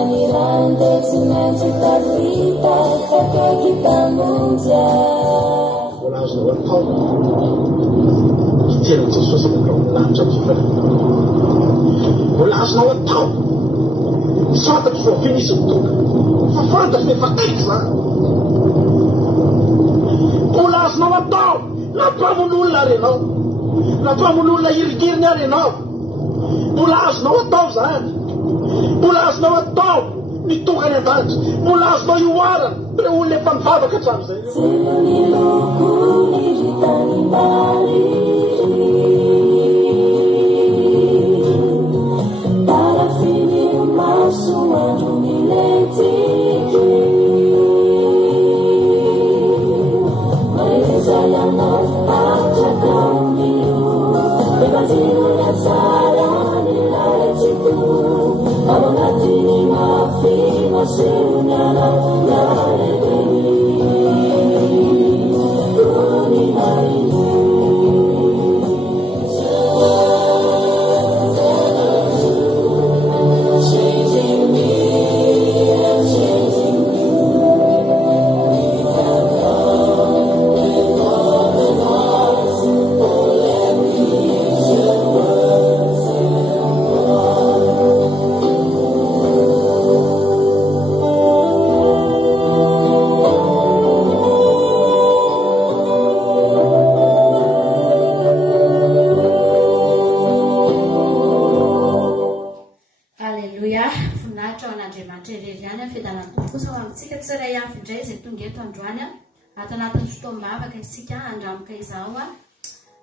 Mbola azonao atao itenin'i Jesosy lanitra tifana. Mbola azonao atao fantatro fa finisy mitonga fa fantatro fa efa kaiky zany. Mbola azonao atao nampamon'olona ary ianao, nampamon'olona irigiriny ary ianao. Mbola azonao atao zany, mbola azonao atao mitonga ny an-danitra, mbola azonao ioarana ireo olona efa mivavaka hatramin'izay.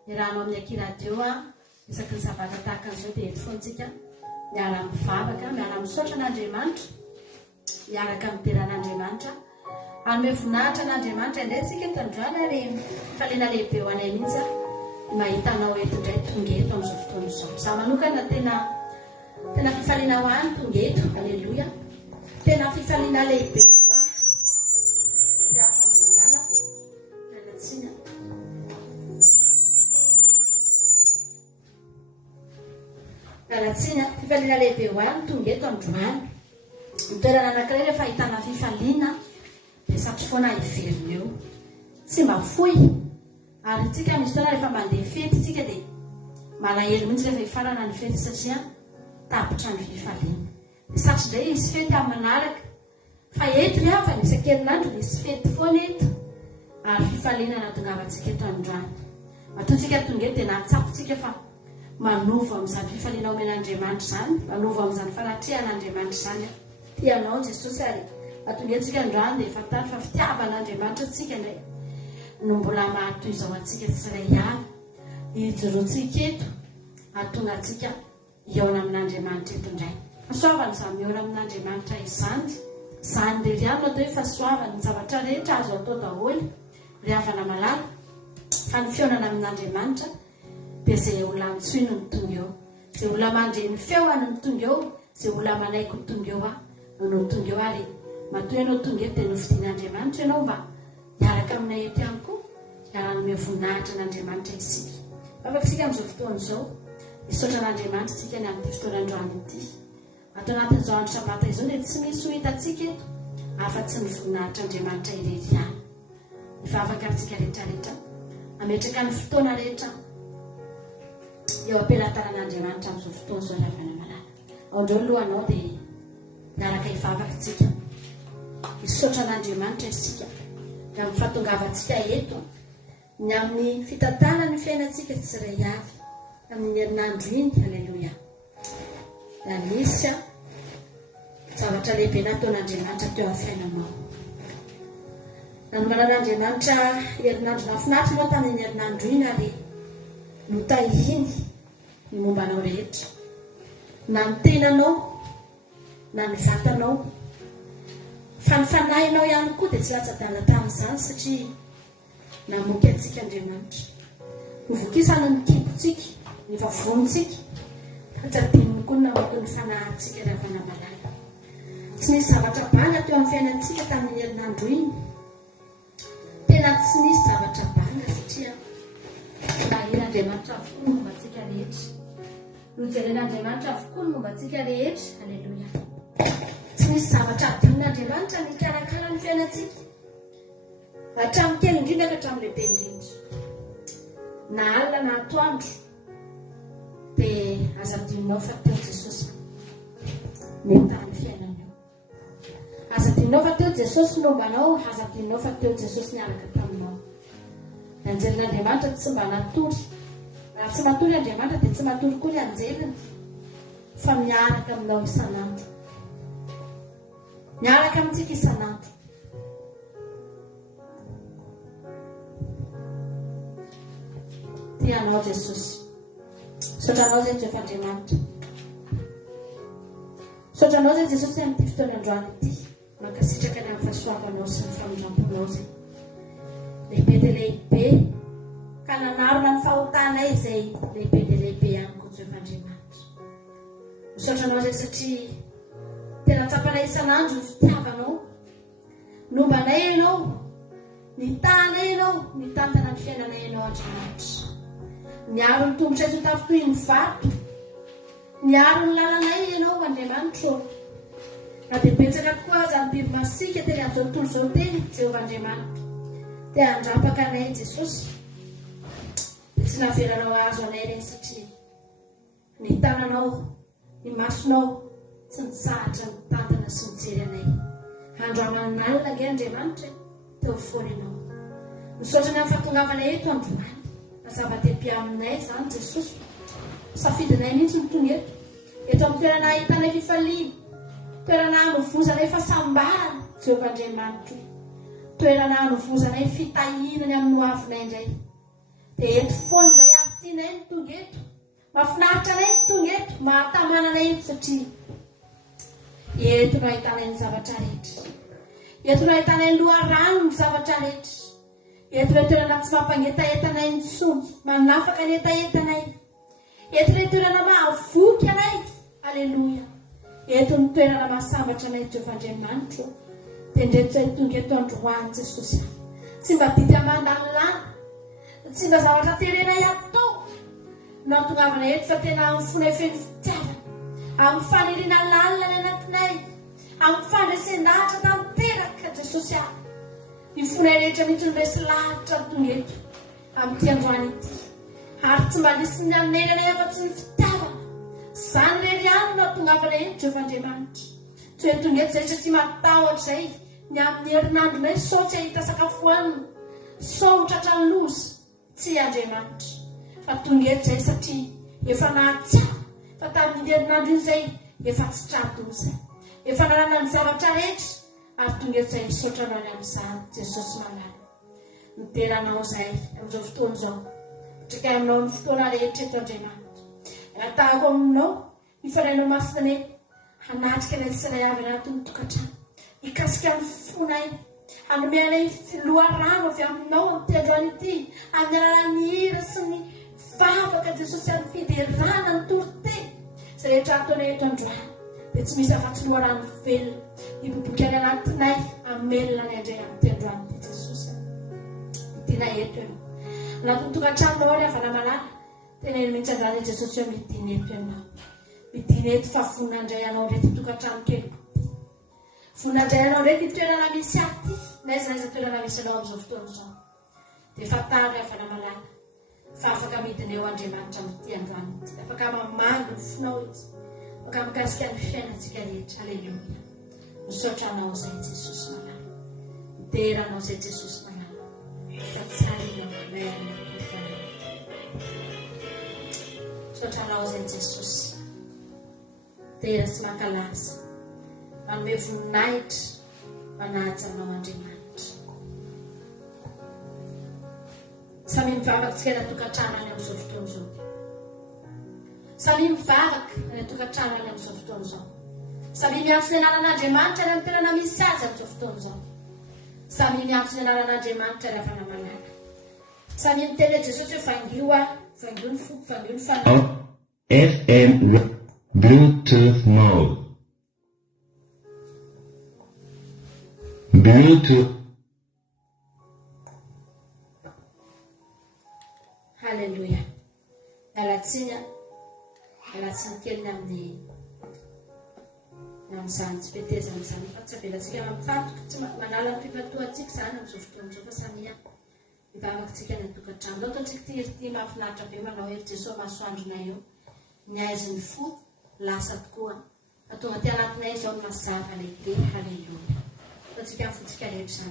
Irano amin'ny akiradio isaky ny sabata tahaka an'izao dia efotsika miara mivavaka, miara misaotra an'Andriamanitra, miaraka miteran'Andriamanitra, hanome voninahitra an'Andriamanitra indray tsika eto androany ary faliana lehibe ho anay mihitsy mahita anao eto indray tonga eto amin'izao fotoana izao. Za manokana tena fifaliana ho any tonga eto, aleloia, tena fifaliana lehibe ho ahy ry avana malala nanatsiana. Galatsina fifaliana lehibe ho any tonga eto androany. Mitoerana anankiray rehefa ahitana fifaliana dia satry foana iverina eo, tsy mba foy. Ary tsika misy fotoana rehefa mandeha fety tsika dia malahelo mihitsy rehefa hifarana ny fety satria tapitra ny fifaliana. Dia satry indray izy fety amin'ny manaraka fa eto ry avana isan-kerinandro misy fety foana eto ary fifaliana natongavatsika eto androany. Matoantsika tonga eto dia nahatsapotsika fa manovo amin'izany fifaliana omen'Andriamanitra zany, manovo amin'izany fanatrihan'Andriamanitra zany. Tianao Jesosy ary atonga antsika androany dia fantaro fa fitiavan'Andriamanitra antsika indray no mbola mahatoy izao antsika tsiray avy hijoroantsika eto atonga antsika hiaona amin'Andriamanitra eto indray. Fahasoavana izany miaona amin'Andriamanitra izany, izany leriano atao hoe fahasoavana ny zavatra rehetra azo atao daholo ry havana malala, fa ny fionana amin'Andriamanitra dia izay olona antsoina ny tonga eo, izay olona mandre ny feoany ny tonga eo, izay olona manaiky ny tonga eo no tonga eo. Ary matoa ianao tonga eto dia novidian'Andriamanitra ianao mba miaraka aminay eto ihany koa hanome voninahitra an'Andriamanitra isika. Afaka isika amin'izao fotoana izao misaotra an'Andriamanitra isika ny amin'ity fotoana androany ity. Atao anatin'izao andro sabata izao dia tsy misy ho hitantsika eto afa-tsy ny voninahitr'Andriamanitra irery ihany. Efa afaka antsika rehetrarehetra ametraka ny fotoana rehetra eo am-pelatanan'Andriamanitra amin'izao fotoana izao ravana malala. Ao indreo lohanao dia miaraka hivavaka tsika, misaotra an'Andriamanitra isika ny amin'ny fahatongavantsika eto, ny amin'ny fitantana ny fiainantsika tsiray avy amin'ny herinandro iny. Aleloia. Na misy zavatra lehibe nataon'Andriamanitra teo amin'ny fiainanao. Nanomanan'Andriamanitra herinandro mahafinaritra ianao tamin'ny herinandro iny ary notahiny ny mombanao rehetra, na ny tenanao na ny vatanao. Fa ny fanahinao ihany koa dia tsy latsa-dala tamin'izany satria namoky antsika Andriamanitra, novokisana ny kibotsika, ny vavonitsika, fatsadininy koa namoky ny fanahintsika ravana malala. Tsy nisy zavatra banga teo amin'ny fiainantsika tamin'ny herinandro iny, tena tsy nisy zavatra banga satria nahiran'Andriamanitra avokoa ny mombantsika rehetra, nojeren'Andriamanitra avokoa ny mombantsika rehetra. Aleloia. Tsy misy zavatra adin'Andriamanitra mikarakara ny fiainantsika. Hatramin'ny kely indrindra ka hatramin'ny lehibe indrindra. Na alina na atoandro dia aza adinonao fa teo Jesosy mitany fiainanao. Aza adinonao fa teo Jesosy nombanao, aza adinonao fa teo Jesosy niaraka taminao. Ny anjelin'Andriamanitra tsy mba natory. Raha tsy matory Andriamanitra dia tsy matory koa ny anjeliny, fa miaraka aminao isanandro. Miaraka amintsika isanandro. Tianao Jesosy. Sotranao zay Jehovah Andriamanitra. Sotranao zay Jesosy amin'ity fotoana androany ity. Mankasitraka ny amin'ny fahasoavanao sy ny famindramponao zay. Lehibe dia lehibe. Ka nanarona ny fahotanay izay lehibe dia lehibe amiko Jehovah Andriamanitra. Sotranao zay satria tena tsapanay isanandro ny fitiavanao. Nombanay ianao. Nitanay ianao. Nitantana ny fiainanay ianao Andriamanitra. Niaro ny tongotra tsy tafy toy ny vato. Niaro ny lalanay ianao Andriamanitra. Na dia betsaka tokoa aza ny biby masika teny amin'izao tontolo izao teny Jehovah Andriamanitra. Dia andrapaka anay Jesosy. Dia tsy naveranao azo anay ireny satria ny tananao, ny masonao tsy nitsahatra ny tantana sy mijery anay. Andro aman'alina nge Andriamanitra teo foana ianao. Misaotra ny amin'ny fahatongavanay eto androany. Zava-dehibe aminay izany Jesosy. Safidinay mihitsy ny tonga eto. Eto amin'ny toerana ahitanay fifaliana. Toerana hanovozanay fahasambarana Jehovah Andriamanitra. Toerana hanovozanay fitahinany amin'ny hoavinay indray. Dia eto foana izay ahitianay ny tonga eto. Mahafinaritra anay ny tonga eto. Mahatamana anay eto satria eto no ahitanay ny zavatra rehetra. Eto no ahitanay ny loharano ny zavatra rehetra. Eto ilay toerana tsy mampangetaheta-nay ny sony, manafaka ny etahetanay. Eto ilay toerana mahavoky anay. Aleluia. Eto ny toerana mahasambatra anay Jehovah Andriamanitra. Dia ndreto izay tonga eto androany Jesosy. Tsy mba dity aman-dalàna, tsy mba zavatra terenay atao. Nantongavana eto fa tena amin'nyfonay feno fitiavana. Amin'ny faniriana lalina ny anatinay. Amin'ny fandresen-dahatra tanteraka Jesosy ahy. Ny fonay rehetra mihitsy ny resy lahatra tonga eto amin'ity androany ity. Ary tsy mba lisy ny anenanay afa-tsy ny fitiavana. Izany rery ihany no atongavana eny Jehovah Andriamanitra. Tsy hoe tonga eto izay satria matahotra izay ny amin'ny herinandronay sao tsy ahita sakafo hohanina, sao tratra ny loza. Tsy Andriamanitra. Fa tonga eto izay satria efa nahatsiaha. Fa tamin'ny herinandro iny izay efa tsy tradoza. Efa nanana ny zavatra rehetra. Ary tonga eto izay misaotra anao ny amin'izany Jesosy malala. Niteranao izay amin'izao fotoana izao. Trika aminao ny fotoana rehetra eto Andriamanitra. Atahako aminao ny fanahinao masinanay. Hanatrika ilay sy ilay avy anatin'ny tokantrano. Hikasika ny fonay. Hanome anay loharano avy aminao amin'ity androany ity. Amin'ny alalan'ny hira sy ny vavaka Jesosy amin'ny fiderana ny toroteny. Izay rehetra ataonay eto androany. Dia tsy misy afa-tsy loharano velona. Hiboboka any anatinay amelona ny andray amin'ity androany ity Jesosy. Midina eto ianao. Anatin'ny tokantranonao ary avana malala. Tena eny mihitsy androany Jesosy hoe midina eto ianao. Midina eto fa vonandray anao ndreky tokantrano kely. Vonandray anao ndreky toerana misy aty. Naiza naiza toerana misy anao amin'izao fotoana izao. Dia fatary avana malala. Fa afaka midina eo Andriamanitra amin'ity androany ity. Afaka mamango ny fonao izy. Afaka mikasika ny fiainantsika rehetra. Aleluia. Misaotra anao izay Jesosy malala. Mideranao izay Jesosy malala. Fa tsarinao mamerina tokoa. Misaotra anao izay Jesosy. Dera sy mankalaza. Manome voninahitra manaja anao Andriamanitra. Samy mivavaka tsika ny atokantrano any amin'izao fotoana izao. Samy mivavaka ny atokantrano any amin'izao fotoana izao. Samy miantso ny ananan'Andriamanitra ny amin'ny toerana misy azy amin'izao fotoana izao. Samy miantso ny ananan'Andriamanitra ny avana malala. Samy miteny Jesosy hoe vangio aho, vangio ny foko, vangio ny fanahy. FM Bluetooth mode. Bluetooth. Hallelujah. Alatsiny keliny amin'ny izany tsy fetezana izany fa tsy avelatsika mampifantoka tsy manala ny mpifatoantsika izany amin'izao fotoan'izao fa samihafa hivavakantsika ny tokantrano ataontsika ity mahafinaritra be manao hery Jesosy masoandrona eo ny aiziny fo lasa tokoa fa tonga ty anatinay izao ny mazava lehibe. Haleluia. Ataontsika mifotsika rehetra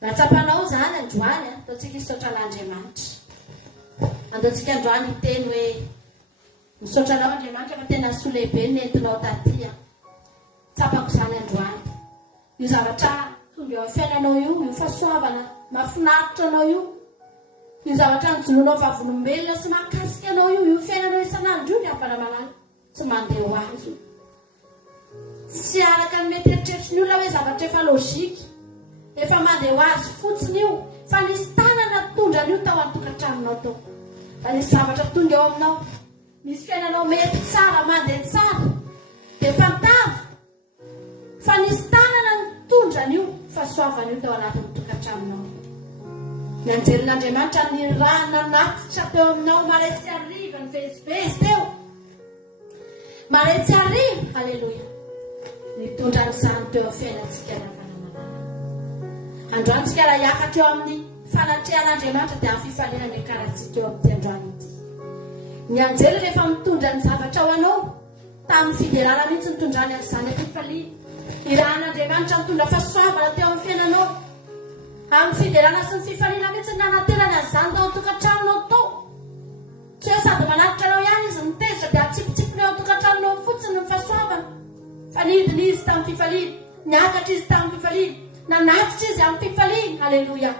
Matsapanao zany androany ataontsika misaotra l'Andriamanitra. Andaontsika androany miteny hoe misaotra anao Andriamanitra fa tena soa lehibe nentinao tatia. Tsapako zany androany. Io zavatra tonga eo amin'ny fiainanao io fahasoavana mahafinaritra anao io. Io zavatra nijoroanao vavolombelona sy mahakasika anao io fiainanao isan'andro io ny ampanamanana tsy mandeha ho azy. Tsy araka ny mety eritreritry ny olona hoe zavatra efa lôjika. Efa mandeha ho azy fotsiny io fa nisy tanana tondrany io tao an-tokantranonao tao. Fa nisy zavatra tonga eo aminao. Nisy fiainanao mety tsara mandeha tsara. Dia fantava fa nisy tanana tondrany io fahasoavana io tao anatin'ny tokantranonao. Ny anjelin'Andriamanitra ny rano natitra teo aminao maretsy ariva ny vezivezy teo. Maretsy ariva, haleluia. Nitondra n'izany teo amin'ny fiainantsika androantsika raha hiakatra eo amin'ny fanatrehan'Andriamanitra dia amin'ny fifaliana ny karantsika eo amin'ny androany ity. Ny anjely rehefa mitondra ny zavatra ho anao tamin'ny fidelana mihitsy nitondrany an'izany fifaliana. Irahan'Andriamanitra mitondra fahasoavana teo amin'ny fiainanao. Amin'ny fidelana sy ny fifaliana mihitsy nanaterany an'izany tao an-tokantranonao tao. Tsy hoe sady manatitra anao ihany izy mitezitra dia atsipitsipiny eo an-tokantranonao fotsiny ny fahasoavana. Fa nidiny izy tamin'ny fifaliana, niakatra izy tamin'ny fifaliana. Nanatitra izy amin'ny fifaliana, haleluia.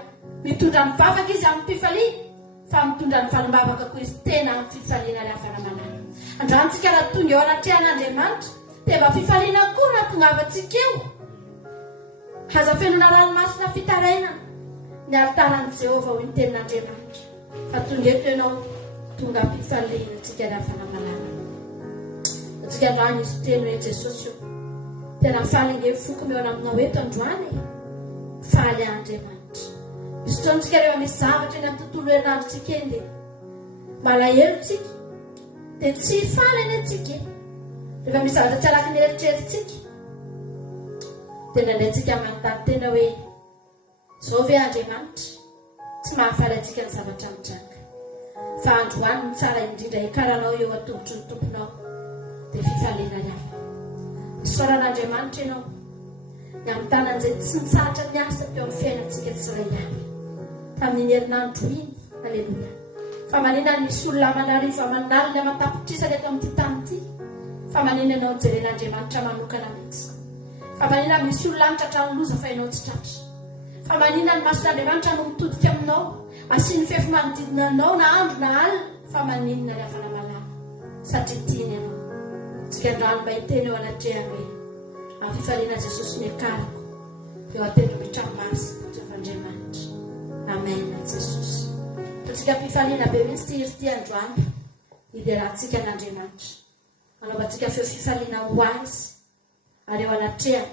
Mitondra mivavaka izy amin'ny fifaliana, fa mitondra ny valimbavaka koa izy tena amin'ny fifaliana ny hafanamanana. Andrantsika raha tonga eo anatrehan'Andriamanitra dia mba fifaliana koa raha tongavantsika eo. Aza fenona ranomasina fitarainana ny alitaran'i Jehovah hoy ny tenin'Andriamanitra. Fa tonga eto ianao tonga am-pifaliana antsika raha fanamalana. Antsika androany izy teny hoe Jesosy io. Tena faly nge foko miaona aminao eto androany. Faly Andriamanitra. Misy fotoantsika rehefa misy zavatra eny amin'ny tontolo herinandrontsika eny dia malahelo tsika. Dia tsy faly eny antsika. Rehefa misy zavatra tsy araky ny eritreretintsika dia nandraintsika manontany tena hoe izao ve Andriamanitra tsy mahafaly antsika ny zavatra mitranga. Fa androany ny tsara indrindra hikaranao eo atongotry ny tomponao dia fifaliana hafa. Soran'Andriamanitra ianao ny amin'ny tanan'izay tsy nitsahatra ny asa teo amin'ny fiainantsika tsirairay tamin'ny herinandro iny. Aleluia. Fa manina nisy olona manariva manalina matapitrisana eto amin'ity tany ity. Fa manina ianao jeren'Andriamanitra manokana mihitsy. Fa manina misy olona mitratra ny loza fa ianao tsy tratra. Fa manina ny mason'Andriamanitra no mitodika aminao asiny fefy manodidina anao na andro na alina. Fa maninona ny havana malala satria tiany ianao. Tsika androany mba hiteny eo anatrehany hoe amin'ny fifaliana Jesosy ny akarako eo atendrombohitra masina Jehovah'Andriamanitra. Amen Jesosy. Tsika mpifaliana be mihitsy ty izy ty androany iderahantsika n'Andriamanitra. Anaovantsika feo fifaliana ho azy ary eo anatrehany.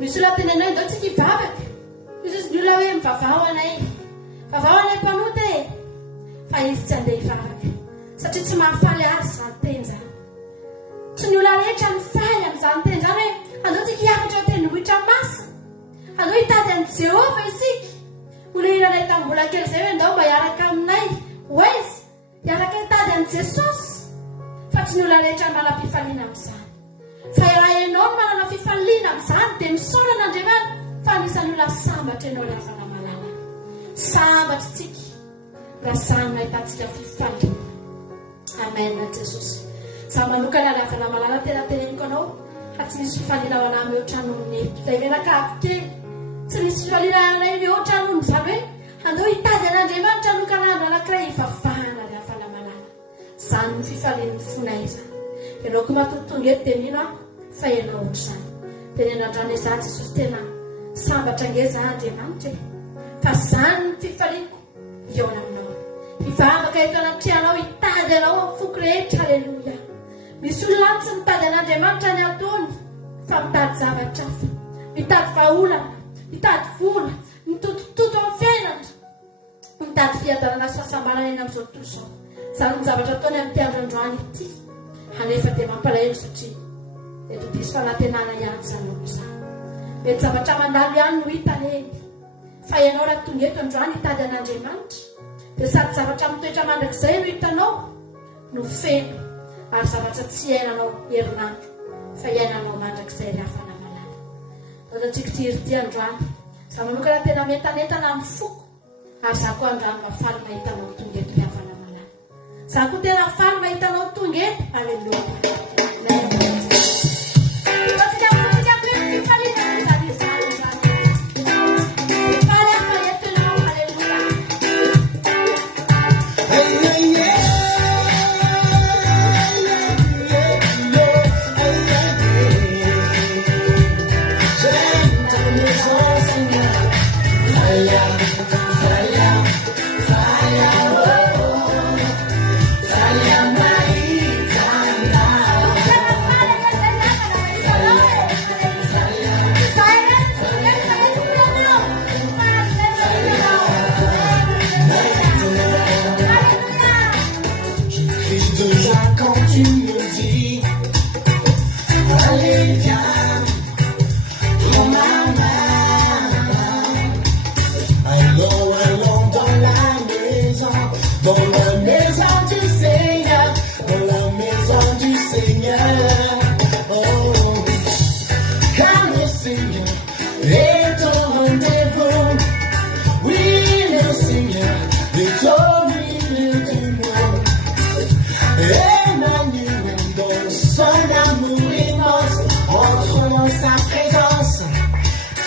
misy olona teny anao indao tsika hivavaka. Izy ny olona hoe mivavao anay. Vavao anay mpanoty e. Fa izy tsy andeha hivavaka. Satria tsy mahafaly azy izany teny izany. Tsy ny olona rehetra mifaly amin'izany teny izany hoe andao tsika hiakatra tendrombohitra masina. Andao hitady an'i Jehova isika. Olona iranay tamin'ny mbola kely izay hoe andao mba hiaraka aminay. Oizy, hiaraka hitady an'i Jesosy. Fa tsy ny olona rehetra manana fifaliana amin'izany. Fa raha ianao no manana fifaliana amin'izany dia misaorana Andriamanitra fa anisan'ny olona sambatra ianao rehefa malala. Sambatra tsika raha izany mahitantsika fifaliana. Amen na Jesosy. Za manokana lavana malala tena teneniko anao fa tsy misy fifaliana ho anay mihoatra noho ny izay menakavy kely. Tsy misy fifaliana anay mihoatra noho izany hoe andao hitady an'Andriamanitra anokan'andro anankiray hivavahana lavana malala. Izany ny fifalian'ny fonay izany. Ianao koa matotonga eto dia mino fa ianao ohatr'izany. Tenen'Andriana izany Jesosy tena sambatra ngeza Andriamanitra e. Fa izany ny fifaliako eo aminao. Hivavaka eto anaty anao hitady anao amin'ny foko rehetra. Haleluia. Misy olona tsy mitady an'Andriamanitra ny ataony fa mitady zavatra hafa. Mitady vahaolana, mitady vola, mitotototo amin'ny fiainana, mitady fiadanana sy fahasambarana eny amin'izao tontolo izao. Izany ny zavatra ataony amin'ity androandroany ity. Anefa dia mampalahelo satria eto diso fanantenana ihany izany izany. Mety zavatra mandalo ihany no hitany eny. Fa ianao raha tonga eto androany hitady an'Andriamanitra dia sady zavatra mitoetra mandrakizay no hitanao no feno ary zavatra tsy iainanao herinandro fa iainanao mandrakizay rehefa namalala. Taotantsika ity androany. Za manokana tena mentanentana amin'ny foko ary za koa androany mafaly mahitanao tonga eto rehefa namalala. Za koa tena faly mahitanao tonga eto. Aleluia.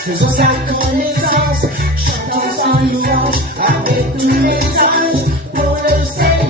Faisons sa connaissance, chantons sans louange avec tous les anges pour le Seigneur.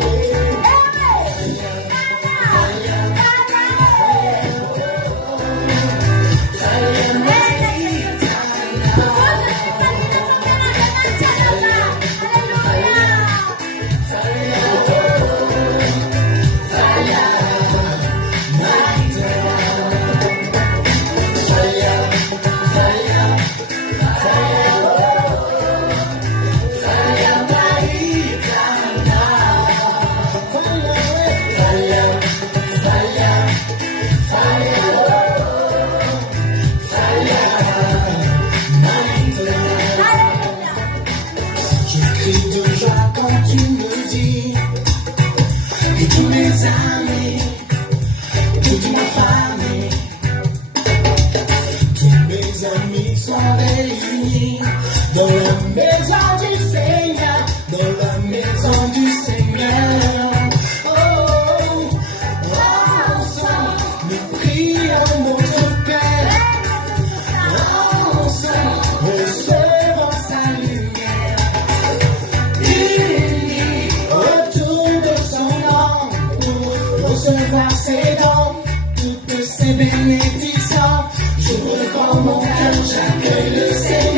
Bénédiction, je veux dans mon cœur, j'accueille le Seigneur.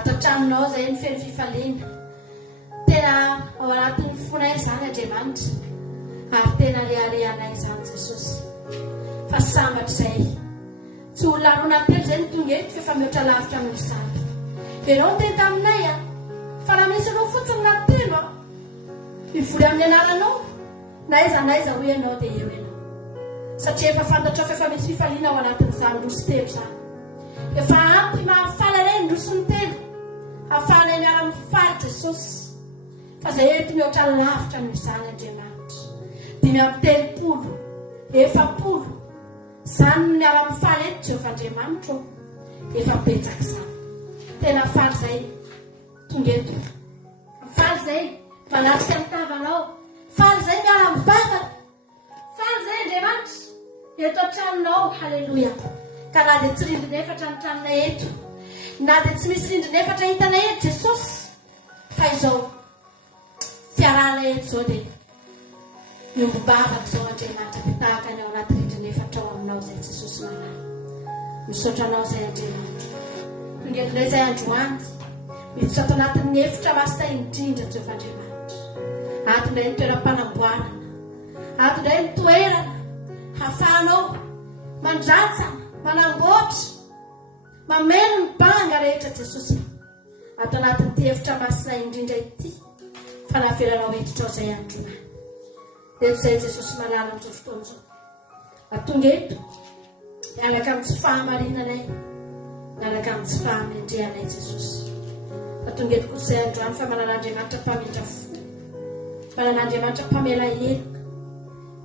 ato an-tranonao zay ny feno fifaliana tena ao anatin'ny fonay izany Andriamanitra ary tena reharehanay izany Jesosy fa sambatra izay tsy olona anona telo izay ny tonga eto fa efa mihoatra lavitra noho izany ianao teny taminay fa raha misy anao fotsiny na telo mivory amin'ny anaranao na aiza ho ianao dia eo ianao satria efa fantatrao fa efa misy fifaliana ao anatin'izany roso telo izany efa ampy mahafaly ilay ny rosony telo hahafaly miara-mifaly Jesosy fa izay eto mihoatra lavitra noho izany Andriamanitra 5 efapolo izany no miara-mifaly eto Jehovah Andriamanitra efa betsaka izany tena faly izay tonga eto faly izay manatrika ny tavanao faly izay miara-mivavaka faly izay Andriamanitra eto an-tranonao halleloia ka na dia tsy rindrina efatra ny tranonay eto na dia tsy misy rindrina efatra hitanay eto Jesosy fa izao fiarahana eto izao dia miombobavaka izao Andriamanitra dia tahaka ny ao anaty rindrina efatra ao aminao izay Jesosy manana misaotra anao izay Andriamanitra tongetona izay androany miditra ato anatin'ny efitra masina indrindra Jehovah Andriamanitra ato indray ny toeram-panamboarana ato indray ny toerana hahafahanao mandratsana manamboatra mameno ny banga rehetra Jesosy ato anatin'ity efitra masina indrindra ity fa navelanao etitra ao izay androany dia izay Jesosy malala amin'izao fotoana izao atonga eto miaraka amin'ny tsy fahamarinanay miaraka amin'ny tsy fahamendrehanay Jesosy atonga eto koa izay androany fa manan'Andriamanitra mpamindra fo manan'Andriamanitra mpamela heloka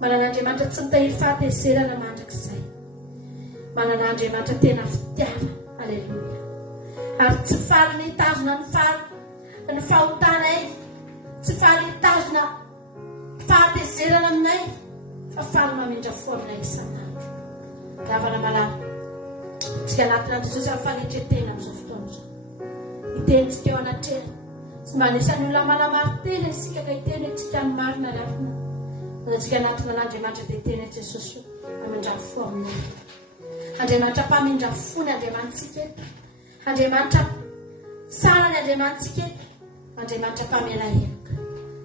manan'Andriamanitra tsy mitahiry fahatezerana mandrakizay manan'Andriamanitra tena fitiava alleluia ary tsy faly mitazona ny fahotanay tsy faly mitazona fahatezerana aminay fa faly mamindra fo aminay isan'andro ravana malala tsika anatina Jesosy amin'ny fanetretena amin'izao fotoana izao itentsika eo anatrena tsy manisany olona malamarotena isika ka hiteny tsika ny marina lafina antsika anatina n'Andriamanitra dia teny Jesosy amindra fo aminay Andriamanitra mpamindra fo ny Andriamanitsika eto Andriamanitra tsara ny Andriamanitsika eto Andriamanitra mpamela heloka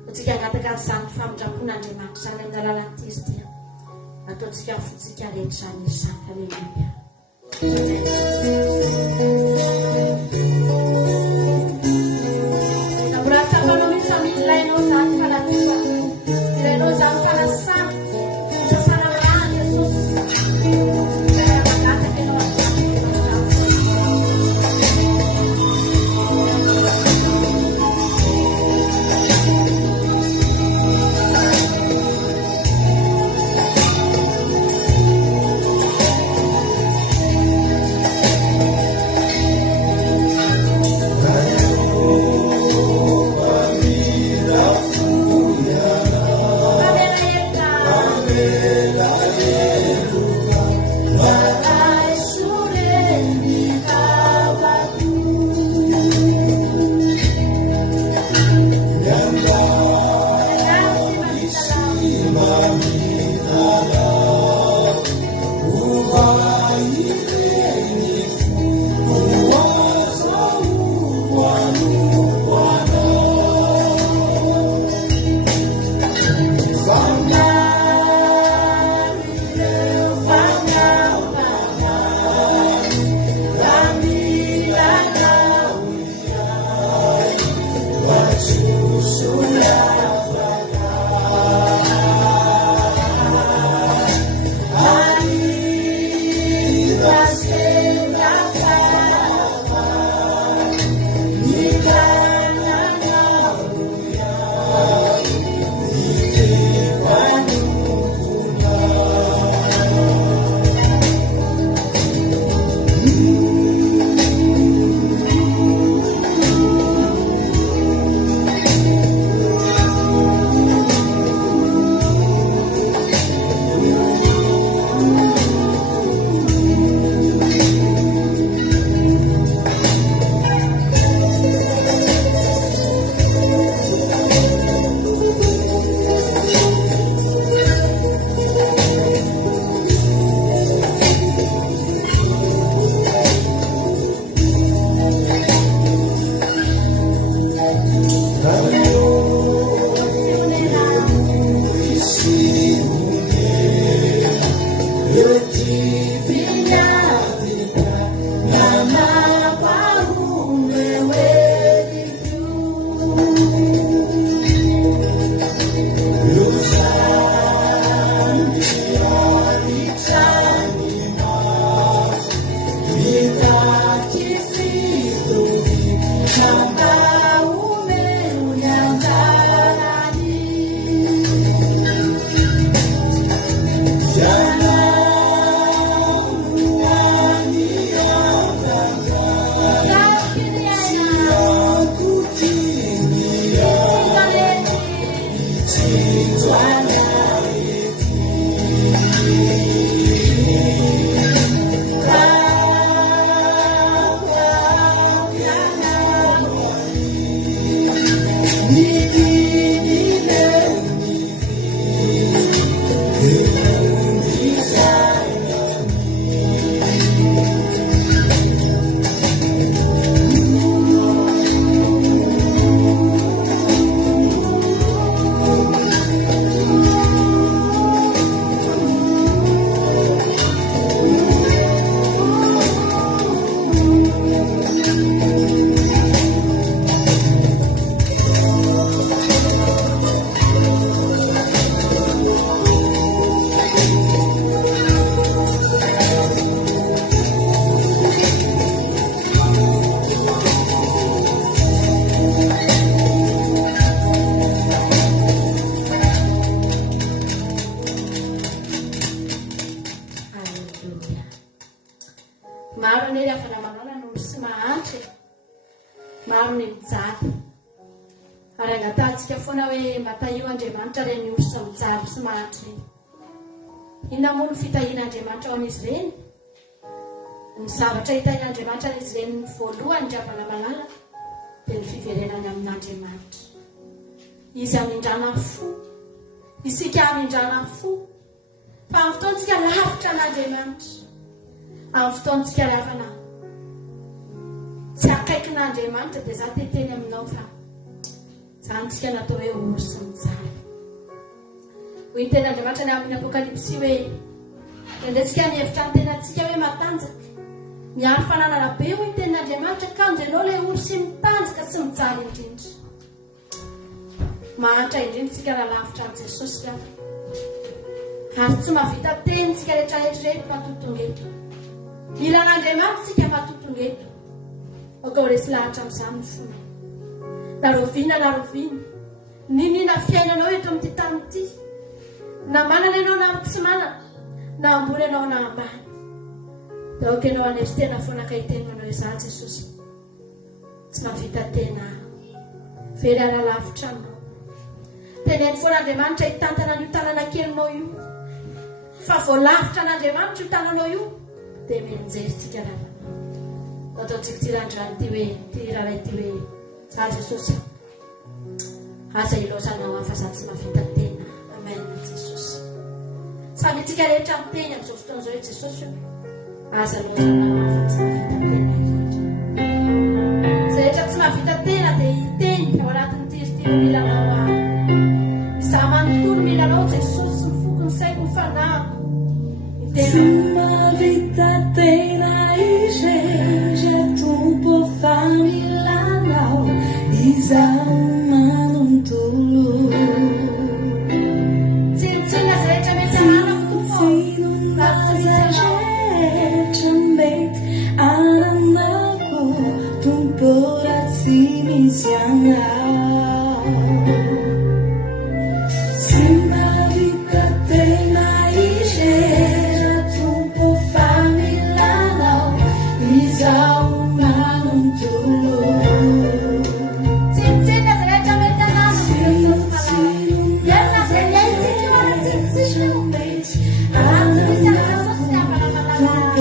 atsika angataka n'izany famindrapon'Andriamanitra izany amin'ny alalan'ity izy dia ataontsika fotsika rehetra izany izy izany halleluia naboratsapanao misy family ilainao izany falatua ilainao izany falasana sasana rano Jesosy maro ny mijaly ary angatantsika foana hoe matahio Andriamanitra reny orsa mijaly sy mahatry reny. Inona moa ny fitahian'Andriamanitra ao an'izy ireny? Ny zavatra hitahian'Andriamanitra an'izy ireny voalohany ndravana malala dia ny fiverenany amin'Andriamanitra. Izy amindrana fo, isika amindrana fo, fa amin'ny fotoantsika lavitra n'Andriamanitra, amin'ny fotoantsika ravana tsy akaikin'Andriamanitra dia za teteny aminao fa zantsika natao hoe orsa mijaly. Hoy ny ten'Andriamanitra ny amin'ny Apokalipsy hoe indraindraitsika mihevitra ny tenantsika hoe matanjaka miaro fananana be. Hoy ny ten'Andriamanitra kanjenao ilay orsa mitanjaka sy mijaly indrindra. Mahatra indrindra tsika raha lavitra an' Jesosy raha ary tsy mahavita teny tsika rehetrarehetra matotongeto. Mila n'Andriamanitra tsika matotongeto. Oka ho resy lahatra amin'izany ny fona. Na roviana ninina fiainanao eto amin'ity tany ity, na manana ianao na tsy manana, na ambony ianao na ambany, dia oka ianao anery tena foana ka hiteny manao izany Jesosy. Tsy mahavita tena very ala lavitra aminao. Teneny foana Andriamanitra hitantana an'io tanana kelinao io, fa voalavitra n'Andriamanitra io tananao io dia mianjerintsika raha ataontsika tirandrany ity hoe tirara ity hoe za Jesosy aza ilozanao afa za tsy mahavita tena. Amen Jesosy. Samy tsika rehetra miteny amin'izao fotoana izao hoe Jesosy aza ilozanao afa tsy mahavita tena. Zay rehetra tsy mahavita tena dia hiteny ao anatin'ny tiritiro milanao ahy. Izaho manontolo milanao Jesosy ny fokony saiko ny fanahy. Tsy mahavita tena izay tompo fa milanao izaho manontolo. Tsintsina zay rehetra mety ananako rehetra mety ananako tompo raha tsy misy anao. Tsy mahavita tena izay tompo fa milanao izaho manontolo. tsintsina zay rehetra mety ananako iarina zay miaitsika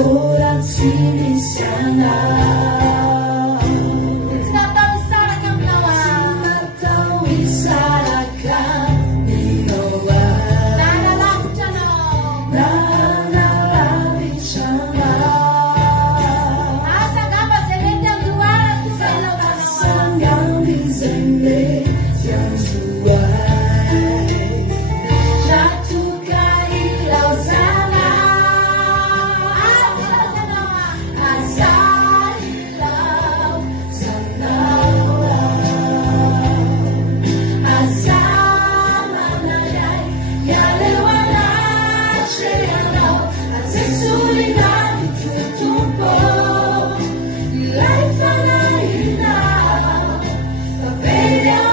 ora tsy misy anao. tsy natao hisaraka aminao Natao hisaraka aminao na nalavitra anao. na nalavitra anao. Asa ngamba zay mety andohara tonga ilaovanao. Sangambi izay mety andohany ratoka ilaozana. Aza ilaozanao, aza manayay yaleo anatrre anao. Azesolinany totompo ilay fanahina fa very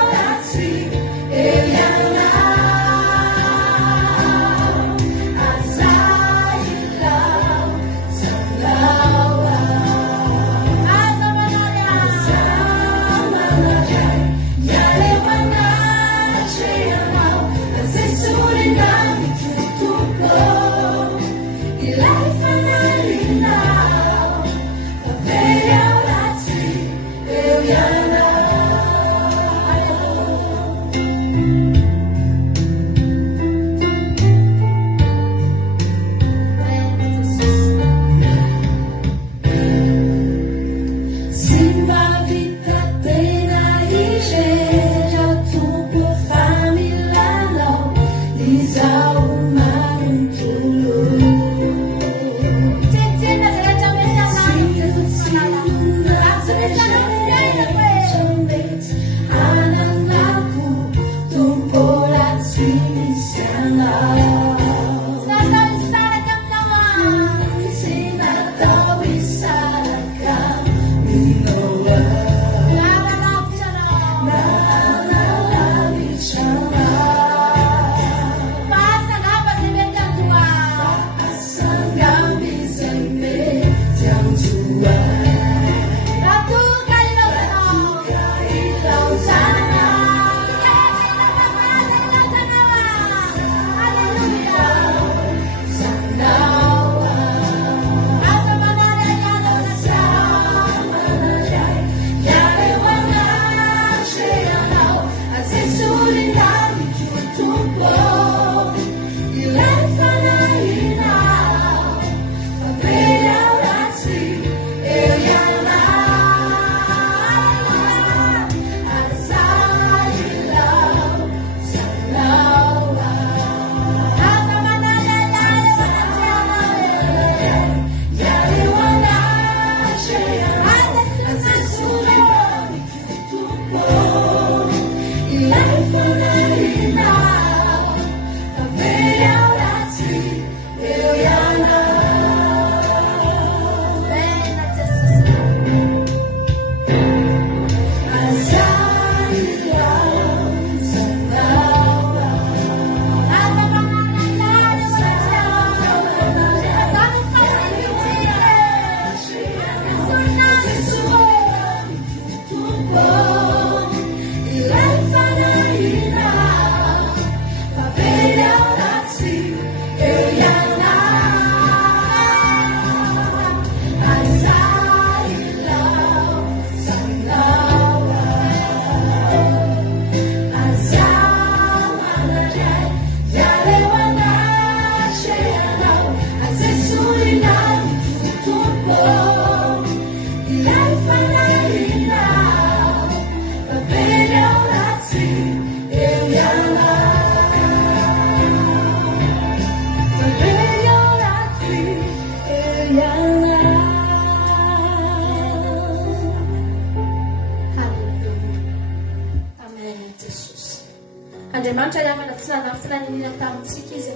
Andriamanitra iavana tsy nanana filaninana tamintsika izy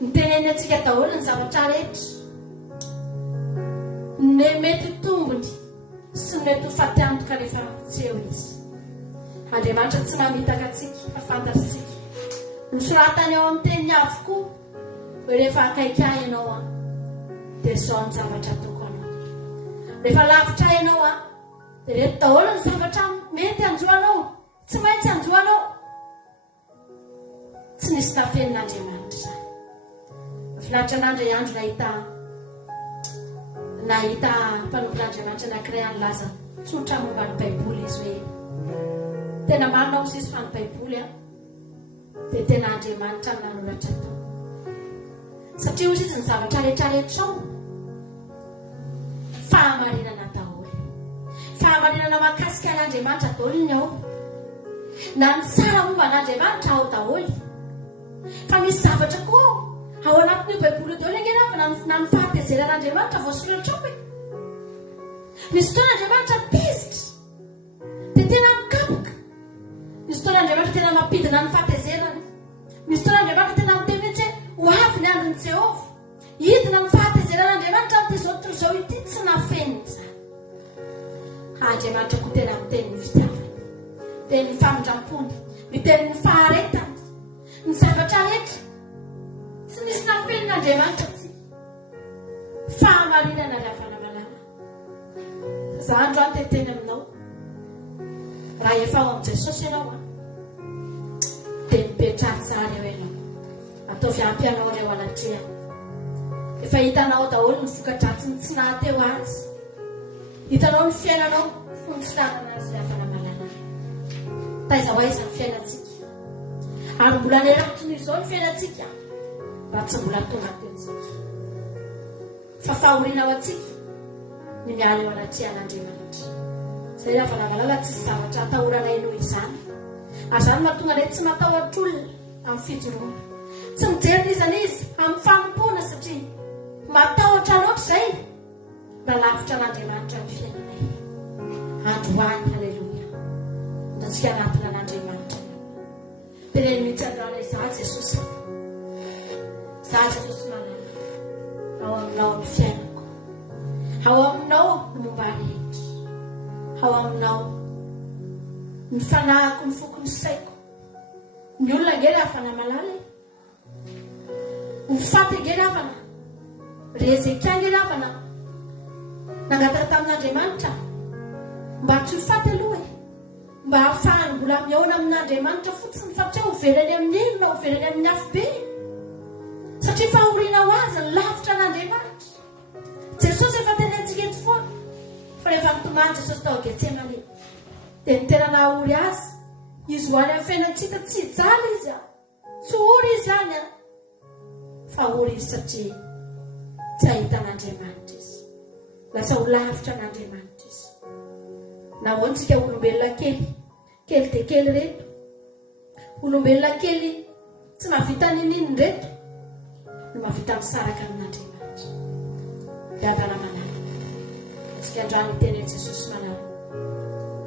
niteneny atsika daholo ny zavatra rehetra ny mety tombony sy ny mety ho faty antoka rehefa tsy eo izy. Andriamanitra tsy mamitaka atsika fa fantatsika nosoratany ao amin'ny teniny avokoa hoe rehefa akaiky ianao dia izao ny zavatra ataoko anao, rehefa lavitra ianao dia reto daholo ny zavatra mety anjoanao, tsy maintsy anjoanao. Tsy nisy tafenin'Andriamanitra zany. Finaritra n'andro andro nahita mpanompon'Andriamanitra anankiray anylaza tsotra momba ny Baiboly izy hoe tena marina ao sisy fa ny Baiboly dia tena Andriamanitra ny nanoratra tao. Satria hozy izy ny zavatra rehetrarehetra ao fahamarinana daholo. Fahamarinana mahakasika an'Andriamanitra daholo ny ao. Na ny tsara momba an'Andriamanitra ao daholo. Fa misy zavatra koa ao anatin'io Baiboly daholo angena na ny fahatezeran'Andriamanitra voasoratra ao. Misy fotoana Andriamanitra pizitra dia tena mikapoka. Misy fotoana Andriamanitra tena mampidina ny fahatezerany. Misy fotoana Andriamanitra tena miteny mihitsy hoe ho avy ny andron'i Jehovah. Hidina ny fahatezeran'Andriamanitra amin'izao ity tsy nafeniny izany. Andriamanitra koa tena miteny ny fitiavana, miteny ny famindrampony, miteny ny faharetany. Ny zavatra rehetra tsy misy nafenin'Andriamanitra tsy fahamarinana ny avana malala. Za andro teteny aminao raha efa ao amin'i Jesosy ianao dia mipetrary tsara eo ianao, ataovy ampy anao reo anatrehana. Efa hitanao daholo ny vokadratsiny tsy nahateo azy, hitanao ny fiainanao fontsirana azy ny avana malala. Taiza ho aiza ny fiainantsika ary mbola neratsiny izao ny fiainantsika mba tsy mbola tonga teontsika. Fa fahorinao atsika ny miala eo anatrehan'Andriamanitra. Izay avana malala tsisy zavatra atahorana eno izany. Ary izany mahatonga ilay tsy matahotra olona amin'ny fijoroana. Tsy mijery izany izy amin'ny fanompoana satria matahotra loatra izay mba lavitra an'Andriamanitra ny fiainanay. Androany, haleloia. Ndatsika anatina an'Andriamanitra. Teneny mihitsy androany za Jesosy. Za Jesosy malala. Ao aminao ny fiainako. Ao aminao ny momba rehetra. Ao aminao ny fanahako ny foko ny saiko. Ny olona ngera afana malala. Ny faty ngera afana. Rezekia ngera afana. Nangatara tamin'Andriamanitra mba tsy ho faty aloha mba hahafahany mbola miaona amin'Andriamanitra fotsiny satria hovelany amin'ny inona, hovelany amin'ny afo be. Satria fahoriana ho azy ny lavitra an'Andriamanitra. Jesosy efa tenentsika eto foana fa rehefa nitomany Jesosy tao Getsemane dia ny tena nahory azy izy ho any amin'ny fiainantsika tsy hijaly izy tsy hory izy any fa hory izy satria tsy ahitan'Andriamanitra izy, lasa ho lavitra an'Andriamanitra izy. Nahoantsika olombelona kely dia kely reto, olombelona kely tsy mahavita nininy reto no mahavita misaraka amin'Andriamanitra. Dadana manala tsika androany teny Jesosy manala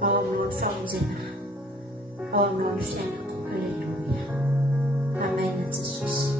ao aminao ny famonjena, ao aminao ny fiainako. Alleluia. Amen, Jesosy.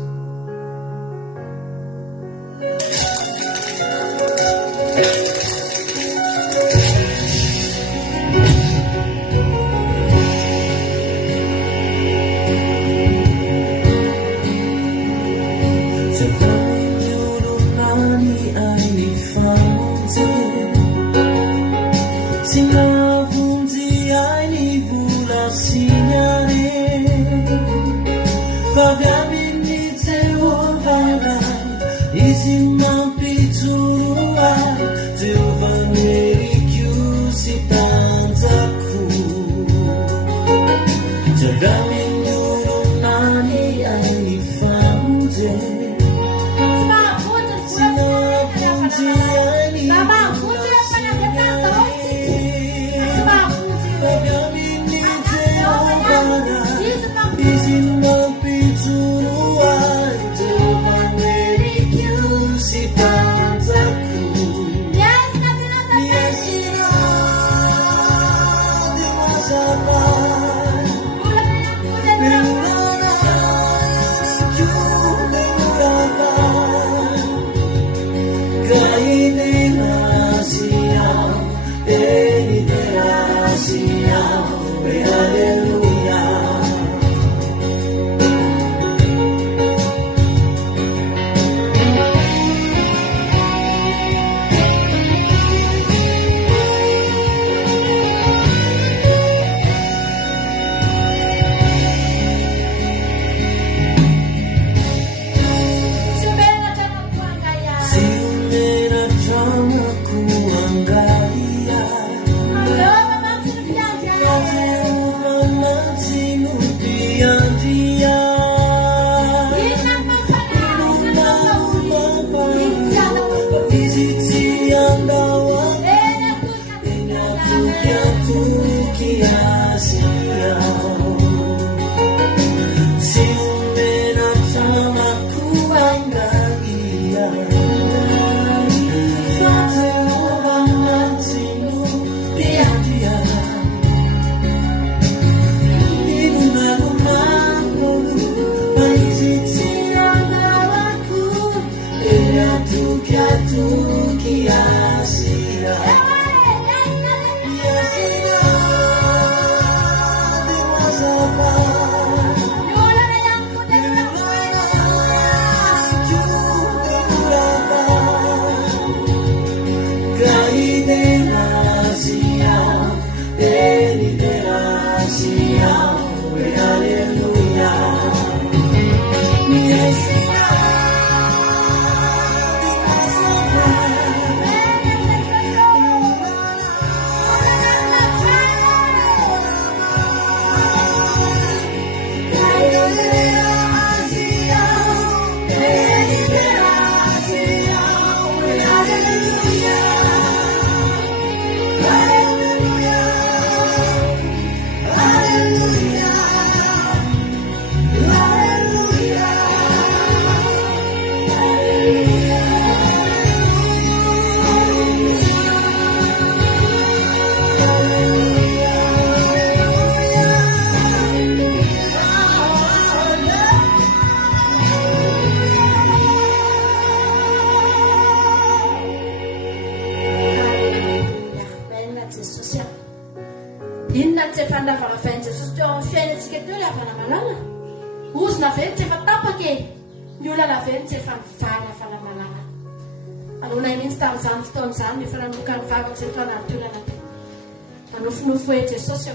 Manofo e Jesosy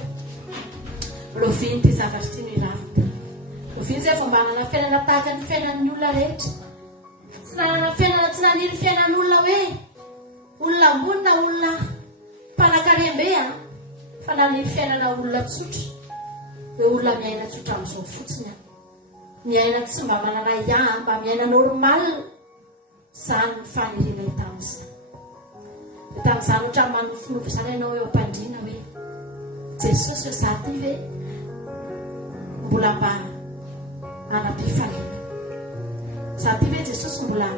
loviny ty zavatra ty miravitra. Loviny zay fomba manana fiainana tahaka ny fiainan'ny olona rehetra. Tsy nanana fiainana, tsy naniry fiainan'olona hoe olona ambony na olona mpanan-karembe fa naniry fiainana olona tsotra. Hoe olona miaina tsotra amin'izao fotsiny. Miaina tsy mba manana mba miaina normal. Zany ny faniriana tamin'izany. Tamin'izany ohatra manofinofy izany ianao eo am-pandriana hoe Jesosy za ty ve mbola mba anam-pifaliana. Za ty ve Jesosy mbola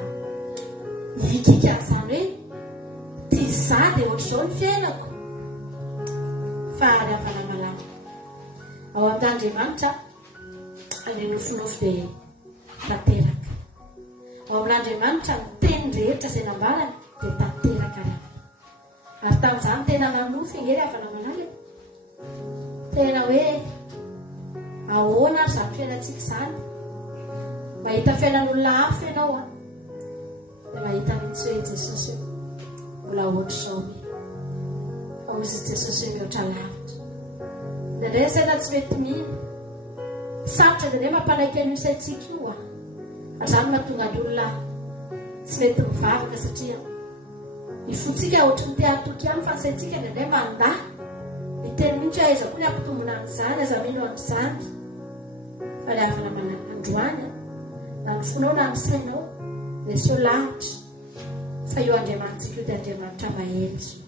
hikika izany hoe ty za dia ohatr'izao ny fiainako. fahary avana malama ao amin'Andriamanitra ilay nofinofy dia tanteraka. Ao amin'Andriamanitra ny teny rehetra izay nambarana dia tanteraka rehetra. Ary tamin'izany tena nanofy ngery avana malala. Tena hoe ahoana ary izany fiainantsika izany. Mahita fiainan'olona hafa ianao dia mahita mihitsy hoe Jesosy io mbola ohatr' izao fa hozy Jesosy io mihoatra lavitra. Dia indray saina tsy mety mihina sarotra dia mampanaiky an'io saintsika io ary izany mahatonga ny olona tsy mety mivavaka satria ny fontsika ohatry ny te hatoky ihany fa ny saintsika dia mandahy ny teny mihitsy hoe aiza koa ny ampitombona an'izany aiza mino an'izany. Fa ilay havana manana androany na ny fonao na ny sainao dia seo lavitra fa io Andriamanitsika io dia Andriamanitra mahery izy io.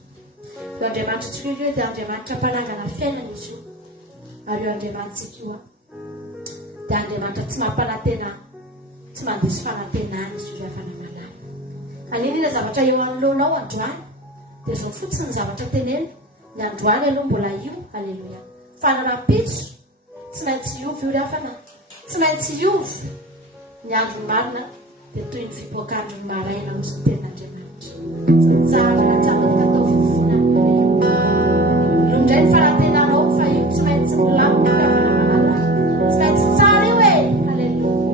Io Andriamanitsika io dia Andriamanitra mpanangana fiainana izy io. Ary io Andriamanitsika io dia Andriamanitra tsy mampanantena, tsy mandisy fanantenana izy io havana malala. Anina zavatra eo anoloanao androany dia izao fotsiny ny zavatra tenena ny androany aloha mbola io. Aleluia. Fa ny rapitso tsy maintsy iovy io rafana, tsy maintsy iovy ny andro marina dia toy ny fipoakandro ny maraina ozy ny ten'Andriamanitra. Zavatra tsara atao fofona io indray ny fanantenanao fa io tsy maintsy milamina io havana malala, tsy maintsy tsara io e. Hallelujah.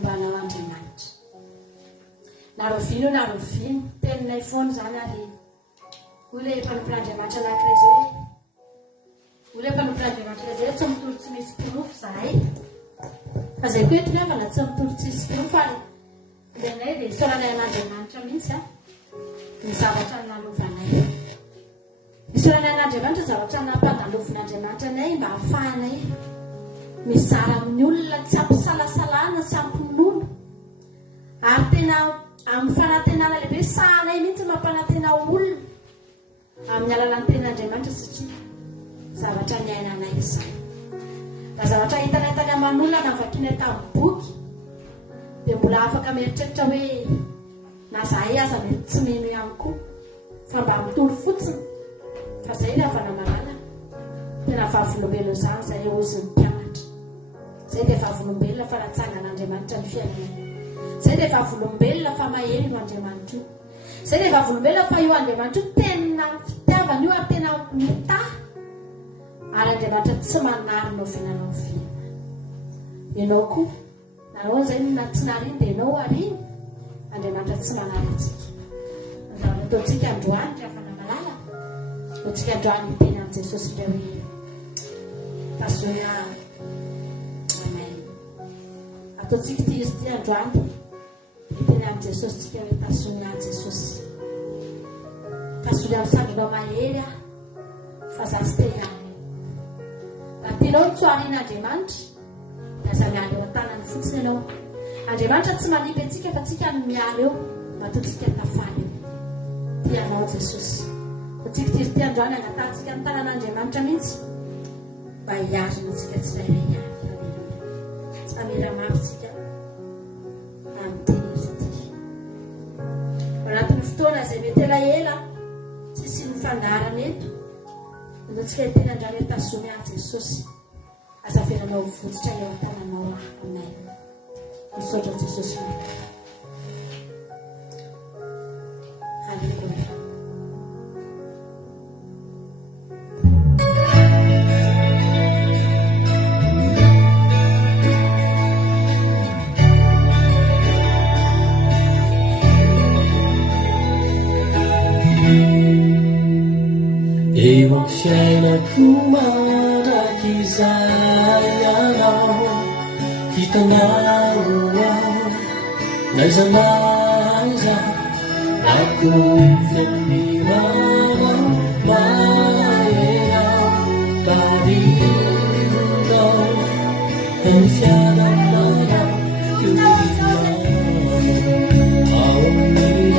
mbanao Andriamanitra. Narovino narovino teninay foana zany ary hoy le mpanompon'Andriamanitra anankiray zao hoe hoy le mpanompon'Andriamanitra zay tsy mitoro tsy misy mpinofo zahay fa zay koa eto nefa na tsy mitoro tsy misy mpinofo ary ilanay dia isaoranay an'Andriamanitra mihitsy ny zavatra nalovanay. Isaoranay an'Andriamanitra zavatra nampadalovin'Andriamanitra anay mba hahafahanay mizara amin'ny olona tsy ampisalasalana sy ampinono ary tena amin'ny fanantenana lehibe sahanay mihitsy mampanantena olona amin'ny alalan'ny ten'Andriamanitra satria zavatra ny ainanay izany. Da zavatra hitanay tany aman'olona na vakianay tamin'ny boky dia mbola afaka mieritreritra hoe na zahay aza mety tsy mino ihany koa fa mba mitoro fotsiny fa zay le avana malala tena vavolombelona izany zay ozy ny mpianatra. Zay dia vavolombelona fa natsangan'Andriamanitra ny fiainana. Zay dia vavolombelona fa maheno io Andriamanitra io. Zay dia vavolombelona fa io Andriamanitra io tena fitiavana io ary tena mitahy ary Andriamanitra tsy manarina ovinanao fina. Ianao koa nanao zay na tsy nariny dia ianao ariny Andriamanitra tsy manaritsika. Zavatra ataontsika androany rehefa malala ataontsika androany teny amin'i Jesosy indray hoe tazoina amen. Ataontsika ity izy ity androany teny amin'i Jesosy tsika hoe tazoina Jesosy tazoina amin'ny sandronao mahery fa za tsy te ihany raha tianao ny tsoarin'Andriamanitra dia aza miala eo an-tanany fotsiny ianao. Andriamanitra tsy manipy antsika fa tsika no miala eo mba ataontsika tafaly tianao Jesosy. Tsika ity androany angatantsika ny tanan'Andriamanitra mihitsy mba hiazona antsika tsirairay avy. Amira mafitsika amin'ny teny izy ity. Anatin'ny fotoana izay mety elaela tsisy ny fandarana eto antsika teny androany hoe tazomy ahy Jesosy azaveranao votsitra eo an-tananao aminay. Misaotra Jesosy mety. Halleluja. Eo amin'ny fiainako manak'izay ianao hitanao aho naiza naiza na kofiapiranao maheao tarinao ny fiananao ioinao ao aminao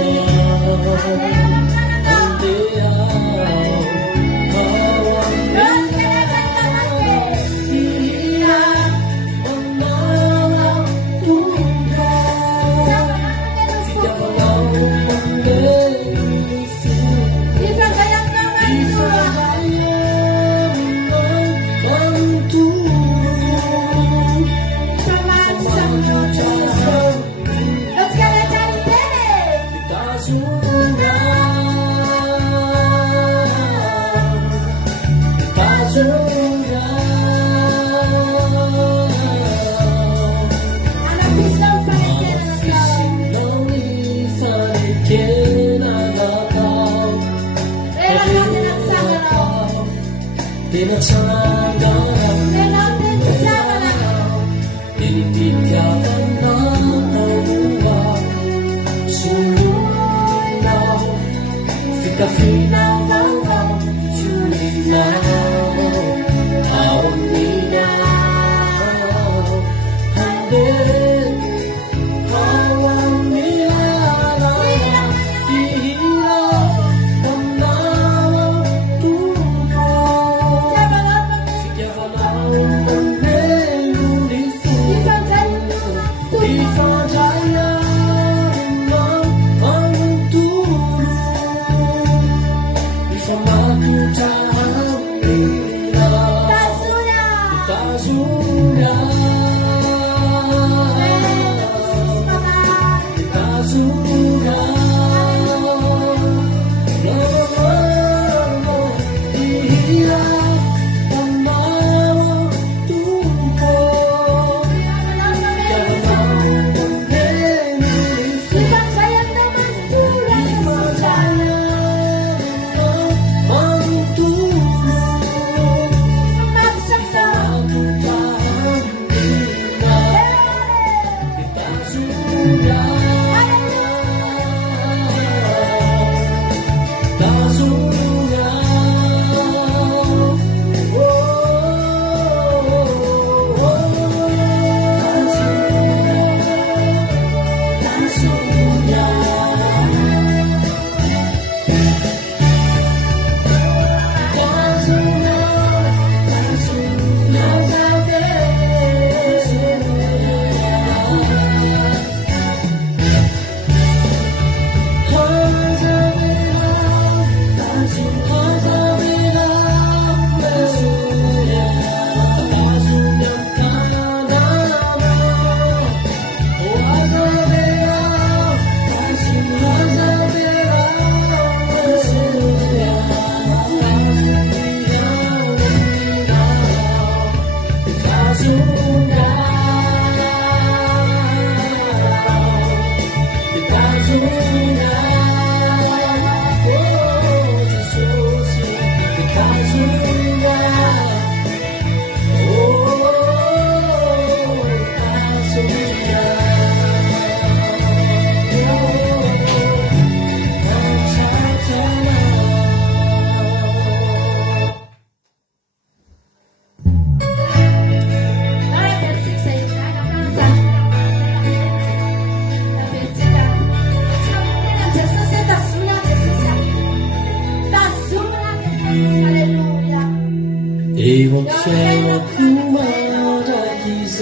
eo amin'ny fiainako mandrakizay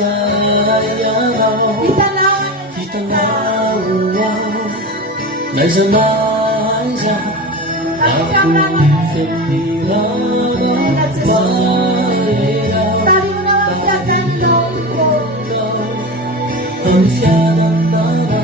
ianao hitanao aho naiza naiza ako fepirana maera amin'ny fianamana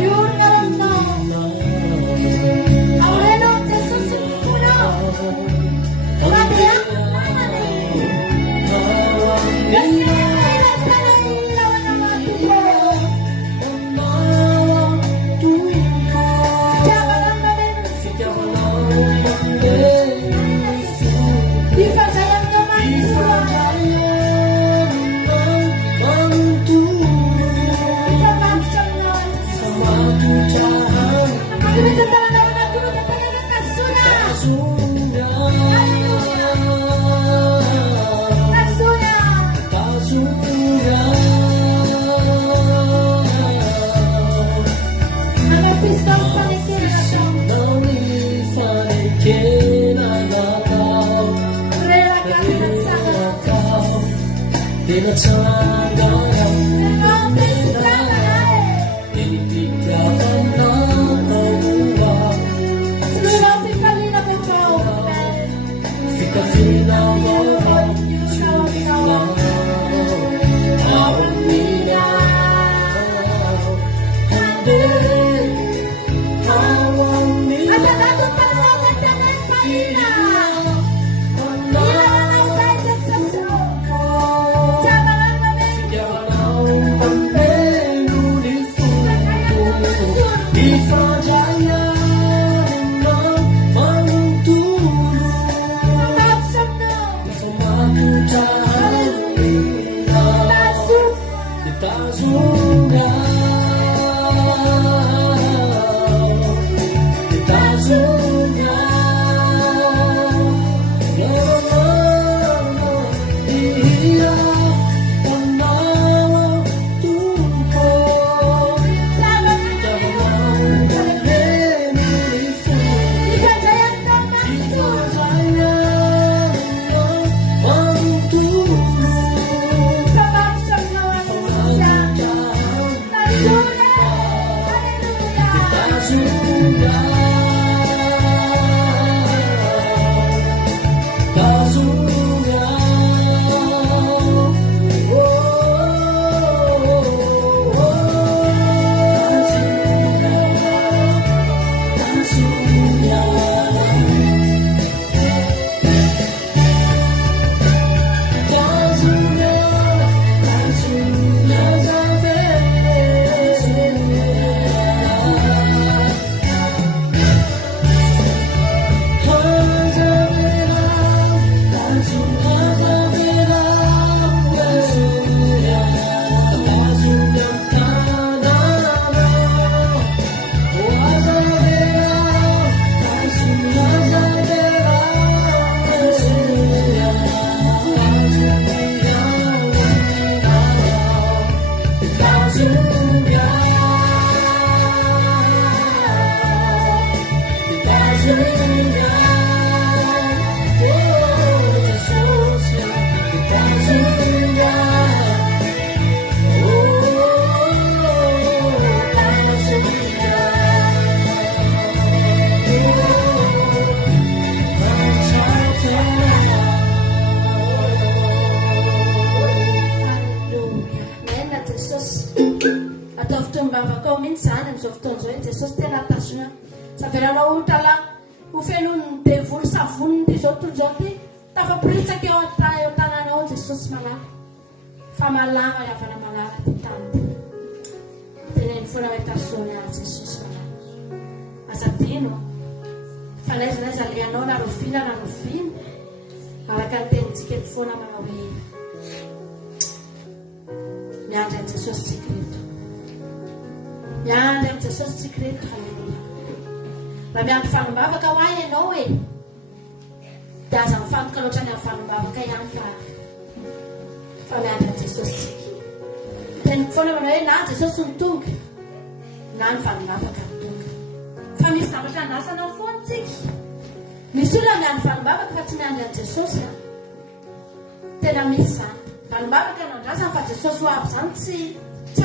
tena misy zany. Vanim-bavaka ianao andrasana fa Jesosy ho avy zany tsy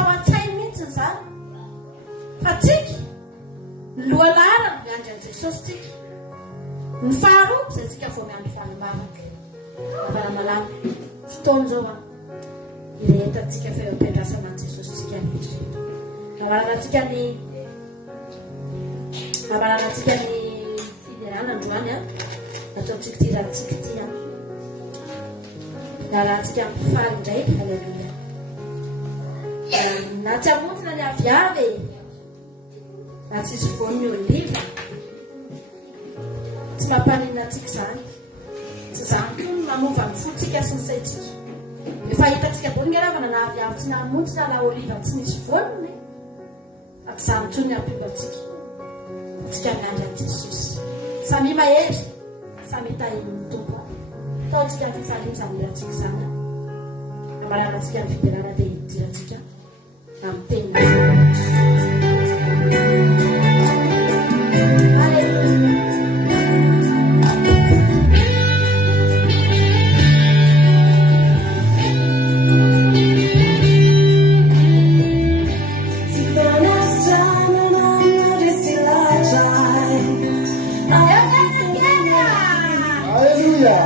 ao an-tsainy mihitsy zany. Fa tsika ny loha lara no miandry an'i Jesosy tsika. Ny faharoa izay tsika vao miandry vanim-bavaka. Avara-malama fotoana zao a irehetantsika feom-piandrasana an'i Jesosy tsika rehetra. Avaranantsika ny fiderana androany a ataontsika ty rahantsika ty a na rahantsika mifaly indray. Halleluia. Na tsy hamonjina ny aviavy na tsisy voan'ny oliva tsy mampanina antsika zany. Tsy zany koa ny manova ny fotsika sy ny saitsika. Efa hitantsika bolinga ravana na aviavy tsy namonjina na oliva tsy nisy voaniny fa tsy zany koa ny ampivantsika. Tsika miandry an'i Jesosy. Samy mahery, samy tahiny tompo. Ataontsika ny fifaliana izany irantsika izany. Amaranantsika ny fiderana dia hidirantsika amin'ny teny. Alleluia.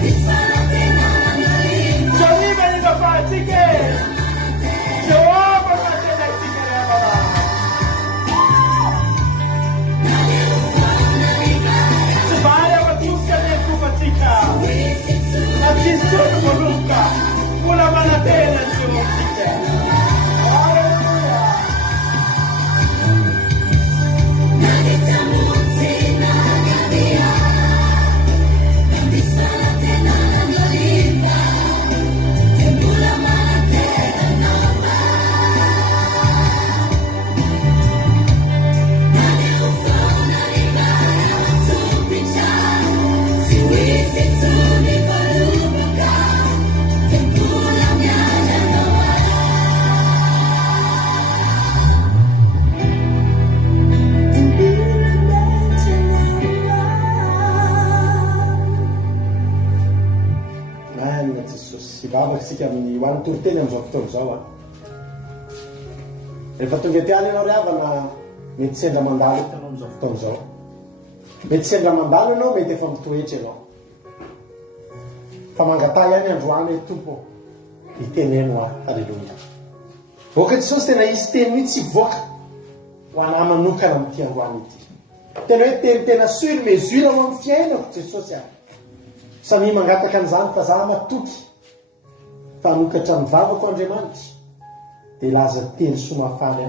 This sika amin'ny hoan'ny toriteny amin'izao fotoana izao a. Rehefa tonga ty any ianao ry havana mety sendra mandalo hitanao amin'izao fotoana izao. Mety sendra mandalo ianao mety efa mitoetra ianao. Fa mangatah ihany androany tompo iteneno a halleloia. Voaka Jesosy tena izy teny mihitsy tsy voaka ho anahy manokana amin'ity androany ity. Tena hoe teny tena sur mesure ho amin'ny fiainako Jesosy ahy. Samy mangataka an'izany fa zaho matoky fa hanokatra ny vavako Andriamanitra dia laza teny somafaly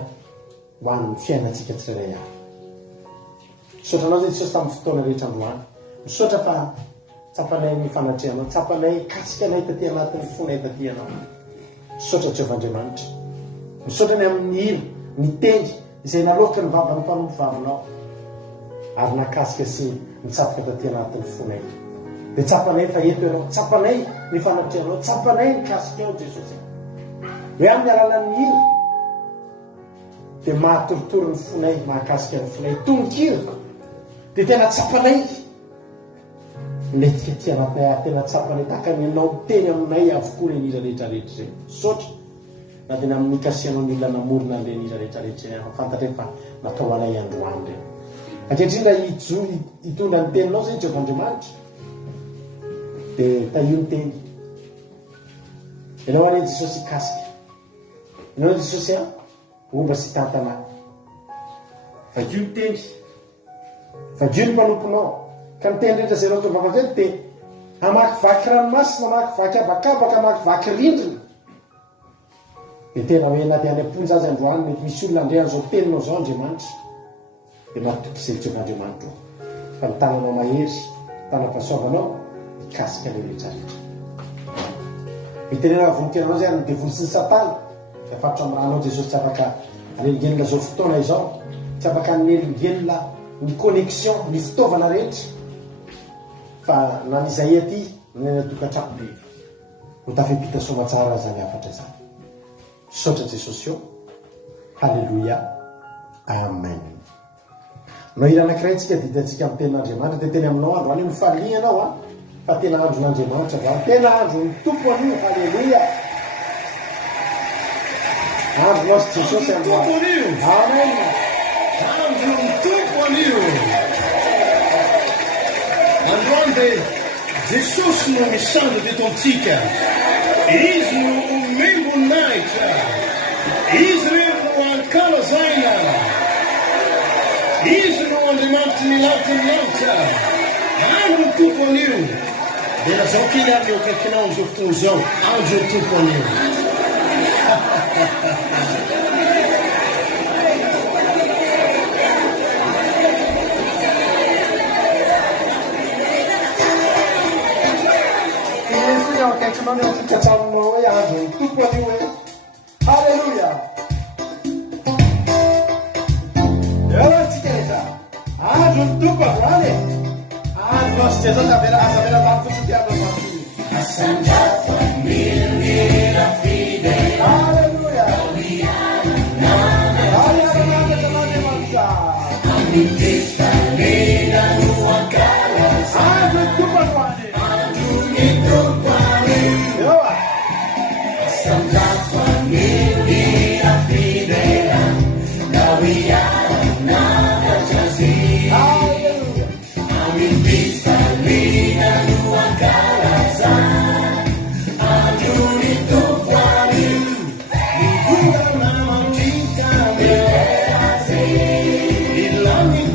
ho an'ny fiainantsika tsirairay avy. Misaotra anao zay Jesosy tamin'ny fotoana rehetra androany. Misaotra fa tsapanay ny fanatrehanao, tsapanay kasika anay taty anatin'ny fonay taty anao. Misaotra Jehovah Andriamanitra. Misaotra ny amin'ny hira, ny tengy izay naloatra ny vava ny mpanompo vavinao ary nakasika sy nitsapaka taty anatin'ny fonay. Dia tsapanay fa eto ianao, tsapanay ny fanatrehanao, tsapanay ny kasika ao Jesosy. Hoe amin'ny alalan'ny hira dia mahatoritory ny fonay, mahakasika ny fonay, tononkira dia tena tsapanay mety ty anatinay ahy, tena tsapanay tahaka ny ianao teny aminay avokoa reny hira rehetrarehetra zay. Misaotra na dia amin'ny kasianao ny olona namorona an'ireny hira rehetrarehetra reny, fantatra fa natao anay androany reny. Ankehitrindra hitondra ny teninao zay Jehovah Andriamanitra dia taio ny teny. Ianao any Jesosy kasika. Ianao Jesosy a omba sy tantana. Vadio ny teny. Vadio ny mpanomponao. Ka ny teny rehetra zay anao tovavakely dia hamakivaky ranomasina, hamakivaky abakabaka, hamakivaky rindrina. Dia tena hoe na dia any am-ponja azy androany mety misy olona andrehan'izao teninao zao Andriamanitra. Dia matoky izay Jehovah Andriamanitra. Fa ny tananao mahery, tanam-pahasoavanao kasika ilay rehetrarehetra. Mitenena vonintenanao zay amin'ny devoly sy ny Satana. Efatro amin'ranao Jesosy tsy afaka anelingelina zao fotoana izao. Tsy afaka anelingelina ny connexion, ny fitaovana rehetra. Fa na n'izay aty neny tokantrano be ho tafepita somatsara zany afatra zany. Misaotra Jesosy eo. Halleluia. Amen. No hira anankiray tsika didintsika amin'ny tenin'Andriamanitra dia teny aminao andro any mifalia ianao a. Fa tena andron'Andriamanitra va tena andron'ny tompo anio. Halleluia. Andronao sy Jesosy androany. Amen. Andron'ny tompo anio. Androany dia Jesosy no misandra eto amintsika. Izy no omembo nahitra. Izy reo no ankalazaina. Izy no Andriamanitra milalitra ny lanitra. Andron'ny tompo anio. Dia lazao kely ary eo akaikinao amin'izao fotoana izao. Andron'ny tompo anio. Akaikinao ny tokantramonao hoe andron'ny tompo anio hoe. Halleluia. Eo tsika rehetra. Andron'ny tompo androany. Andro sy Jesosy avela tany fotsiny ty andro aminy. Assangiato mille fide. Halleluia. Andron'ny tompo androany. Ilangin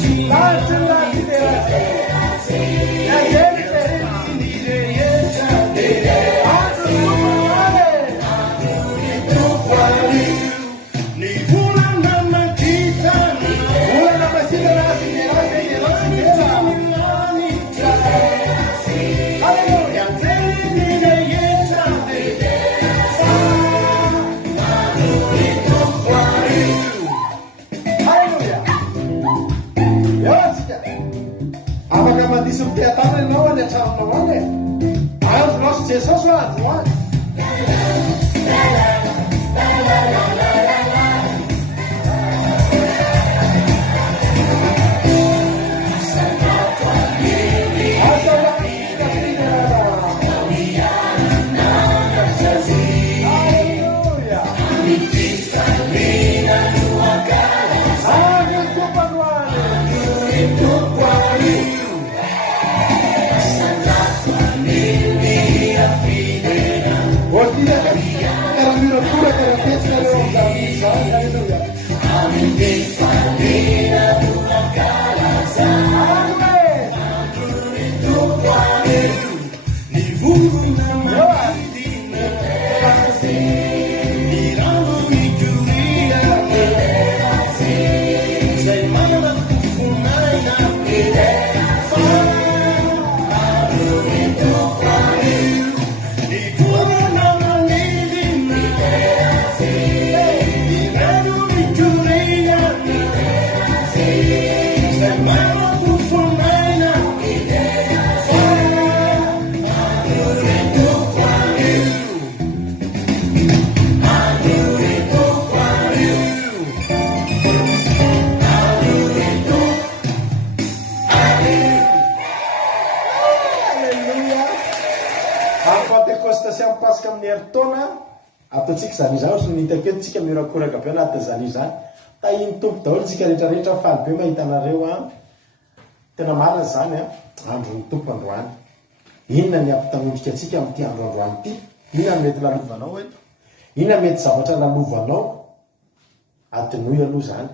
ataontsika zany izany ohatry nitaketo tsika miorakoraka be anatin'izany izany tahiny tompo daholo tsika rehetrarehetra faly be mahita anareo a tena marina zany a andron'ny tompo androany inona ny ampitanondrika atsika amin'ity andro androany ity inona mety lalovanao eto inona mety zavatra lalovanao atinoy aloha zany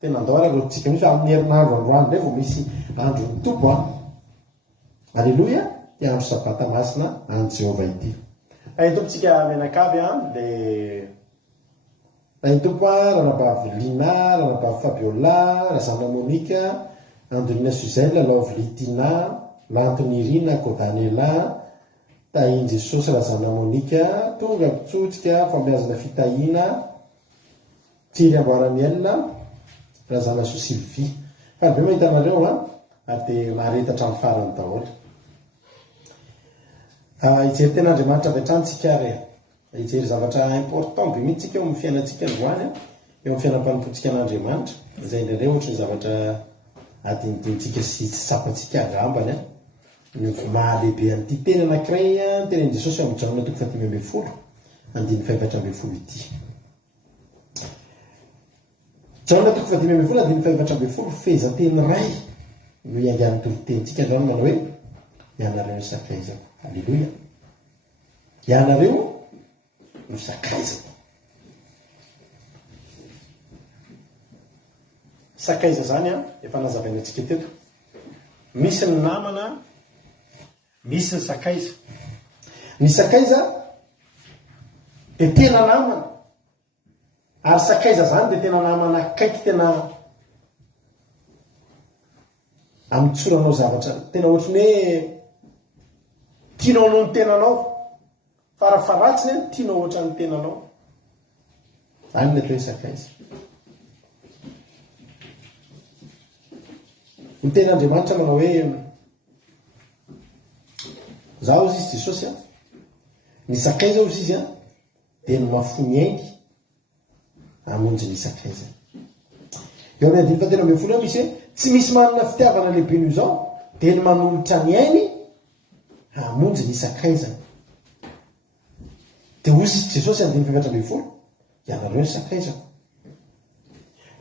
tena andao ararotsika misy amin'ny herinandro androany ndray vao misy andron'ny tompo a alleloia ty andro sabata masina any Jehova ity tompotsika menakavy a dia tompo a ranabavy Lina, ranabavy Fabiola, razana Monika, Andolina Suzelle, Laovy Litina, Lantony Irina, Kodanela, Tahin Jesosy, razana Monika, tonga pitsotsika fambiazana fitahina, Tiry Amboaramielina, razana Sosilvie. Fa be mahita anareo ary dia maharetatra amin'ny farany daholo. Ijery ten'Andriamanitra avy hatrany tsika ary ijery zavatra important be mihitsy tsika eo amin'ny fiainantsika androany eo amin'ny fiainam-panompontsika an'Andriamanitra izay indraindray ohatra ny zavatra adinidinitsika sy tsy tsapantsika agambany mahalehibe an'ity teny anankiray tenen'i Jesosy amin'ny Jaona 5:20 andiny 7:20 ity. Jaona 5:20 andiny 7:20 fehezanteny ray no iangan'ny torotentsika androany manao hoe ianareo ny sakaizako. Alleluia. Ianareo no sakaizako. Sakaiza zany efa nazavaina antsika teto. Misy ny namana, misy ny sakaiza. Ny sakaiza dia tena namana. Ary sakaiza zany dia tena namana akaiky tena amitsoranao zavatra. Tena ohatrany hoe tianao noho ny tenanao. Farafaratsiny tianao ohatra ny tenanao. Zany ny atao hoe sakaiza. Ny ten'Andriamanitra manao hoe zaho izy Jesosy ny sakaiza izy izy dia ny mafony aingy hamonjy ny sakaiza. Eo amin'ny andiny 17 misy hoe tsy misy manana fitiavana lehibe noho izao dia ny manolotra ny ainy hamonjy ny sakaiza. Dia ozy izy Jesosy andiny 17 ianareo ny sakaizako.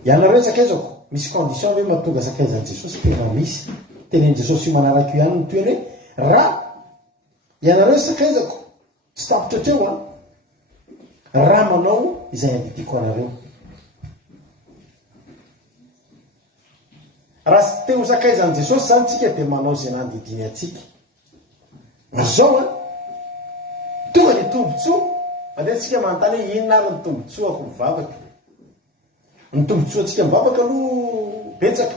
Ianareo ny sakaizako. Misy condition hoe mahatonga sakaizan'i Jesosy tena misy. Tenen'i Jesosy manaraka io ihany ny toeny hoe raha ianareo ny sakaizako tsy tapitra hatreo raha manao izay andidiko anareo. Raha tsy te ho sakaizan'i Jesosy zany tsika dia manao izay nandidiny atsika. Zao tonga ny tombotsoa mandeha tsika manontany hoe inona ary ny tombotsoako mivavaka. Ny tombotsoantsika mivavaka aloha betsaka.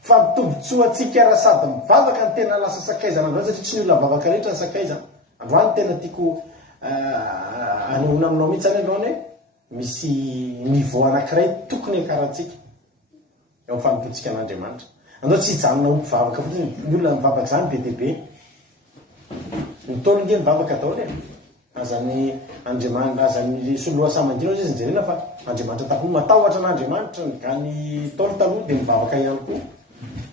Fa ny tombotsoantsika raha sady mivavaka ny tena lasa sakaizana androany satria tsy ny olona mivavaka rehetra ny sakaiza. Androany tena tiako anehoana aminao mihitsy zany androany hoe misy niveau anankiray tokony akarahantsika eo amin'ny fanompoantsika an'Andriamanitra. Andao tsy hijanona ho mpivavaka fotsiny ny olona mivavaka zany be dia be. Ny taolo nge mivavaka daholo azany Andriamanitra azany soloa samangina izy jerena fa Andriamanitra takoa matahotra n'Andriamanitra ny taolo taloha dia mivavaka ihany koa.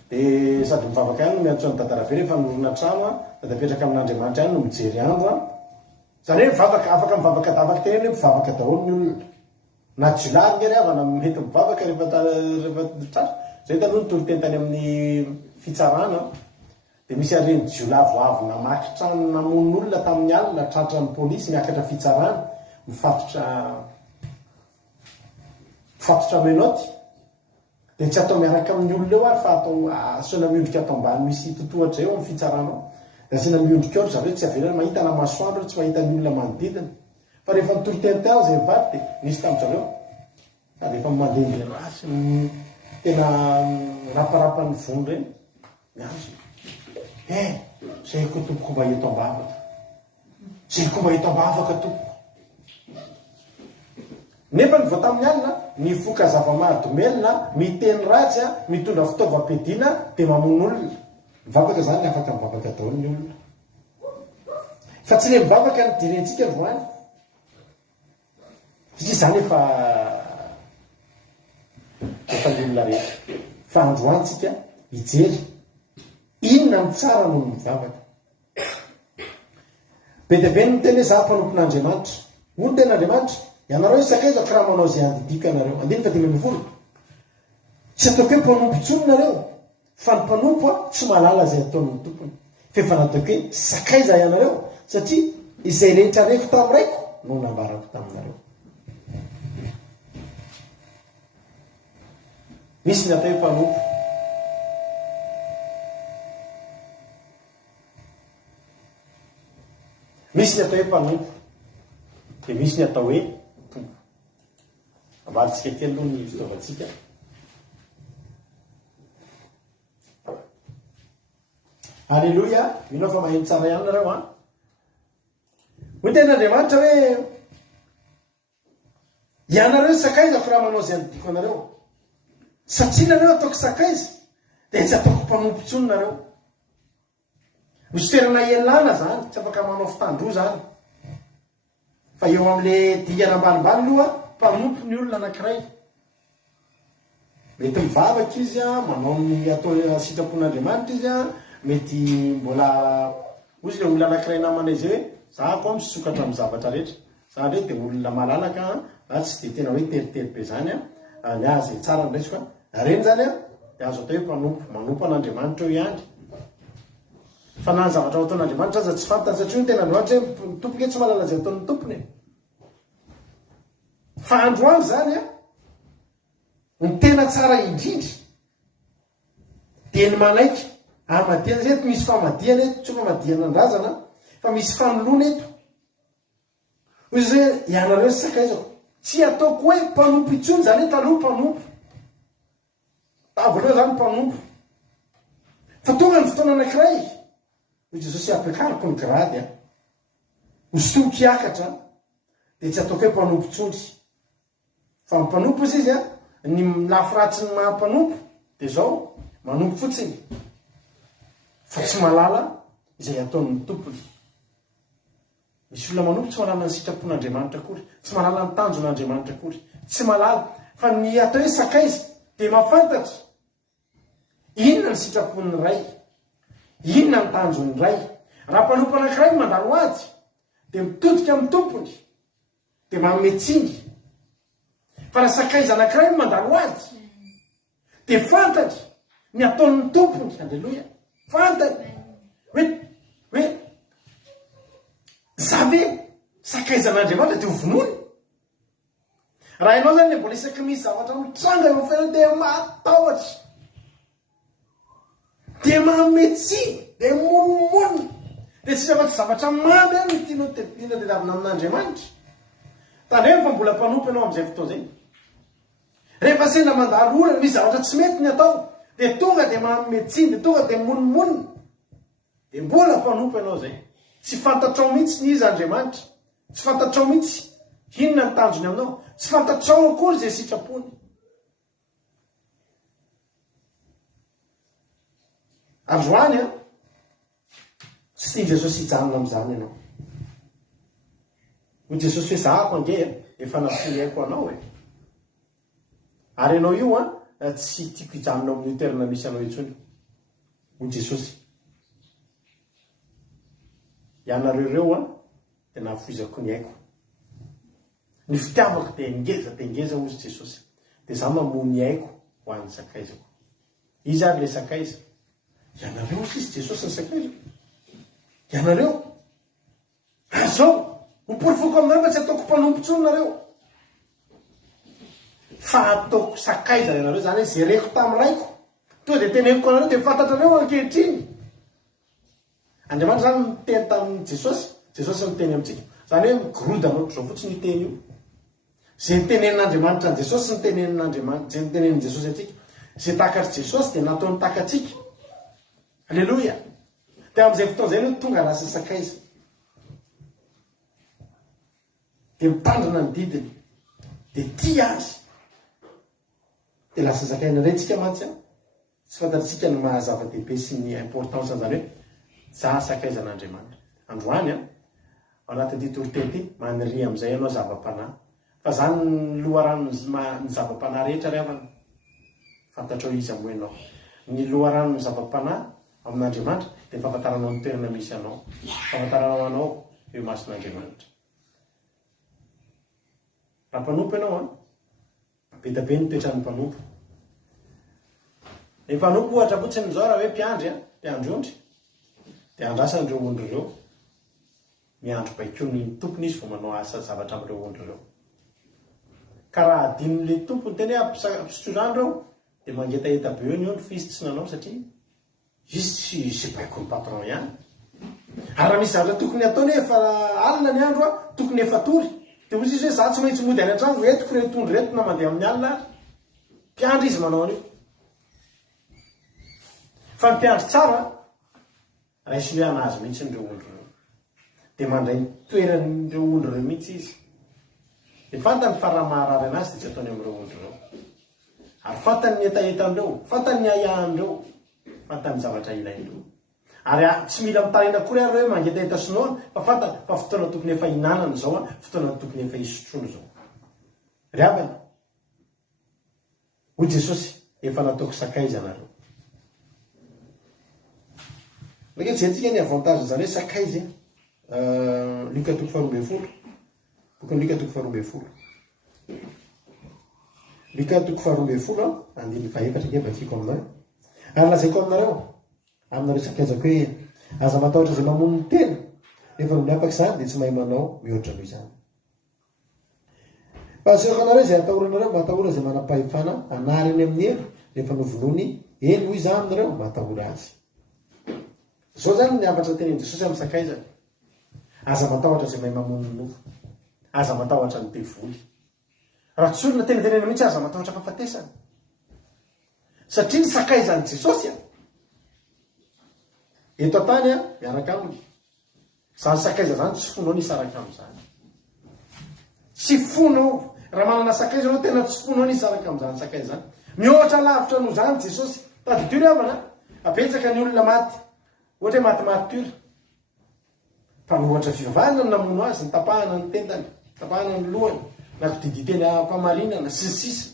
Dia sady mivavaka ihany no miantso ny dadarabe rehefa norona trano dadapetraka amin'Andriamanitra ihany no mijery andro zany hoe mivavaka afaka mivavaka davaka tena hoe mivavaka daholo ny olona. Na jolary nge havana mety mivavaka rehefa tratra. Zay taloha ny tolotentany amin'ny fitsarana. Dia misy areny jiolavo avy namaky trano namon'olona tamin'ny alina tratra ny polisy miakatra fitsarana mifatotra fatotra menao ty dia tsy atao miaraka amin'ny olona eo ary fa atao asona miondrika atao ambany misy totohatra eo amin'ny fitsaranao da asina miondrika eo zareo tsy avelany mahita na masoandro tsy mahita ny olona manodidina fa rehefa nitolotente azy zay mivady dia nisy tamin'izareo fa rehefa mandehandeha rasy tena raparapany vony reny miazo zay ko tompoko mba eto ambavaka zay ko mba eto ambavaka tompoko nefa ny voata amin'ny alina mifoka zava-mahadomelona miteny ratsy a mitondra fitaovam-piadiana dia mamono olona mivavaka zany afaka mivavaka daholo ny olona fa tsy le mivavaka ny direntsika voany satria zany efa ny olona rehetra fa androantsika hijery inona ny tsara noho ny mivavaka be dia be no teny hoe za mpanompon'Andriamanitra moa no ten'Andriamanitra ianareo isakaizako raha manao zay andidika anareo andiny fa 5 tsy ataoko hoe mpanompo intsony nareo fa ny mpanompo a tsy malala zay ataon'ny tompony fa efa nataoko hoe sakaiza ianareo satria izay rehetra reko tamin'iraiko no nambarako taminareo misy ny atao hoe mpanompo misy ny atao hoe mpanompo dia misy ny atao hoe tompo ambaritsika kely aloha ny fitaovantsika alleloia minao fa maheno tsara ihany nareo a hoy ten'Andriamanitra hoe ianareo sakaizako raha manao zay andidiko anareo satria nareo ataoko sakaiza dia tsy ataoko mpanompo intsony nareo misy toerana ialana zany tsy afaka manao fitandro zany fa eo amin'le dingana ambanimbany aloha mpanompo ny olona anankiray mety mivavaka izy a manao ny atao sitrapon'Andriamanitra izy a mety mbola ozy le olona anankiray namana izy hoe za koa misokatra amin'ny zavatra rehetra zany hoe dia olona malalaka na tsy dia tena hoe teritery be zany a ny azy tsara ndraisiko a reny zany a dia azo atao hoe mpanompo manompo an'Andriamanitra eo ihany fa na ny zavatra ao ataon'Andriamanitra aza tsy fantany satria ny tena Andriamanitra hoe ny tompoko tsy malala zay ataon'ny tompony fa androany zany a ny tena tsara indrindry dia ny manaika amadihana zay eto misy famadihana eto tsy famadihana andrazana fa misy fanoloana eto hoy izy hoe ianareo sy sakaizako tsy ataoko hoe mpanompo intsony zany hoe taloha mpanompo tavoaleo zany mpanompo fa tonga ny fotoana anankiray hoy Jesosy ampiakariko ny grady a hosoiko hiakatra dia tsy ataoko hoe mpanompo intsony fa mpanompo izy a ny lafiratsy ny mahampanompo dia zao manompo fotsiny fa tsy malala izay ataon'ny tompony misy olona manompo tsy malala ny sitrapon'Andriamanitra akory tsy malala ny tanjon'Andriamanitra akory tsy malala fa ny atao hoe sakaiza dia mafantatra inona ny sitrapon'ny ray inona ny tanjon'ny ray raha mpanompo anankiray mandalo azy dia mitodika amin'ny tompony dia mametsiny fa raha sakaiza anankiray mandalo azy dia fantatra ny ataon'ny tompony alleloia fantatra hoe za ve sakaizan'Andriamanitra dia hovonony raha ianao zany mbola isaky misy zavatra mitranga eo fena dia matahotra dia mametsiny dia monomonina dia tsy afa-tsy zavatra mamy any ny tianao tedina dia lavina amin'Andriamanitra tandreny fa mbola mpanompo ianao amin'izay fotoa zay rehefa sendra mandalo olana misy zavatra tsy mety ny atao dia tonga dia mametsiny dia tonga dia monomonina dia mbola mpanompo ianao zay tsy fantatrao mihitsy ny izy Andriamanitra tsy fantatrao mihitsy inona ny tanjony aminao tsy fantatrao akory zay sitrapony androany a tsy tia Jesosy hijanona amin'izany ianao hoy Jesosy hoe zahako angeha efa nafony haiko anao ary ianao io a tsy tiako hijanona amin'ny toerana misy anao intsony hoy Jesosy ianareo ireo a dia nahafoizako ny haiko ny fitiavako dia ngeza ozy Jesosy dia za mamono ny haiko ho an'ny sakaizako izy ary le sakaiza ianareo sisy Jesosy ny sakaiza ianareo azao mipolofoko aminareo fa tsy ataoko mpanompo intsony nareo fa ataoko sakaizana ianareo zany hoe jereko tamin'nyraiko to de teneniko anareo de fantatrareo ankehitriny. Andriamanitra zany miteny tamin'ny Jesosy miteny amintsika zany hoe migorodana zao fotsiny iteny io zay nitenenin'Andriamanitra ny Jesosy sy nitenenin'Andriamanitra zay nitenenin' Jesosy atsika zay takatry Jesosy de nataony takatsika. Alleloia. De amin'izay fotoana zay no tonga lasa sakaiza de mitandrina ny didiny de tia azy de lasa zakaina ray tsika mantsy tsy fantatsika ny mahazava-dehibe sy ny importance zany hoe za sakaizan'Andriamanitra. Androany ao anatin'ity toriteny maniry am'izay ianao zava-panahy fa zany ny loharano ny zava-panahy rehetra rehefa fantatrao izy amoenao ny loharano ny zava-panahy amin'Andriamanitra de fahafantaranao ny toerana misy anao, fahafantaranao anao eo mason'Andriamanitra. Raha mpanompo ianao be da be ny toetrany mpanompo. Ny mpanompo ohatra fotsiny zao raha hoe mpiandry de andrasandreo ondry ireo miandro baikony tompony izy vao manao asa zavatra amin'ireo ondry ireo. Ka raha adinon'le tompony teny hoe ampisotrorandro ao de mangetaheta be eo ny ondry fa izy tsy nanao satria izy sy baikony patron ihany. Ary raha misy zavatra tokony ataony efa alina ny andro tokony efa tory de ozy izy hoe za tsy maintsy mody any an-trano etiko reto ondry reto na mandeha amin'ny alina mpiandry izy manao an'io. Fa ny mpiandry tsara raisy hoe anazy mihitsy nireo ondry reo de mandray toeran'ireo ondry reo mihitsy izy de fantany fa raha maharary anazy de tsy ataony amin'ireo ondry reo ary fantany ny etaetan'ireo, fantany ny ayahan'ireo, fantany zavatra ilaindreo. Ary tsy mila mitarina akory ary hoe mangetaheta sinoana fa fantany fa fotoana tokony efa hinanana zao fotoana tokony efa hisotrono zao. Ry abana hoy Jesosy efa nataoko sakaiza anareo. Makeny jerentsika ny avantage zany hoe sakaiza Luka 12:12 boky Luka 12:12 Luka 12:12 andiny faefatra nge vakiko aminareo ary lazaiko aminareo aminareo sakaizako hoe aza matahotra zay mamono ny tena rehefa miapaky zany de tsy mahay manao mihoatra noho izany. Paseko anareo zay atahoranareo matahora zay manam-pahefana anary eny amin'ny elo rehefa novolony eny hoy za aminareo matahora azy. Zao zany ny afatra tenenin Jesosy amin'ny sakaizany. Aza matahotra zay mahay mamono ny nofo, aza matahotra ny be voly. Raha tsy olona tena tenena mihitsy aza matahotra fahafatesana satria ny sakaizany Jesosy eto antany miaraka aminy zany sakaiza zany tsy fonao nisaraka amin'izany, tsy fonao raha manana sakaiza anao tena tsy fonao nisaraka amin'izany sakaiza zany. Mihoatra lavitra noho zany Jesosy tadidiry avana apetsaka ny olona maty ohatra hoe maty martyr fa mihoatra fivavahana namono azy, nitapahana ny tentany, tapahana ny lohany na kididiteny ampamarinana sy ny sisa.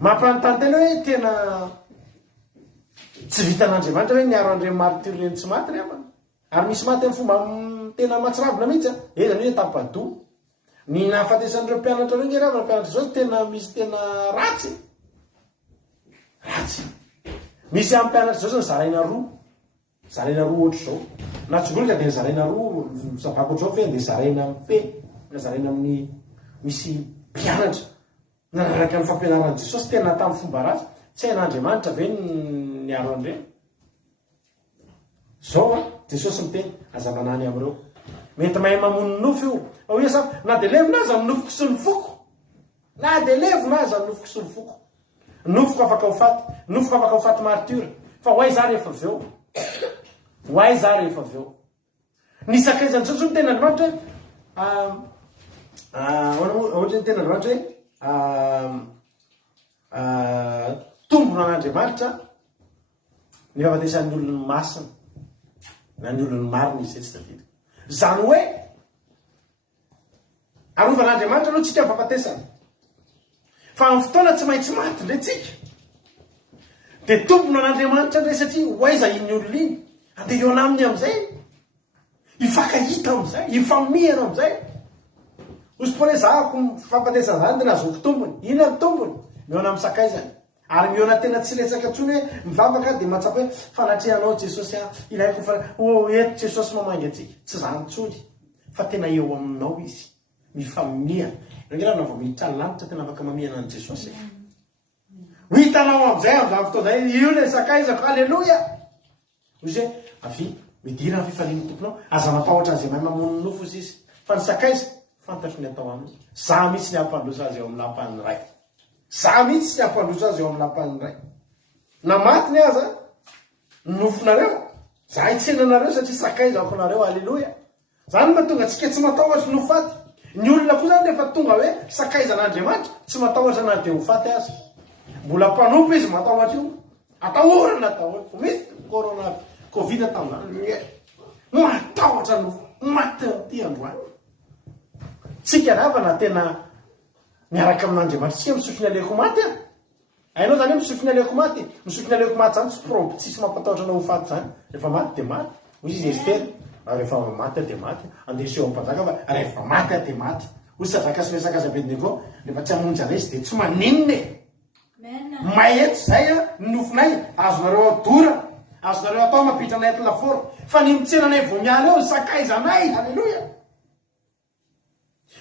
Mampanontany tena hoe tena tsy vitan'Andriamanitra hoe niaro andreny martyr reny tsy maty rehefa ary misy maty amin'ny fomba tena matsiravina mihitsy zany hoe tapadoa ny nahafatesan'ireo mpianatra reo ngery avana mpianatra zao tena misy tena ratsy misy amin'ny mpianatra zao zany zaraina roa ohatry zao na tsongolika de zaraina roa misavako ohatr'izao fe de zaraina amin'ny fe na zaraina amin'ny misy mpianatra nararaka ny fampianaran'i Jesosy tena tamin'ny fomba ratsy tsy hain'Andriamanitra ve niaro andreny zao Jesosy miteny aza manany amin'ireo mety mahay mamono nofo io hoe sa na de levo na aza ny nofoko sy ny foko, na de levo na aza ny nofoko sy ny foko, nofoko afaka ho faty martyr fa hoay za rehefa aveo ny sakaizany Jesosy ny tena Andriamanitra ohatra ny tena Andriamanitra hoe tombona an'Andriamanitra ny fahafatesan'ny olony masina na ny olony marina izy tsy tadidiko zany hoe arovan'Andriamanitra aloha tsika fahafatesana fa amin'ny fotoana tsy maintsy maty ndre tsika de tombona an'Andriamanitra ndre satria hoaiza iny olona iny andeha eo anaminy am'izay ifakahita am'izay ifamihana am'izay osy pole zahako fahafatesana zany de nazoko tombony iny amin'ny tombony miona amin'ny sakaizany ary miona tena tsy letsaka ntsony hoe mivavaka de mahatsapa hoe fanatrehanao Jesosy ilaiko fa eto Jesosy mamangy atsika tsy zany ntsony fa tena eo aminao izy mifamiha Rangelana vao miditra ny lanitra tena afaka mamiana an' Jesosy. Ho hitanao amin'izay amin'izany fotoana izay io ilay sakaizako halleloia. Hoy zay avy midira ny fifalian'ny tomponao aza matahotra azy mahay mamono nofo izy izy. Fa ny sakaiza fantatro ny atao aminy. Za mihitsy ny ampandrosa azy eo amin'ny lapan'ny ray. Za mihitsy ny ampandrosa azy eo amin'ny lapan'ny ray. Na maty ny aza nofonareo. Za hitsenanareo satria sakaizako nareo halleloia. Zany mahatonga antsika tsy matahotra no faty. Ny olona koa zany rehefa tonga hoe sakaizan'Andriamanitra tsy matahotra na dia ho faty azy. Mbola mpanompo izy matahotra io. Atahorana atahorana. Misy corona covid tamin'izany. Matahotra no maty ty androany. Tsika ravana tena miaraka amin'Andriamanitra tsika misotro ny aleko maty a. Hainao zany hoe misotro ny aleko maty. Misotro ny aleko maty zany tsy prompt tsisy mampatahotra na ho faty zany. Rehefa maty dia maty. Hoy izy Estera. Rehefa maty dia maty. Andeseo amin'ny mpanjaka fa rehefa maty dia maty. Hoy Sadraka sy Mesaka sy Abednego rehefa tsy hamonjy anay izy dia tsy maninona e. Mahitsy zay a nofonay azonareo adora. Azonareo atao mampitra anay aty laforo. Fa ny mitsenanay vao miala eo sakaizanay. Halleloia.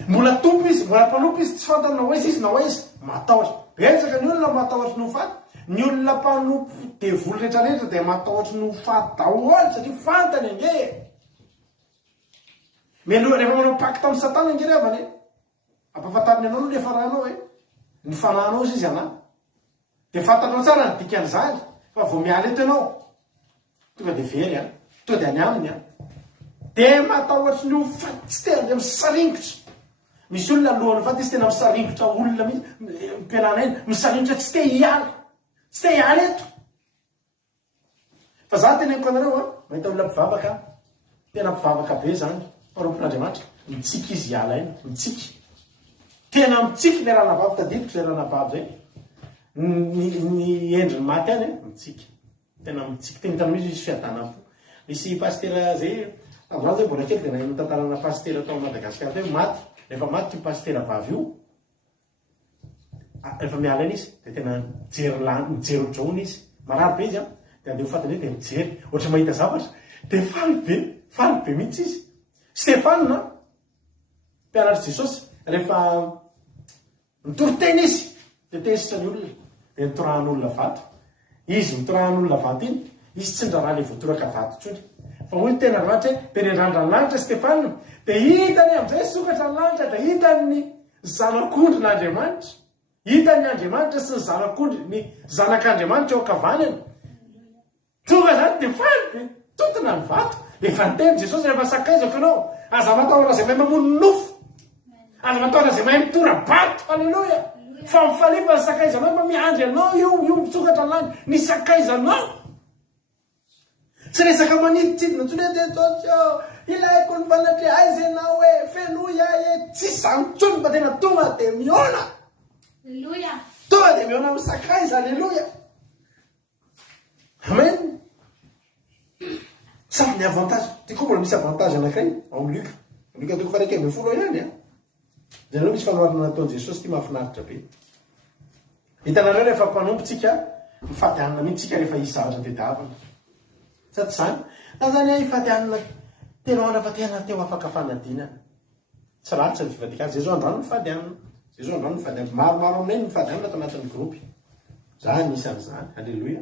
Mbola tompo izy, mbola mpanompo izy tsy fantany na hoe izy na hoe izy matahotra. Betsaka ny olona matahotra no faty. Ny olona mpanompo devoly rehetrarehetra dia matahotra no faty daholo satria fantany ange. Meloha rehefa manao pacte amin'ny Satana ange revany. Ampafantariny anao no rehefa rahanao hoe ny fanahinao izy ana. Dia fantanao tsara ny dikan'izany fa vao miala eto ianao tonga dia very a. Tonga dia any aminy a. Dia matahotra ny ho faty tsy tena dia misaringotra. Misy olona alohan'ny faty izy tena misaringotra olona mpialana eny. Misaringotra tsy te hiala. Tsy te hiala eto. Fa za tena eniko anareo a mahita olona mpivavaka. Tena mpivavaka be zany. Parompon'Andriamanitra. Mitsika izy hiala eny. Mitsika. Tena mitsika le rana vavy tadidiko zay rana vavy zay. Ny endriny maty any mitsika. Tena mitsika. Tena tany misy izy fiadanam-po. Misy pastera zay. Androany zay mbola kely dia nahino tantarana pastera tao Madagasikara teo maty. Rehefa maty io pastera vavy io. Rehefa miala eny izy dia tena mijery drone izy. Marary be izy a. Dia andeha ho fatany dia mijery. Ohatra mahita zavatra. Dia faly be mihitsy izy. Stefana mpianatry Jesosy rehefa mitory-tena izy dia tesitra ny olona dia nitorahan'olona vato. Izy mitorahan'olona vato iny izy tsy ndraraha ilay voatoraka vato intsony fa hoy tena ratra dia nirandra ny lanitra Stefana dia hitany amin'izay sokatra ny lanitra dia hitany ny zanak'ondrin'Andriamanitra. Hitany Andriamanitra sy ny zanak'ondry ny zanak'Andriamanitra eo ankavanana. Tonga zany dia faly be totona ny vato. Efa niteny Jesosy rehefa sakaizako ianao aza matahotra izay mahay mamono nofo. Aza matahotra izay mahay mitora bato. Halleloia. Fa mifalifa ny sakaizanao fa miandry anao io misokatra lany ny sakaizanao. Tsy resaka maniditsidina tsy hoe Jesosy ilaiko ny fanatria aiza ianao hoe fenoia tsy zany tsony fa tena tonga dia miona. Halleluia. Tonga dia miona amin'ny sakaiza. Halleloia. Amen. Samy ny avantage. Ty koa mbola misy avantage anankiray ao amin'ny Luka. Luka toko faha 1:10 ihany a. Zareo misy fanoharana nataon'i Jesosy ty mahafinaritra be. Hitanareo rehefa mpanompotsika mifaty hanina mihitsy tsika rehefa hisy zavatra tediavana. Sady zany. Na zany hifaty hanina tena andra fa tena teo afaka fanadinana. Tsy ratsy ny fivadikana. Zay zao androany mifady hanina. Zay zao androany mifady hanina. Maromaro aminay mifady hanina ato anatin'ny grupy. Zany isan'izany. Halleloia.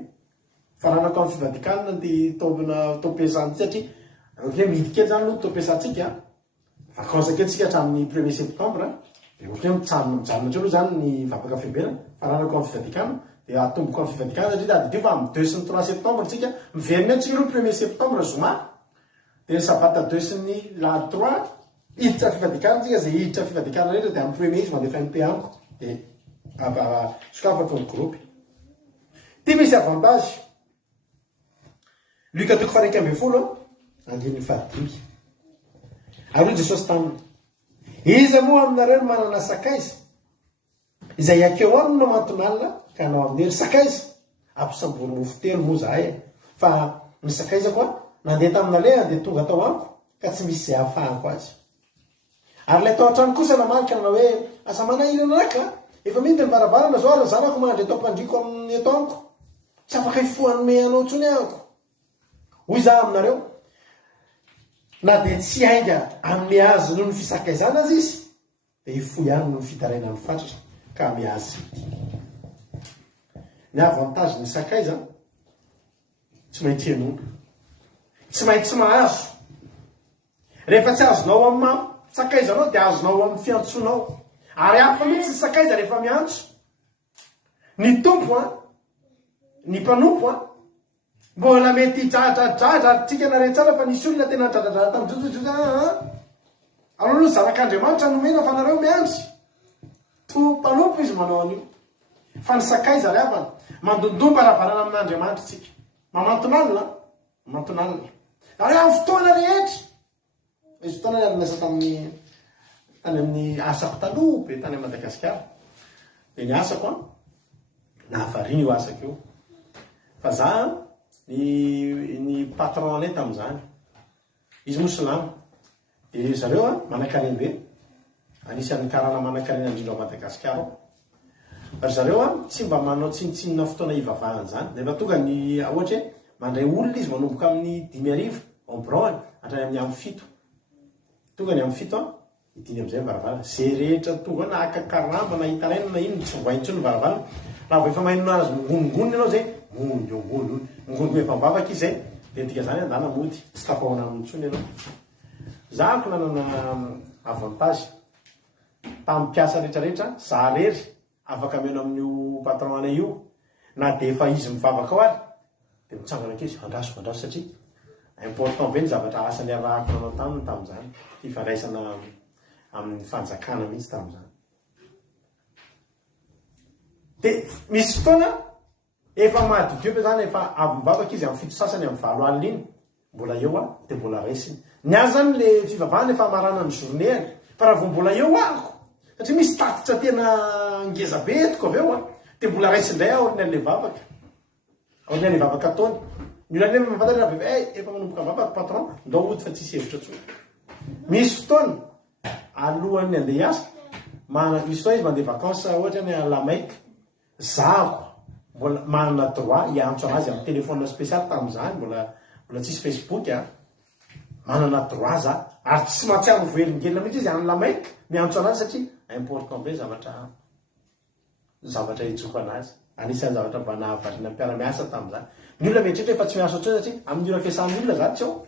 Fa raha natao amin'ny fivadikana dia tao pesany satria hoe mihidy kely zany no tao pesantsika. Vakansa kely tsika hatramin'ny 1er septembre. Dia ohatra hoe mijanona aloha zany ny vapaka fiambelana. Fa raha natao amin'ny fivadikana dia atomboko amin'ny fivadikana satria tadidio fa amin'ny 2 sy ny 3 septembre tsika miverina antsika aloha 1er septembre zoma. Dia ny sabata 2 sy ny la 3 hiditra fivadikana tsika zay hiditra fivadikana rehetra dia amin'ny 1er izy mandefa MP amiko. Dia sokafa atao ny grupy. Ty misy avantage. Luka toko faha 1:10 andininy fahadimy. Ary Jesosy taminy. Iza moa aminareo manana sakaiza izay akeo aminy no mahatonalina ka anao amin'ery sakaiza. Ampisambory mofo telo moa zahay. Fa ny sakaiza koa nandeha tamin'ale andeha tonga tao amiko ka tsy misy izay ahafahako azy. Ary ilay tao an-trano kosa namarika na hoe asa manahirana raka. Efa miditra ny varavarana zao ary zanako mandry atao mpandriko amin'ny eto amiko. Tsy afaka hifohanome anao intsony ahako. Hoy za aminareo. Na dia tsy hainga amin'ny azy noho ny fisakaizana azy izy dia ifo ihany no fitaraina ny fatratra ka miazy. Ny avantage ny sakaiza tsy maintsy henona, tsy maintsy mahazo. Rehefa tsy azonao amin'ny sakaizanao dia azonao amin'ny fiantsonao. Ary hafa mihitsy ny sakaiza rehefa miantso. Ny tompo ny mpanompo mbola mety dradradradra tsika nareo tsara fa nisy olona tena dradradrada tamin'jojojojo aloha zanak'Andriamanitra nomena fa nareo miandry. Mpanompo izy manao an'io. Fa ny sakaiza ry havana mandondomba rahavarana amin'Andriamanitra tsika. Mamantonalina. Ary amin'ny fotoana rehetra. Izy fotoana ary nasa tany amin'ny asako taloha be tany Madagasikara. Dia ny asako nahavarina io asako io. Fa za ny patron anay tamin'izany. Izy mosilamo. Dia zareo manan-karena be. Anisan'ny karana manan-karena indrindra ao Madagasikara. Ary zareo tsy mba manao tsinitsinina fotoana ivavahana zany. Nefa tonga ny ohatra hoe mandray olona izy manomboka amin'ny 5,000 ombrone hatrany amin'ny amin'ny 7. Tonga ny amin'ny 7 idiny amin'izay varavara. Zay rehetra tonga na aka karamba na hitaraina na ino tsy voaintsony varavara. Raha vao efa maino azy mongonongony ianao zay mongongo efa mbavaka izy zay dia tika zany andana mody tsy tapahoana amin'ny tsony ianao. Zahako nanana avantage tamin'ny mpiasa rehetrarehetra za rery afaka meno amin'io patron anay io na dia efa izy mivavaka ao ary dia mitsangana kely andraso satria important be ny zavatra asany arahako nanao tamin'izany fifandraisana amin'ny fanjakana mihitsy tamin'izany. Dia misy fotoana efa mahadidiope zany efa avy mivavaka izy amin'ny 7 sasany amin'ny 9 alina iny mbola eo dia mbola raisiny. Ny azy zany le fivavahana efa marana ny journée fa raha vao mbola eo ako satria misy tatitra tena ngeza be etiko avy eo dia mbola raisindray ordinaire le vavaka. Ordinaire le vavaka taony. Ny olona nefa mafantatra raha efa manomboka vavaka patron ndao ody fa tsisy hevitra tsony. Misy fotoana alohan'ny andeha hiasa misy fotoana izy mandeha vacances ohatra ny Lamaika. Zako mbola manana droit hiantso anazy amin'ny téléphone spécial tamin'izany mbola tsisy Facebook manana droit za ary tsy mahatsiaro velongelina mihitsy izy amin'ny Lamaika miantso anazy satria important be zavatra hitsoka anazy. Anisan'ny zavatra mba nahavarina mpiara-miasa tamin'izany. Ny olona mieritreritra efa tsy miasa ohatray satria amin'ny ora fiasan'ny olona za tsy ao.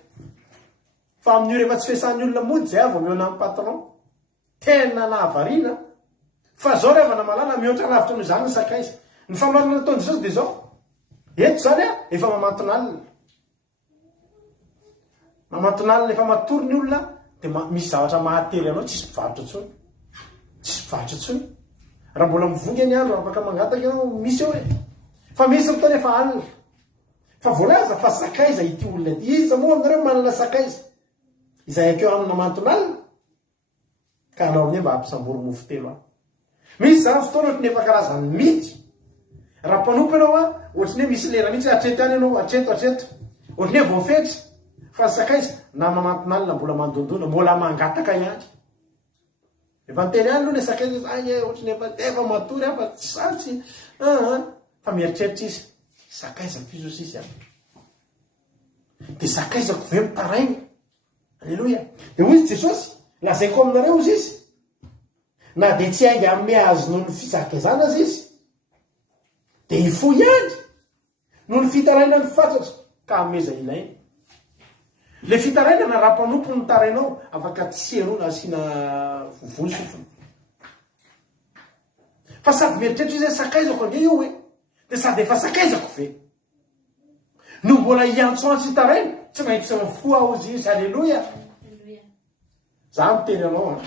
Fa amin'ny ora efa tsy fiasan'ny olona mody zay vao miona amin'ny patron. Tena nahavarina. Fa zao rehefa namalala mihoatra lavitra noho izany ny sakaiza. Ny famarina nataony Jesosy dia zao. Eto zany efa mamantonalina. Mamantonalina efa matory ny olona dia misy zavatra mahatery anao tsisy mpivarotra tsony. Tsisy mpivarotra tsony. Raha mbola mivoga ny andro afaka mangataka ianao misy eo fa misy fotoana efa alina. Fa voalaza fa sakaiza ity olona ity. Iza moa aminareo manana sakaiza. Izay akeo amina mamantonalina. Ka anao amin'io mba hampisambory mofo telo misy zany fotoana ohatry nefa karazany mity. Raha mpanompo ianao ohatry ny hoe misy lera mihitsy atreto any ianao atreto. Ohatry ny hoe voafetra. Fa sakaiza na mamantonalina mbola mandondona mbola mangataka ihany. Efa miteny ihany aloha ny sakaiza zany ohatry ny efa matory fa tsy sarotsy fa mieritreritra izy. Sakaiza Jesosy izy dia sakaizako ve mitaraina. Alleluia. Dia hoy izy Jesosy lazaiko aminareo izy izy. Na dia tsy hainga amin'ny azo noho ny fizakazana azy izy. Dia ifo ihany noho ny fitaraina ny fatratra ka ameza ilaina. Le fitaraina na raha mpanompo ny tarainao afaka tsihano na asiana vovolo sofina. Fa sady mieritreritra izy sakaizako ande io dia sady efa sakaizako ve. No mbola hiantsoantso taraina tsy maintsy mifoa ao izy izy. Alleluia. Za miteny anao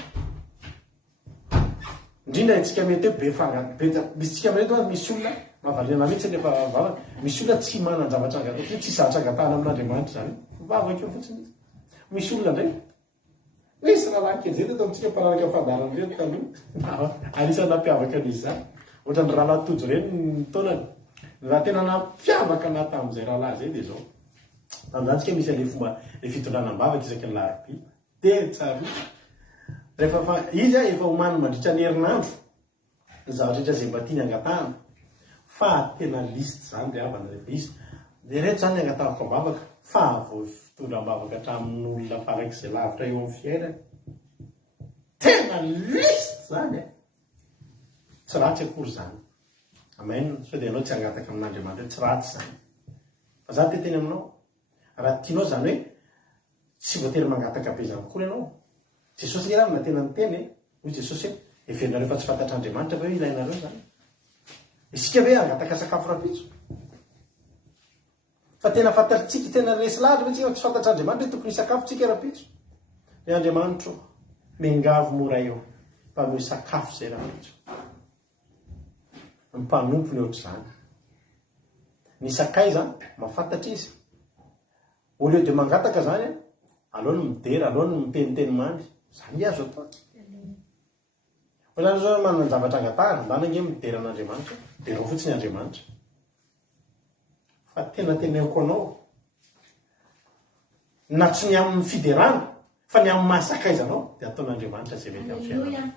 indrindra itsika mety hoe be fangady misy tsika mety misy olona mahavaliana mihitsy nefa vavaka. Misy olona tsy manan-javatra angatana tsy zavatra angatana amin'Andriamanitra zany. Vavaka eo fotsiny. Misy olona ndray misy rahalahy kely zay teto amintsika mpanaraka fandarana reto taloha. Anisan'ny nampiavaka an'izy zany. Ohatran'ny rahalahy tojo ireny ny taonany. Raha tena nampiavaka anahy tamin'izay rahalahy zay dia zao. Tamin'izany tsika misy le fomba le fitondranam-bavaka isaky ny larobia. Tena tsara. Rehefa izy efa homany mandritra ny herinandro ny zavatra rehetra izay mba tiany angatahana. Fa tena liste zany dia avana rehefa izy. Dia reto zany angatahako am-bavaka fa vao fitondram-bavaka hatramin'ny olona farak'izay lavitra eo amin'ny fiainana. Tena tena list zany tsy ratsy akory zany amen sao dia ianao tsy hangataka amin'andriamanitra hoe tsy ratsy zany fa za teteny aminao raha tianao zany hoe tsy voatery mangataka be zany kory ianao jesosy ny raha na tena nyteny hoy jesosy hoe everinareo fa tsy fantatr'andriamanitra va hoe ilainareo zany isika hoe angataka sakafo rapitso fa tena fantatritsika tena resy lahatra hoe tsika tsy fantatr'andriamanitra hoe tokony sakafo tsika rapitso ny andriamanitro mengavo mora eo mpanohy sakafo zay rapitso ny mpanompony ohatr' zany ny sakay zany mafantatra izy au lieu de mangataka zany aloha ny midera aloha ny miteniteny mamy zany azo atao zany zao manana zavatra angatahana zany ange midera an'andriamanitra de reo fotsiny andriamanitra fa tena teneko anao na tsy ny amin'ny fiderana fa ny amin'ny mahasakaizanao de ataon'andriamanitra zay mety amin'ny fiainana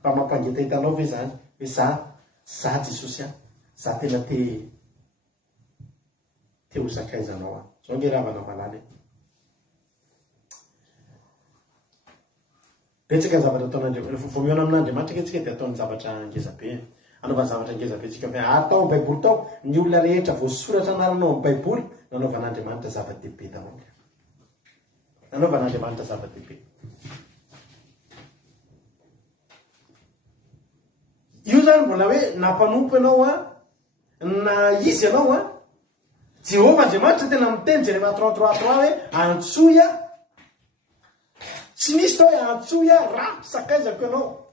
mba mampangeta hitanao ve zany hoe za jesosy za tena te ho sakaizanao zao nge ravana valany betsaka ny zavatra ataon'andriamanitra vomiona amin'andriamanitra ke tsika dia ataony zavatra ngezabe anaovany zavatra ngezabe tsika hoe atao ny baiboly tao ny olona rehetra voasoratra anaranao amin'ny baiboly nanaovan'andriamanitra zava-dehibe daholo nanaovan'andriamanitra zava-dehibe io zany mbola hoe nampanompo ianao na izy ianao Jehovah andriamanitra tena miteny Jeremia 33:3 hoe antsoya tsy misy tao hoe antsoya raha sakaizako ianao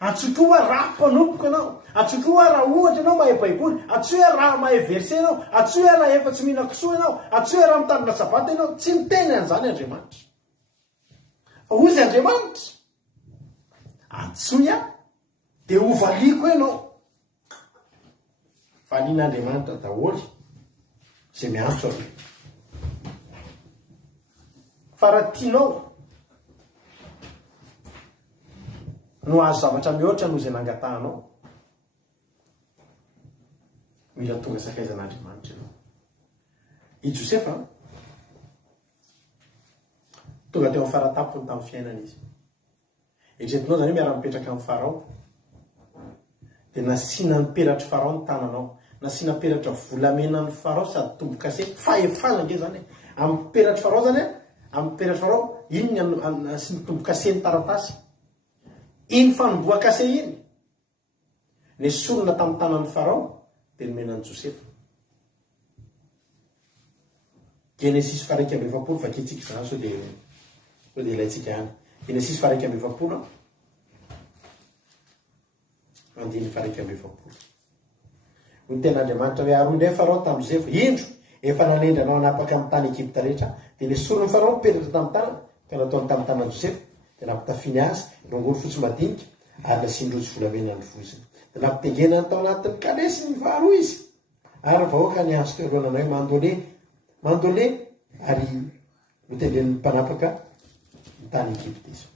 antsokoa raha mpanompoko ianao antsokoa raha ohatra ianao mahay baiboly antsoya raha mahay verset ianao antsoya raha efa tsy mihina kisoa ianao antsoya raha mitandrina sabata ianao tsy miteny an'izany andriamanitra fa ozy andriamanitra antsoya de ho valiko ianao valian'andriamanitra daholo zay miantso avy fa raha tianao no azo zavatra mihoatra noho izay nangatahanao mila tonga sakaizan'andriamanitra ianao i Josefa tonga teo amin'ny faratapony tamin'ny fiainana izy etretinao zany hoe miara-mipetraka amin'ny farao dia nasiana ny peratry farao ny tananao nasiana peratra volamena ny farao sady tombo-kase fahefana nge zany amin'ny peratry farao zany amin'ny peratry farao iny sy ny tombo-kase ny taratasy iny fanomboa-kase iny ny sorona tamin'ny tanan'ny farao dia nomenan'ny Josefa Genesis 1:20 vaketsika zany sao dia ilaitsika any Genesis 1:20 andiny 1:20 ny ten'andriamanitra hoe aroy ndray farao tamin'ny Josefa indro efa nanendranao anapaka amin'ny tany Egypta rehetra dia ny sorony farao mipetratra tamin'ny tanana ka nataony tamin'ny tanana Josefa dia nampitafiny azy rongolo fotsy madinika ary nasindrotsy volamena ny voziny dia nampitengena tao anatin'ny kalesy ny varo izy ary vahoaka ny azo teo alohananay mandole ary hotendren'ny mpanapaka ny tany Egypta izy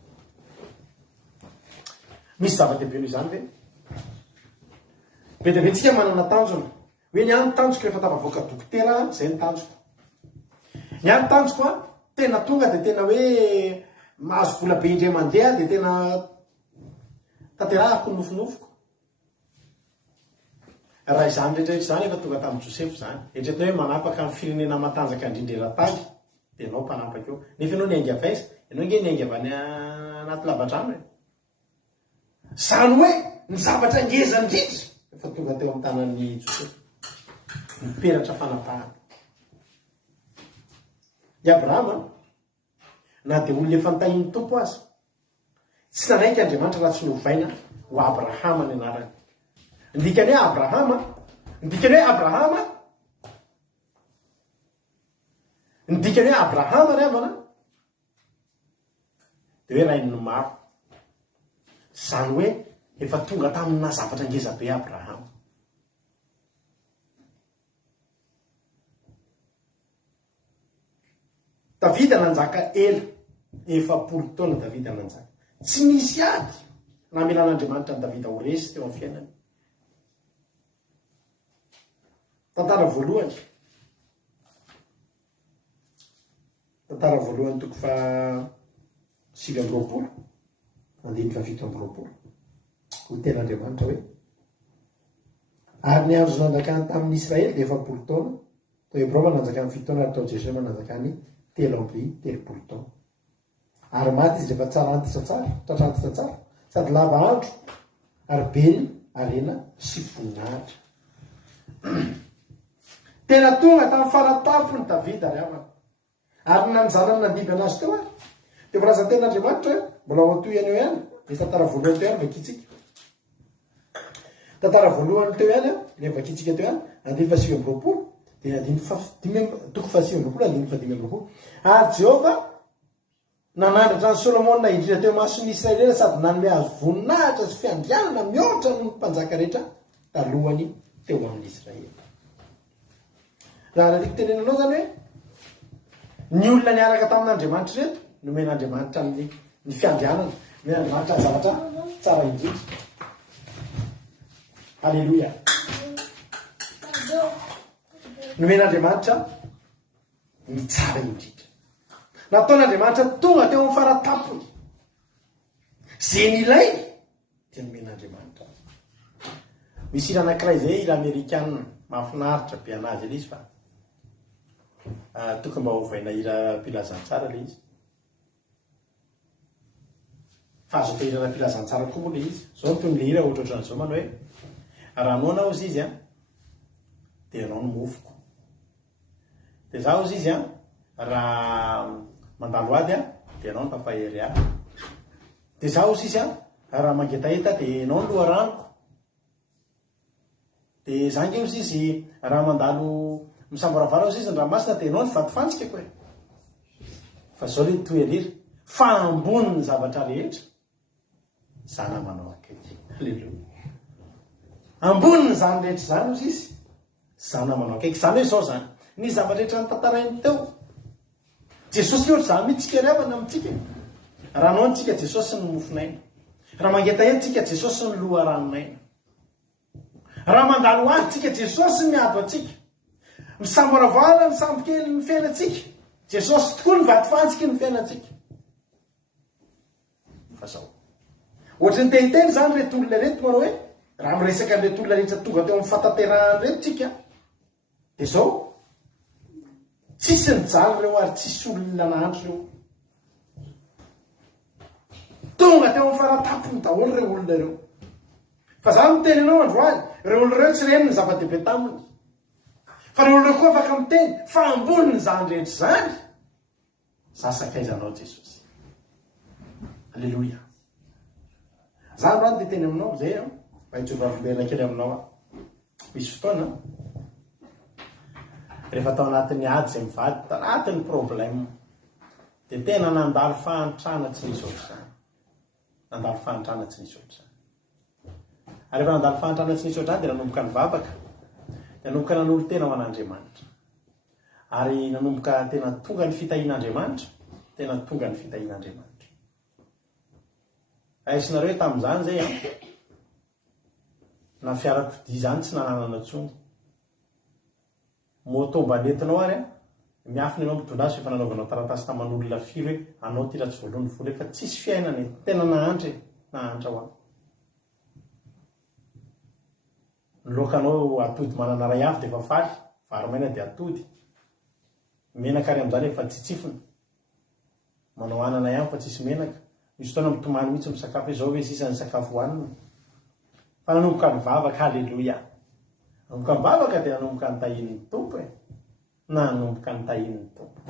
misy zava-dehibe noho izany ve be dia be tsika manana tanjona hoe ny any tanjoko rehefa tafavoaka dokotera zay ny tanjoko ny any tanjoko tena tonga dia tena hoe mahazo vola be indray mandeha dia tena tanterahako ny nofinofiko raha izany rehetrarehetra zany efa tonga tamin'ny Josefa zany etretina hoe manapaka amin'ny firenena matanjaka indrindraratagy dia ianao mpanapaka eo nefa ianao ny ainga vaiza ianao nge ny ainga avy any anaty lavadrano zany hoe ny zavatra ngeza indrindra efa tonga teo amin'ny tanan'ny Josefa miperatra fanapahana i Abrahama na dia olona efa nitahin'ny tompo azy tsy nanaiky andriamanitra raha tsy niovaina ho Abrahama ny anarany ndikany hoe Abrahama ndikany hoe Abrahama ry havana dia hoe rain'ny maro zany hoe efa tonga tamina zavatra ngezabe Abrahama Davida nanjaka ela 70 taona Davida nanjaka tsy nisy ady namelan'andriamanitra ny Davida ho resy teo amin'ny fiainany tantara voalohany toko fa 7 17 ho ten'Andriamanitra hoe ary ny andro nanjakany tamin'ny Israely dia 7 taona, tao Hebrao nanjaka ny 7 taona ary tao Jerusalema nanjaka ny 3 taona. Ary maty izy rehefa tsara antitra tsara, tratrantitra tsara, sady lava andro ary beny arena sy voninahitra. Tena tonga tamin'ny faratapony Davida ry havana, ary nanjanany nandiby anazy teo ary dia voalaza ten'Andriamanitra mbola ao atoy eo ihany ny tantara voalohany teo ihany vakitsika. Tantara voalohany teo ihany le vakitsika teo ihany 2:20 dia 2:20 ary Jehova nanandratra ny Solomona indrindra teo mason'ny Israelina sady nanome azy voninahitra sy fiandrianana mihoatra ny mpanjaka rehetra talohany teo amin'ny Israely. Raha nalika tenenanao zany hoe ny olona niaraka tamin'Andriamanitra reto nomen'Andriamanitra ny fiandrianana, nomen'Andriamanitra zavatra tsara indrindra. Halleluja. Nomen'Andriamanitra ny tsara indrindra. Nataon'Andriamanitra tonga teo amin'ny faratapony. Zay ny ilay dia nomen'Andriamanitra. Misy hira anankiray izay hira Amerikanina mahafinaritra be anazy ilay izy fa tokony mba hovaina hira mpilazansara ilay izy. Fa azo atao hira mpilazansara koa moa ilay izy. Zao no toy ny hira ohatrohatran'izao manao hoe raha anao anao izy dia anao no mofoko. Dia zaho izy raha mandalo ady dia anao no papahery ahy. Dia zaho izy raha mangetaheta dia anao no loharanoko. Dia zangy izy raha mandalo misamboravara izy ny ranomasina dia anao ny vatofantsika koe. Fa zao le toerira fa ambony ny zavatra rehetra zana manao akaiky. Halleluja. Ambony zany rehetra zany izy zana manao akaiky. Zany hoe zao zany ny zavatra rehetra ny tantarainy teo Jesosy ohatra zany mitsika riavana amintsika. Raha anao ntsika Jesosy ny mofinaina, raha mangetahery tsika Jesosy ny loharanonaina, raha mandalo azy tsika Jesosy miado atsika, misamboravara ny sambokely ny fiainatsika Jesosy tokoa ny vatofantsika ny fiainatsika. Fa zao ohatra ny teniteny zany reto olona reto manao hoe raha miresaka an'ireto olona rehetra tonga teo amin'ny fataterahany reto tsika dia zao tsisy ny jalo reo ary tsisy olona nahandro reo. Tonga teo amin'ny faratapony daholo reo olona reo. Fa zany miteny anao androany reo olona reo tsy reny ny zava-dehibe taminy. Fa reo olona reo koa afaka miteny fa ambony ny zany rehetra zany sasakaizanao Jesosy. Halleluja. Zany rano dia teny aminao zay mba hitsovaroberina kely aminao misy fotoana rehefa tao anatin'ny ady izay mivady tanatin'ny problème dia tena nandalo fahantrana tsy nisy ohatr'izany. Nandalo fahantrana tsy nisy ohatr'izany. Ary rehefa nandalo fahantrana tsy nisy ohatr'izany dia nanomboka nivavaka, dia nanomboka nanolo tena ho an'Andriamanitra. Ary nanomboka tena tonga ny fitahian'Andriamanitra, tena tonga ny fitahian'Andriamanitra. Aisinareo tamin'izany zay na fiarakodia zany tsy nananana intsony. Moto mba nentinao ary miafina ianao mitondra azy efa nanaovanao taratasy taman'olona firy hoe anao ty raha tsy voalohany vola efa tsisy fiainana tena nahantra ho aho. Ny lokanao atody manana ray avy dia efa faly, vary maina dia atody. Menaka ary amin'izany efa tsitsifina. Manao anana ihany fa tsisy menaka. Misy fotoana mitomany mihitsy misakafo hoe zao hoe sisa ny sakafo hohanina. Fa nanomboka mivavaka, halleluja. Nanomboka mivavaka dia nanomboka nitahin'ny tompo e. Nanomboka nitahin'ny tompo.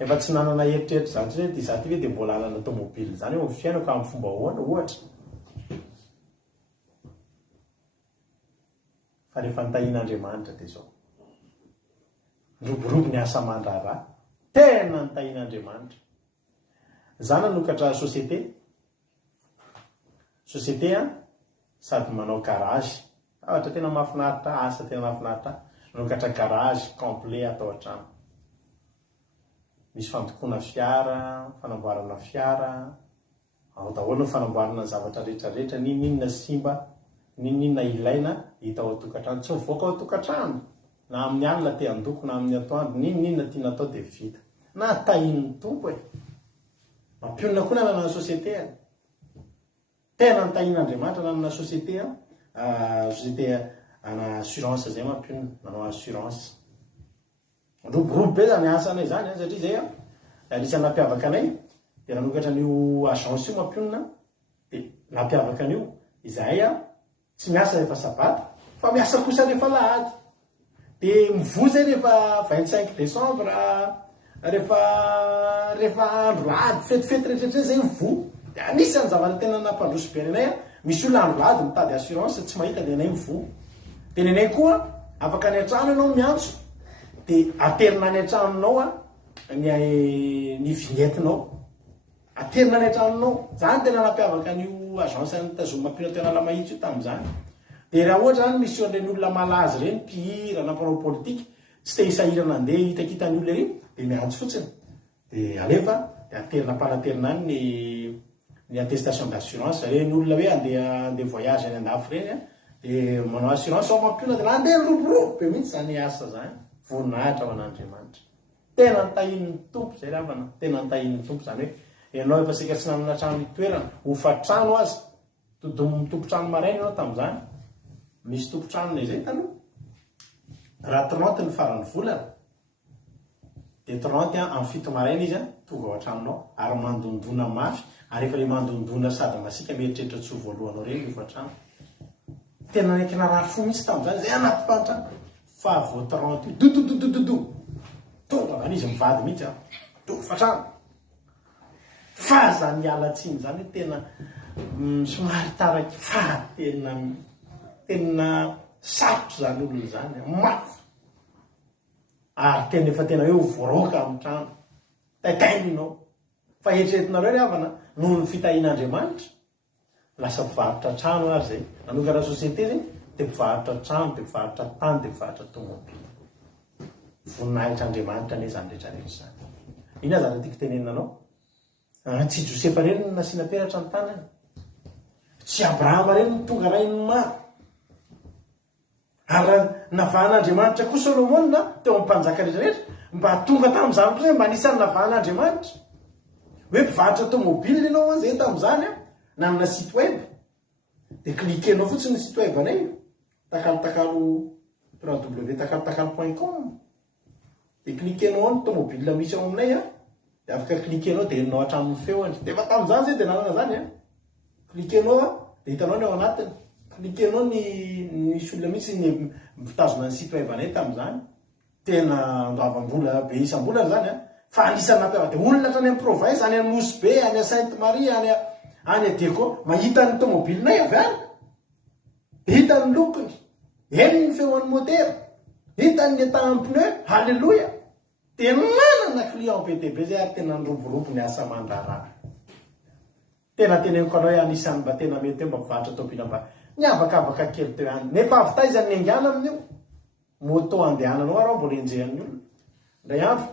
Efa tsy nanana eritreritra zany hoe dia izaho ty hoe dia mbola hanana tômôbily zany hoe fiainako amin'ny fomba ahoana ohatra. Fa rehefa nitahin'Andriamanitra dia zao. Roborobo ny asa mandraharaha. Tena nitahin'Andriamanitra. Zana nokatra société. Société sady manao garage. Ohatra tena mahafinaritra asa tena mahafinaritra. Nokatra garage complet atao an-trano. Misy fandokoana fiara, fanamboarana fiara. Ao daholo ny fanamboarana ny zavatra rehetrarehetra, ninona simba, ninona ilaina hita ao an-tokantrano. Tsy mivoaka ao an-tokantrano. Na amin'ny alina te handoko, na amin'ny atoandro, ninona tiana atao dia vita. Na tahin'ny tompo e. Mampionona koa nanana société. tena nitahin'Andriamanitra nanana société ana assurance zay mampionina nanao assurance roborobo be zany asanay zany satria zay anisan'ny nampiavaka anay de nanokatra an'io agence io mampionina de nampiavaka an'io izahay tsy miasa rehefa sabata fa miasa kosa rehefa lahady de mivoza rehefa 25 décembre rehefa andro lahady fetifety rehetrarehetra zay mivo de anisan'ny zavatra tena nampandroso be anay misy olona andro lahady mitady assurance tsy mahita de anay mivo de nenay koa afaka any an-trano ianao miantso de aterina any an-tranonao ny vignetinao aterina any an-tranonao zany tena nampiavaka an'io agence nitazoma mampina tena lamahitsy io tamin'izany de raha ohatra zany misy onreny olona malazy reny mpihira nampanao politika tsy te hisahirana andeha hitakitany olona reny de miantso fotsiny de alefa de aterina mpanaterina any ny attestation d'assurance reny olona hoe andeha voyage any andafy reny de manao assurance ao mampiona de nandeha roborobo be mihitsy zany asa zany voninahitra ho an'Andriamanitra tena nitahin'ny tompo zay ravana tena nitahin'ny tompo zany hoe ianao efa sika tsy nanana trano itoerana hofa-trano azy todomy tompo-trano maraina ianao tamin'izany misy tompo-tranonay zay taloha raha 30 ny farany volana de 30 amin'ny fito maraina izy tonga ao an-tranonao ary mandondona mafy ary efa le mandondona sady masika mieritreritra tsy ho voalohanao reny hofa-trano tena naikina raha fo mihitsy tamin'izany zay anaty fantrano fa vo 30 dodododododo tonga zany izy mivady mihitsy do fatrano fa zany alatsiny zany hoe tena somary taraky fa tena sarotro zany olona zany mafy ary tena efa tena hoe voaroka amin'ny trano taitainao fa eritreretinareo ry havana noho ny fitahin'Andriamanitra lasa mpivarotra trano ary zay nanokana société zay de mpivarotra trano de mpivarotra tany de mpivarotra tomobily voninahitr'Andriamanitra ane zany rehetrarehetra zany ina zany tiako tenenanao tsy Josefa reny no nasiana peratra ny tanany tsy Abrahama reny ny tonga rainy maro ary navahan'Andriamanitra koa Solomona teo amin'ny mpanjaka rehetrarehetra mba tonga tamin'izany koa zay mba anisan'ny navahan'Andriamanitra hoe mpivarotra tomobily ianao zay tamin'izany nanana site web de cliquenao fotsiny site web anay takalotakalo www.takalotakalo.com de cliquenao ny tomobile misy ao aminay de afaka cliquenao de enao hatramin'ny feoany de efa tamin'izany zay de nanana zany cliquenao de hitanao ny ao anatiny cliquenao ny olona mihitsy ny mitazona ny site web anay tamin'izany tena andoavam-bola be isam-bola zany fa anisan'ny nampiavaka de olona hatrany amin'ny province any amin'ny Mosbe any a Sainte Marie any Adeco mahita ny tomobilinay avy any hita ny lokony eny ny feon'ny motera hita ny etan'ny pneu halleloja de nanana client be dia be zay ary tena nyroborobo ny asa mandraraha tena teneniko anao hoe anisan'ny mba tena mety hoe mba mpivarotra tobila mba niavakavaka kely teo any nefa avitaizany ny angana amin'io moto andehananao arao mbola enjehan'ny olona ndray andro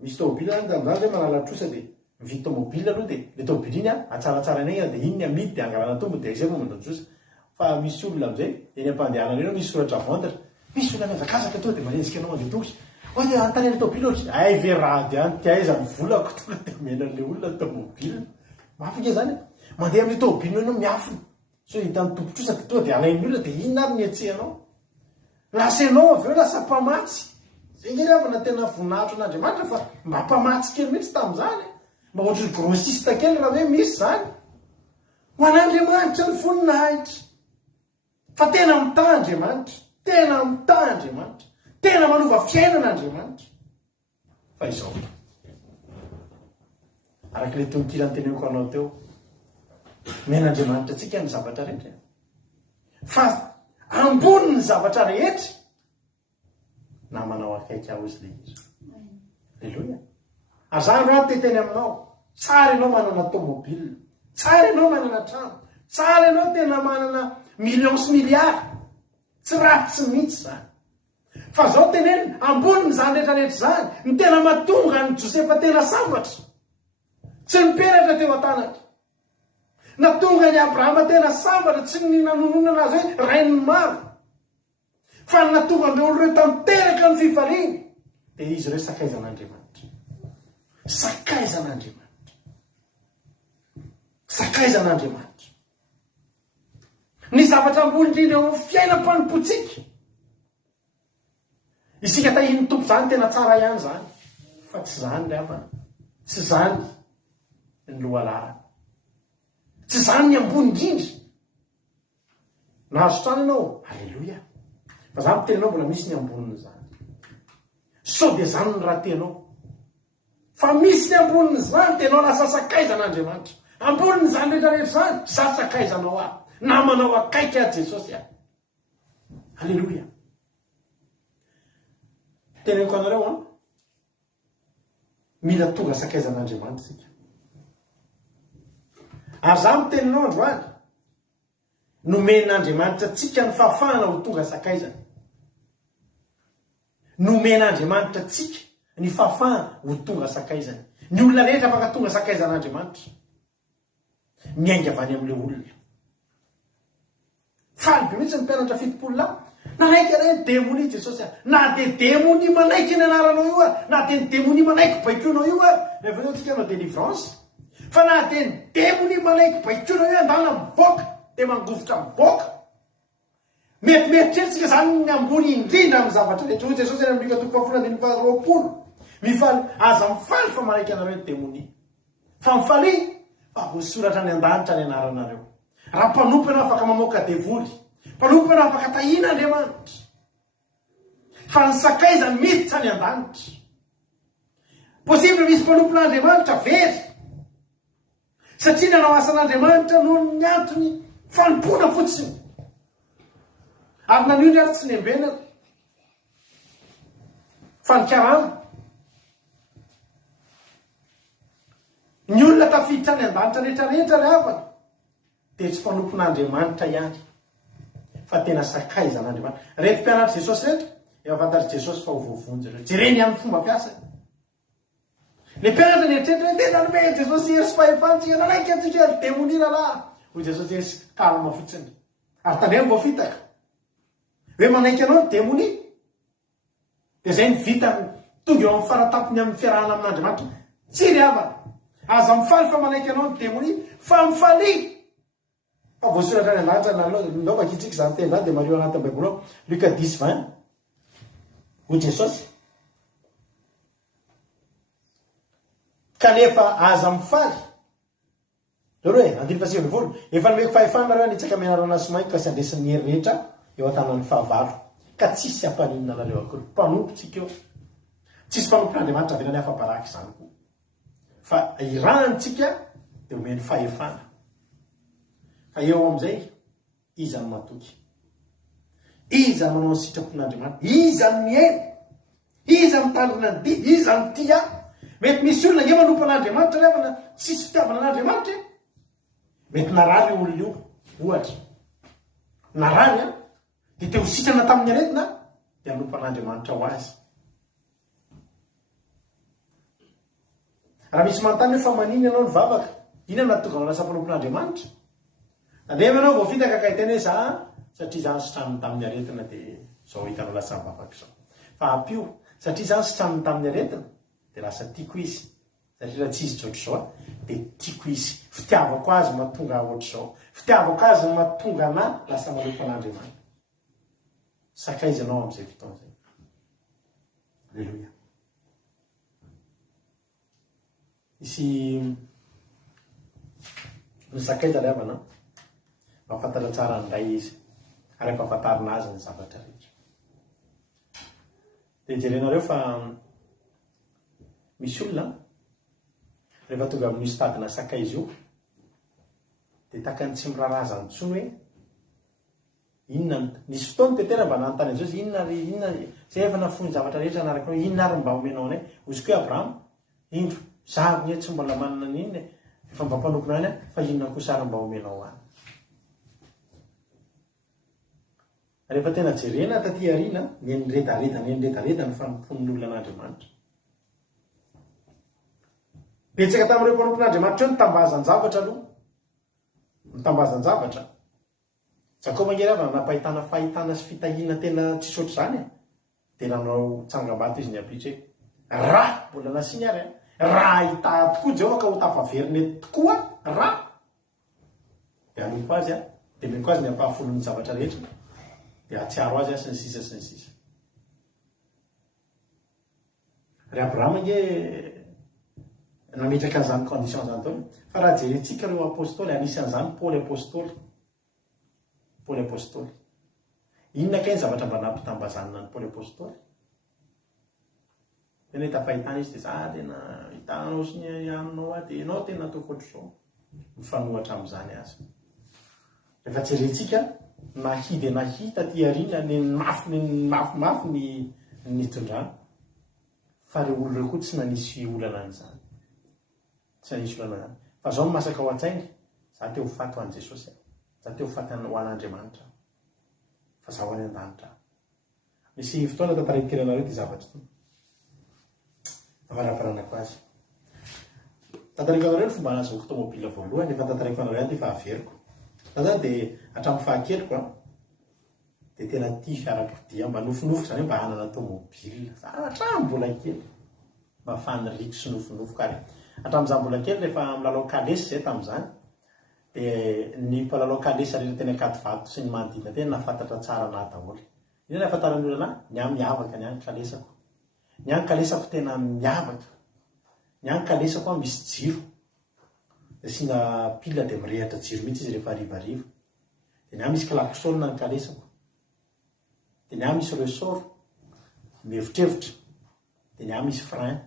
misy tomobile zany tamin'izany zay manalatrosa de mividy tomobile aloha de le tomobile iny atsaratsara anay de iny amidy de angalana tombo de zay momandajosa fa misy olona am'izay eny ampandehanana reny misy soratra vantatra misy olona miazakazaka to de manenjika anao mandeha tongotra oe antanely tomobile ohatry ay verady any ty aiza ny volako tonga de menan'le olona tomobile mafika zany mandeha amin'ny tomobile anao miafina so hitan'ny tompotrosaka to de alain'ny olona de iny ary nietsehanao lasa ianao avy eo lasa mpamatsy zay ngery avana tena voninahitro an'Andriamanitra fa mba mpamatsy kely mihitsy tamin'izany mba ohatry grossiste kely raha hoe misy zany ho an'Andriamanitra ny voninahitra fa tena mità Andriamanitra tena mità Andriamanitra tena manova fiainan'Andriamanitra fa izao araka le tononkilany teneniko anao teo men'Andriamanitra atsika ny zavatra rehetra fa ambony ny zavatra rehetra na manao akaiky aho izy le izy alleloia azano aho teteny aminao tsara ianao manana tomobile tsara ianao manana trano tsara ianao tena manana million sy milliard tsy ratsy mihitsy zany fa zao teneny ambony zany rehetrarehetra zany ny tena matonga ny Josefa tena sambatra tsy niperatra teo an-tanatra natonga ny Abrahama tena sambatra tsy ny nanonona azy hoe rainy maro fa natonga andreo reo tanteraka ny fifaliany de izy reo sakaizan'Andriamanitra sakaizan'Andriamanitra sakaizan'Andriamanitra. Ny zavatra ambony indrindra eo amin'ny fiainam-panompotsika. Isika tahiny tompo zany tena tsara ihany zany. Fa tsy zany ry havana. Tsy zany ny lohalavy. Tsy zany ny ambony indrindra. Nahazo trano ianao, alleloia. Fa za mitenanao mbola misy ny amboniny zany. Sao dia zany ny raha tenao. Fa misy ny amboniny zany tenao lasa sakaizan'Andriamanitra. Amboniny zany rehetrarehetra zany, za sakaizanao ahy. Namanao akaiky ahy Jesosy ahy. Alleloia. Teneniko anareo an, mila tonga sakaizan'Andriamanitra sika. Ary za miteninao androany, nomen'Andriamanitra tsika ny fahafahana ho tonga sakaizana. Nomen'Andriamanitra tsika ny fahafahana ho tonga sakaizana. Ny olona rehetra afaka tonga sakaizan'Andriamanitra. Miainga avy any amin'ilay olona. Faly be mihitsy ny mpianatra fitopolo lahy. Nanaiky any démonie Jesosy. Na dia démonie manaiky ny anaranao io a, na dia ny démonie manaiky baikonao io a, rehefa eo tsika hanao délivrance. Fa na dia ny démonie manaiky baikonao io andana miboaka, dia mangovotra miboaka. Mety tsika zany ny ambony indrindra amin'ny zavatra rehetra. Hoy Jesosy any amin'ny Luka 12:20. Mifaly, aza mifaly fa manaiky anareo ny démonie. Fa mifaly, fa voasoratra any an-danitra ny anaranareo. Raha mpanompo ianao afaka mamoaka devoly. Mpanompo ianao afaka tahina Andriamanitra. Fa ny sakaizany miditra any an-danitra. Possible misy mpanompon'Andriamanitra very. Satria nanao asan'Andriamanitra noho ny antony fanompona fotsiny. Ary nanio ny ary tsy nembena. Fa ny karama. Ny olona tafiditra any an-danitra rehetrarehetra ry havana. Dia tsy fanompon'Andriamanitra ihany. Fa tena sakaizan'Andriamanitra. Rehetra mpianatra Jesosy rehetra, efa fantatra Jesosy fa ho voavonjy rehetra. Jereny amin'ny fomba piasany. Le mpianatra rehetrarehetra tena nome Jesosy hery sy fahefantsika nanaiky antsika démonie rahalahy. Hoy Jesosy hery sy kalma fotsiny. Ary tandremo vao fitaka. Hoe manaiky anao ny démonie. Dia zay ny vita tonga eo amin'ny faratapony amin'ny fiarahana amin'Andriamanitra. Tsy ry havana. Aza mifaly fa manaiky anao ny démonie, fa mifaly. Fa voasoratra any an-danitra naova kitsika zany teny zany dia mario anatin'ny Baiboly ao. Luka 10:20. Hoy Jesosy. Kanefa aza mifaly. Lero hoe, 9:20. Efa nomeko fahefana raha nitsaka mianarana somaiko ka sy andresin'ny hery rehetra eo an-tanan'ny fahavalo. Ka tsisy hampaninana nareo akory. Mpanompotsika eo. Tsisy mpanompon'Andriamanitra avelany hafa-baraky zany koa. Fa irantsika dia omeny fahefana. Fa eo amin'izay, iza ny matoky. Iza manao ny sitrapon'Andriamanitra. Iza ny miaina. Iza mitandrina ny didy. Iza ny tia. Mety misy olona nge manompon'Andriamanitra rehefa tsisy fitiavana an'Andriamanitra. Mety narary olona io. Ohatra. Narary a. Dia teo sitrana tamin'ny aretina dia hanompon'Andriamanitra ho azy. Raha misy manontany hoe fa manino ianao ny vavaka, inona nahatonga anao lasa mpanompon'Andriamanitra? Nandeha ianao vao fitaka ka hiteny hoe za satria za sitraniny tamin'ny aretina dia zao hitanao lasa mivavaka izao. Fa ampio, satria za sitraniny tamin'ny aretina dia lasa tiako izy. Satria raha tsy izy ohatr'izao dia tiako izy. Fitiavako azy mahatonga ohatr'izao. Fitiavako azy mahatonga ana lasa manompon'Andriamanitra. Sakaizanao amin'izay fotoana izay. Alleluia. Isy ny sakaiza ry havana, mahafantatra tsara ny ray izy, ary ampahafantarina azy ny zavatra rehetra. Dia jerenareo fa misy olona rehefa tonga amin'io stadina sakaiza io, dia takany tsy miraraza intsony hoe inona nisy fotoana tetera mba nanontany an'izao inona zay efa nafony zavatra rehetra anaraka hoe inona ary mba omenao anay. Ozy koe Abraham, indro zaho ny tsy mbola manana n'inona efa mba mpanompona any fa inona kosa ary mba omenao any. Rehefa tena jerena taty arina neniredareda ny fanompon'ny olona an'Andriamanitra. Betsaka tamin'ireo mpanompon'Andriamanitra eo nitambazan-javatra aloha. Nitambazan-javatra. Jakoba ngery avana napahitana fahitana sy fitahiana tena tsy sotro zany dia nanao tsangam-bato izy ny apitra hoe raha mbola nasiany ary raha hita tokoa Jehovah ka ho tafaveriny tokoa raha dia aloko azy a dia meko azy ny ampahafolon'ny zavatra rehetra dia atsiaro azy a sy ny sisa sy ny sisa. Ry Abrahama nge nametraka an'izany condition zany taony fa raha jerentsika ireo apôstôly anisan'izany Paoly apôstôly. Paoly apôstôly inona kay ny zavatra mba nampitambazanina ny Paoly apôstôly? Tena tafahitana izy dia za tena hitanao sy ny aminao dia ianao tena ataoko ohatr'izao mifanohatra amin'izany azy. Rehefa jerentsika nahidy nahita ty arina ny mafimafy ny tondrana fa reo olo reo koa tsy nanisy olana an'izany, tsy nanisy olana zany fa zao masaka ao an-tsainy za teo faty ho an'i Jesosy, za teo faty ho an'Andriamanitra fa za ho any an-danitra. Misy fotoana tantara-pikeranareo ty zavatra ty avaraparanako azy. Tantariko anareo ny fomba nahazoako tomobila voalohany efa tantariko anareo ty fa averiko. Zany dia hatramin'ny fahakeloko dia tena tia fiarakodia mba nofinofiko zany mba hanana tomobila. Za hatramin'ny mbola kely mba faniriko sy nofinofiko ary. Hatramin'izany mbola kely rehefa milalao kalesy zay tamin'izany dia ny mpilalao kalesy rehetra teny akady vato sy ny manodidina tena nafantatra tsara anahy daholo. Iny nahafantaran'ny olona ny ahy miavaka ny any kalesako. Ny any kalesako tena miavaka. Ny any kalesako misy jiro. Dia sina pila dia mirehatra jiro mihitsy izy rehefa harivariva. Dia ny ahy misy klaksona ny kalesako. Dia ny ahy misy resort mihevitrevitra. Dia ny ahy misy frein.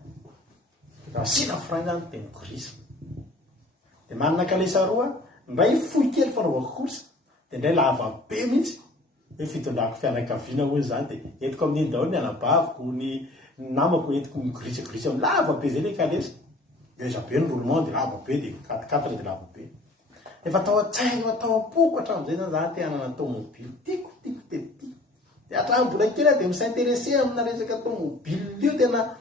Dia asina frein zany dia mikorisa. Dia manana kalesa roa, ndray fohy kely fanaovako kosa, dia ndray lava be mihitsy. Hoe fitondrako fianakaviana hoy zany dia entiko amin'iny daholo ny anabaviko, ny namako entiko mikorisa lava be zay ilay kalesa. Eza be ny roulement dia lava be dia 4x4 dia lava be. Efa atao an-tsaino atao am-poko hatramin'izay zany za te hanana tomobily. Tiako dia tiako. Dia hatramin'ny mbola kely dia misinteressé amina resaka tomobily io tena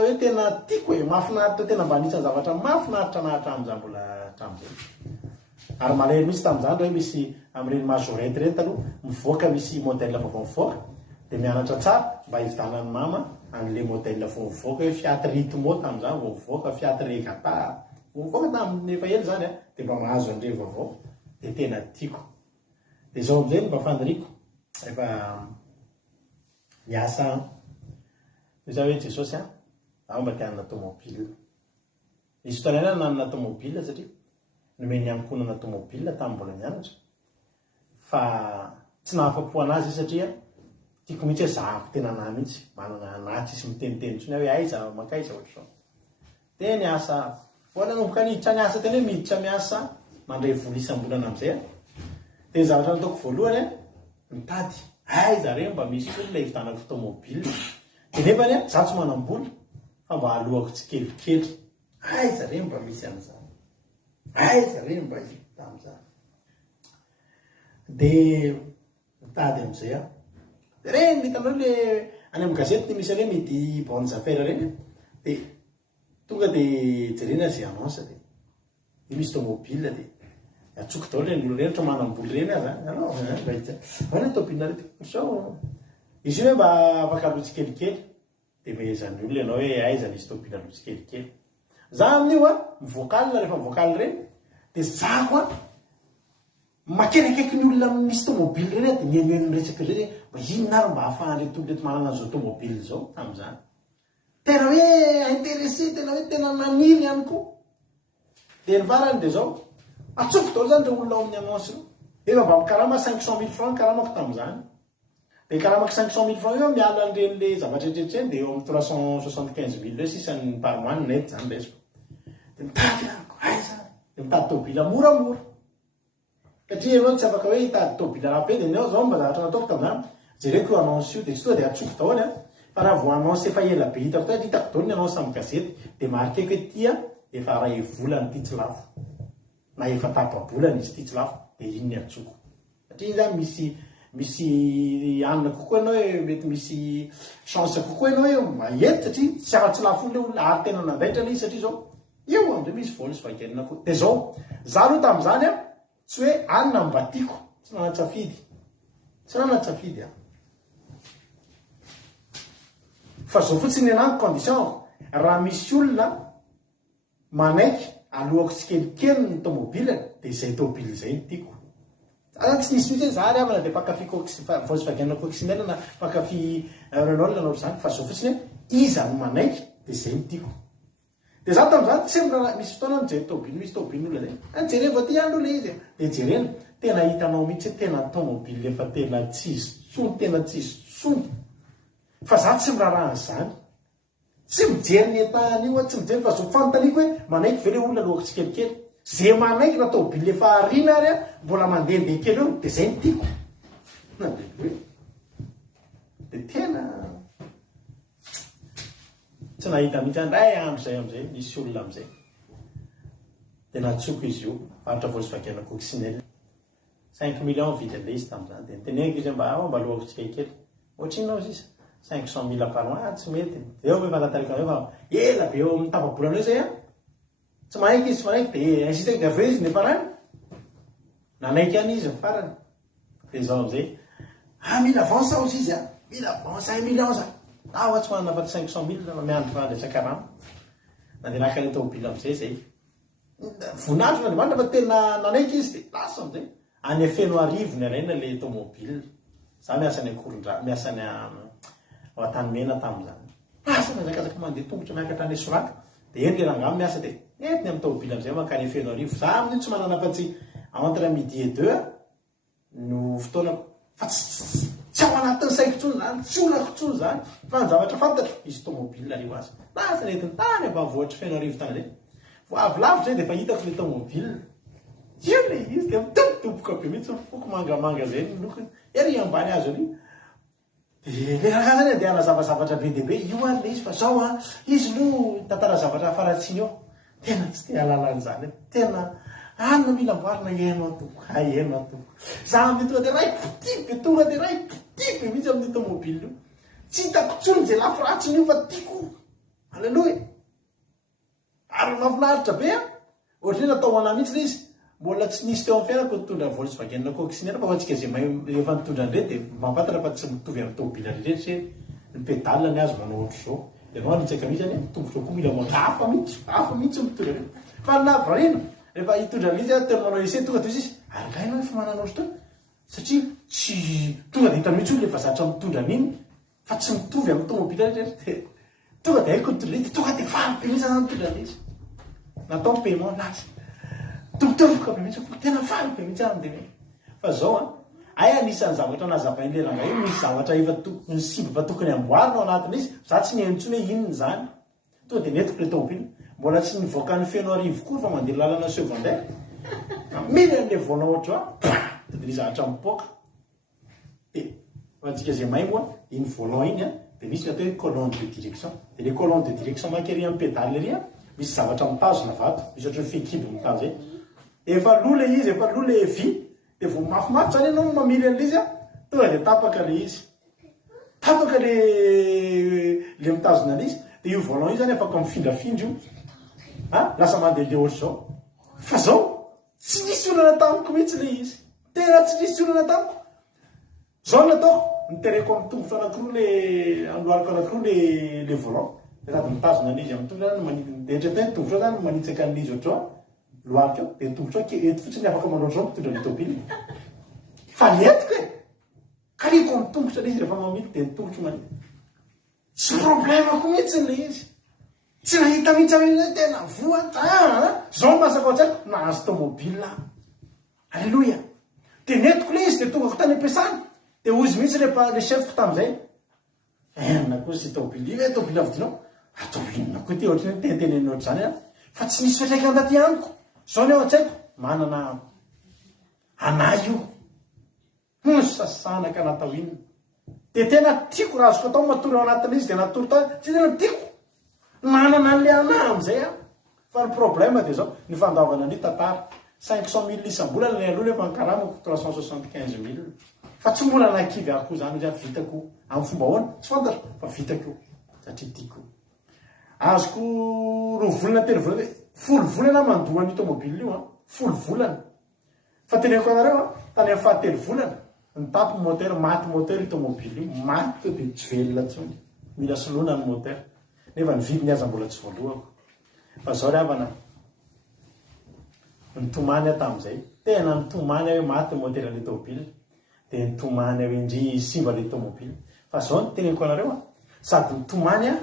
hoe tena tiako e, mahafinaritra tena mba anisan'ny zavatra mahafinaritra anahy hatramin'izany mbola hatramin'izay. Ary malahelo misy tamin'izany hoe misy amin'ireny mazorety ireny taloha mivoaka misy modèle vaovao mivoaka dia mianatra tsara mba hividanan'ny mama an'ilay modèle vao mivoaka hoe Fiat Ritmo tamin'izany vao mivoaka, Fiat Regata vao mivoaka tamin'ny efa ela zany dia mba mahazo an'ireny vaovao dia tena tiako. Dia izao amin'izay mba faniriko rehefa miasa za hoe Jesosy aho mba te hanana tomobile. Nisy fotoana nanana tomobile satria nomeny ankonana tomobile tamin'ny mbola mianatra fa tsy nahafapo anazy satria tiako mihitsy hoe zahako tena nahy mihitsy manana anahy tsisy miteniteny intsony hoe aiza makaiza ohatr'izao. Dia niasa voa nanomboka niditra niasa tena hoe miditra miasa mandray vola isam-bolana amin'izay. Dia ny zavatra nataoko voalohany mitady aiza reny mba misy olona hividanako tomobile. Dia nefany za tsy manam-bola fa mba alohako tsikelikely. Aiza reny mba misy an'izany. Aiza reny mba hita amin'izany. Dia mitady amin'izay reny hitanao le any amin'ny gazety misy hoe midi bonnes affaires reny dia tonga dia jerena zay annonce dia io misy tomobile dia atsoko daholo reny olo reny ohatra manam-bola reny aza alors ny tomobile rety sao izy io hoe mba afaka aloha tsikelikely dia mehezany olona ianao hoe aiza nisy tomobile aloha tsikelikely. Za amin'io mivoakalina rehefa mivoakaly reny dia zako makerakaiky ny olona misy tomobile reny dia mihaino resaka reny mba inona ary mba ahafahan'ireo tomboreto manana an'izao tomobile zao tamin'izany. Tena hoe intéressé tena hoe tena naniry ihany koa. Dia ny farany dia zao atsoko daholo zany reo olona ao amin'ny annonce efa mba mikarama 500 000 francs karamako tamin'izany. Dia karamako 500 000 francs io miala an'ireny le zavatra rehetrarehetra dia eo amin'ny 375 000 hoe sisany par mois net zany resiko. Dia mitady anako aiza dia mitady tomobile moramora. Satria ianao tsy afaka hoe hitady tomobile raha be dia nao zao mba zavatra nataoko tamin'izany jereko io annonce io dia tsy tonga dia atsoko daholo fa raha vao annonce efa ela be hitako tao hitako daholo ny annonce amin'ny gazety dia marqueko hoe tia efa ray volany ity tsy lafo na efa tapa-bolana izy ity tsy lafo dia iny ny atsoko. Satria iny zany misy anina kokoa ianao hoe mety misy chance kokoa ianao hoe mahety satria tsy afa-tsy lafo le olona ary tena nandaitra le izy satria zao eo amin'izay misy Volkswagen koa. Dia zao za aloha tamin'izany tsy hoe anina mba tiako tsy nanatsafidy fa zao fotsiny anahy condition raha misy olona manaiky alohako tsikelikely ny tômôbila dia izay tômôbily izay no tiako. Tsy nisy mihitsy za ry havana dia mpakafy Volkswagen coccinelle na mpakafy Renault nanao izany fa zao fotsiny iza no manaiky dia izay no tiako. Dia za tamin'izany tsy misy fotoana mijery tômôbily misy tômôbilin'olona zay jerena va ty andro le izy dia jerena tena hitanao mihitsy tena tômôbily efa tena tsisy tsony tena tsisy tsony fa za tsy miraraha izany tsy mijery ny entahany io tsy mijery fa zo fanontaniako hoe manaiky ve le olona lohako tsikelikely zay manaiky na tômôbily efa ariana ary mbola mandehandeha kely eo dia zay no tiako na dia tena tsy nahita mihitsy andray andro amizay misy olona amizay dia natsoko izy io faritra Volkswagen coccinelle 5 millions vidy an'ilay izy tamin'izany dia niteneniko izy mba lohako tsikelikely ohatrinao izy 500 000 par mois tsy mety eo hoe fantatarika fa ela be eo amin'ny tapabolana eo zay tsy manaiky izy tsy manaiky dia insisteko dia aveo izy nefarany nanaiky any izy farany dia zao amizay mila avance aho izy mila avance 1 million za tsy manana fa 500 000 miandro fandraisaka rano na dia naka ny tômôbily amizay zay voninahitro na dia fa tena nanaiky izy dia lasa amizay any feno arivo ny araina le tômôbily za miasa ny akorondra miasa ny ao an-tanymena tamin'izany lasa nazakazaka mandeha tongotra miakatra any Soraka dia eny le rangamo miasa dia entiny amin'ny tômôbily amizay mankany feno arivo za amin'io tsy manana afa-tsy entre midi et 2 no fotoanako fa tsy ao anatin'ny saiko tsony zany tsy olako tsony zany fa ny zavatra fantatro izy tômôbily arivo azy lasa netiny tany ambanivohatra feno arivo tany zay vo avy lavitra zay dia efa hitako le tômôbily io le izy dia mitombotomboka be mihitsy foko mangamanga zay ny lokony ery ambany azo any dia le raha zany dia anazavazavatra be dia be io any le izy fa zao izy no tantara zavatra faratsiny eo tena tsy te alalan'izany tena no mila amboarina eno atoko eno atoko za amin'y tonga dia ray potibe tonga dia ray potibe mihitsy amin'ny tômôbily io tsy hitako tsony zay lafy ratsiny io fa tiako alleloia ary mahafinaritra be ohatry hoe natao ana mihitsy le izy mbola tsy nisy teo amin'ny fiainako nitondra Volkswagen coccinelle fa antsika zay efa nitondra ndre dia mampatatra fa tsy mitovy amin'ny tômôbily rehetra ny pedale ny azo manao ohatra zao dia anao anitsaka mihitsy any tongotra koa mila manao hafa mihitsy mitondra reny fa navarina rehefa hitondra mihitsy tena manao ese tonga dia izy ary ka ianao efa manana ohatry teo satria tsy tonga dia hitany mihitsy olona efa zatra mitondra an'iny fa tsy mitovy amin'ny tômôbily rehetra tonga dia haiko nitondra izy tonga dia varobe mihitsy ana mitondra izy natao paiement lasa tobotoboka be mihitsy fa tena varobe mihitsy any dia fa zao anisan'ny zavatra nazavain'le ranga io misy zavatra efa ny simba fa tokony amboarina ao anatin' izy za tsy nihenontsony hoe inony zany tonga dia netiko le tômôbily mbola tsy nivoaka ny feno arivo koa fa mandeha lalana secondaire mily an'le volant ohatra dia ny zavatra mipoaka fatsika zay maimbo iny volant iny dia misy atao hoe colonne de direction dia le colonne de direction mankery amin'ny pédale ery misy zavatra mitazona vato misy ohatra hoe fekiby mitazo zay efa loha le izy efa loha le vy dia vo mafimafy zany ianao mamily an'le izy tonga dia tapaka le izy tapaka le mitazona an'izy dia io volant io zany afaka mifindrafindra io lasa mandeha le ohatra zao fa zao tsy nisy olana tamiko mihitsy le izy tena tsy nisy olana tamiko zao nataoko nitereko amin'ny tongotra anankiroa le andohariko anankiroa le volant dia sady mitazona an'izy amin'ny tongotra zany detra teny tongotra zany manitsaka an'izy ohatra lohariko eo dia tongotra eto fotsiny afaka manoatra zao mitondra ny tômôbily fa netiko kaliko amin'ny tongotra le izy rehefa mamily dia ny tongotra maniny tsy problemako mihitsy le izy tsy nahita mihitsy amin'izay tena voata zao masaka ao tsaiko nahazo tômôbily alleloia dia netiko le izy dia tongako tany am-piasana dia ozy mihitsy le chefko tamin'izay enona koa sy tômôbily io tômôbily avidinao atao inona koa ty ohatra ny tenteneny ohatra zany fa tsy nisy fiatraika andaty aniko zao ny ao an-tsaiko manana anay io sasanaka natao inona dia tena tiako raha azoko atao matory ao anatin'izy dia natory tany tsy tena tiako nanana an'le anay amizay fa ny problème dia zao ny fandaovana ny tantara 500 000 isam-bola le aloha le fankaramako 375 000 fa tsy mbola nakivy ahoko zany zany vitako amin'ny fomba ahoana tsy fantatro fa vitako satria tiako azoko roa volana telo volana folo volana mandoa ny tômôbily io folo volana fa teneko anareo tany amin'ny fahatelo volana nitapy moteur maty moteur io tômôbily io maty dia tsy velona tsony mila soloana ny moteur nefa ny vidiny aza mbola tsy voalohako fa zao ry havana nitomany aho tamin'izay tena nitomany aho hoe maty moteran'le tômôbily dia nitomany aho indry simba le tômôbily fa zao ny teneniko anareo a sady nitomany a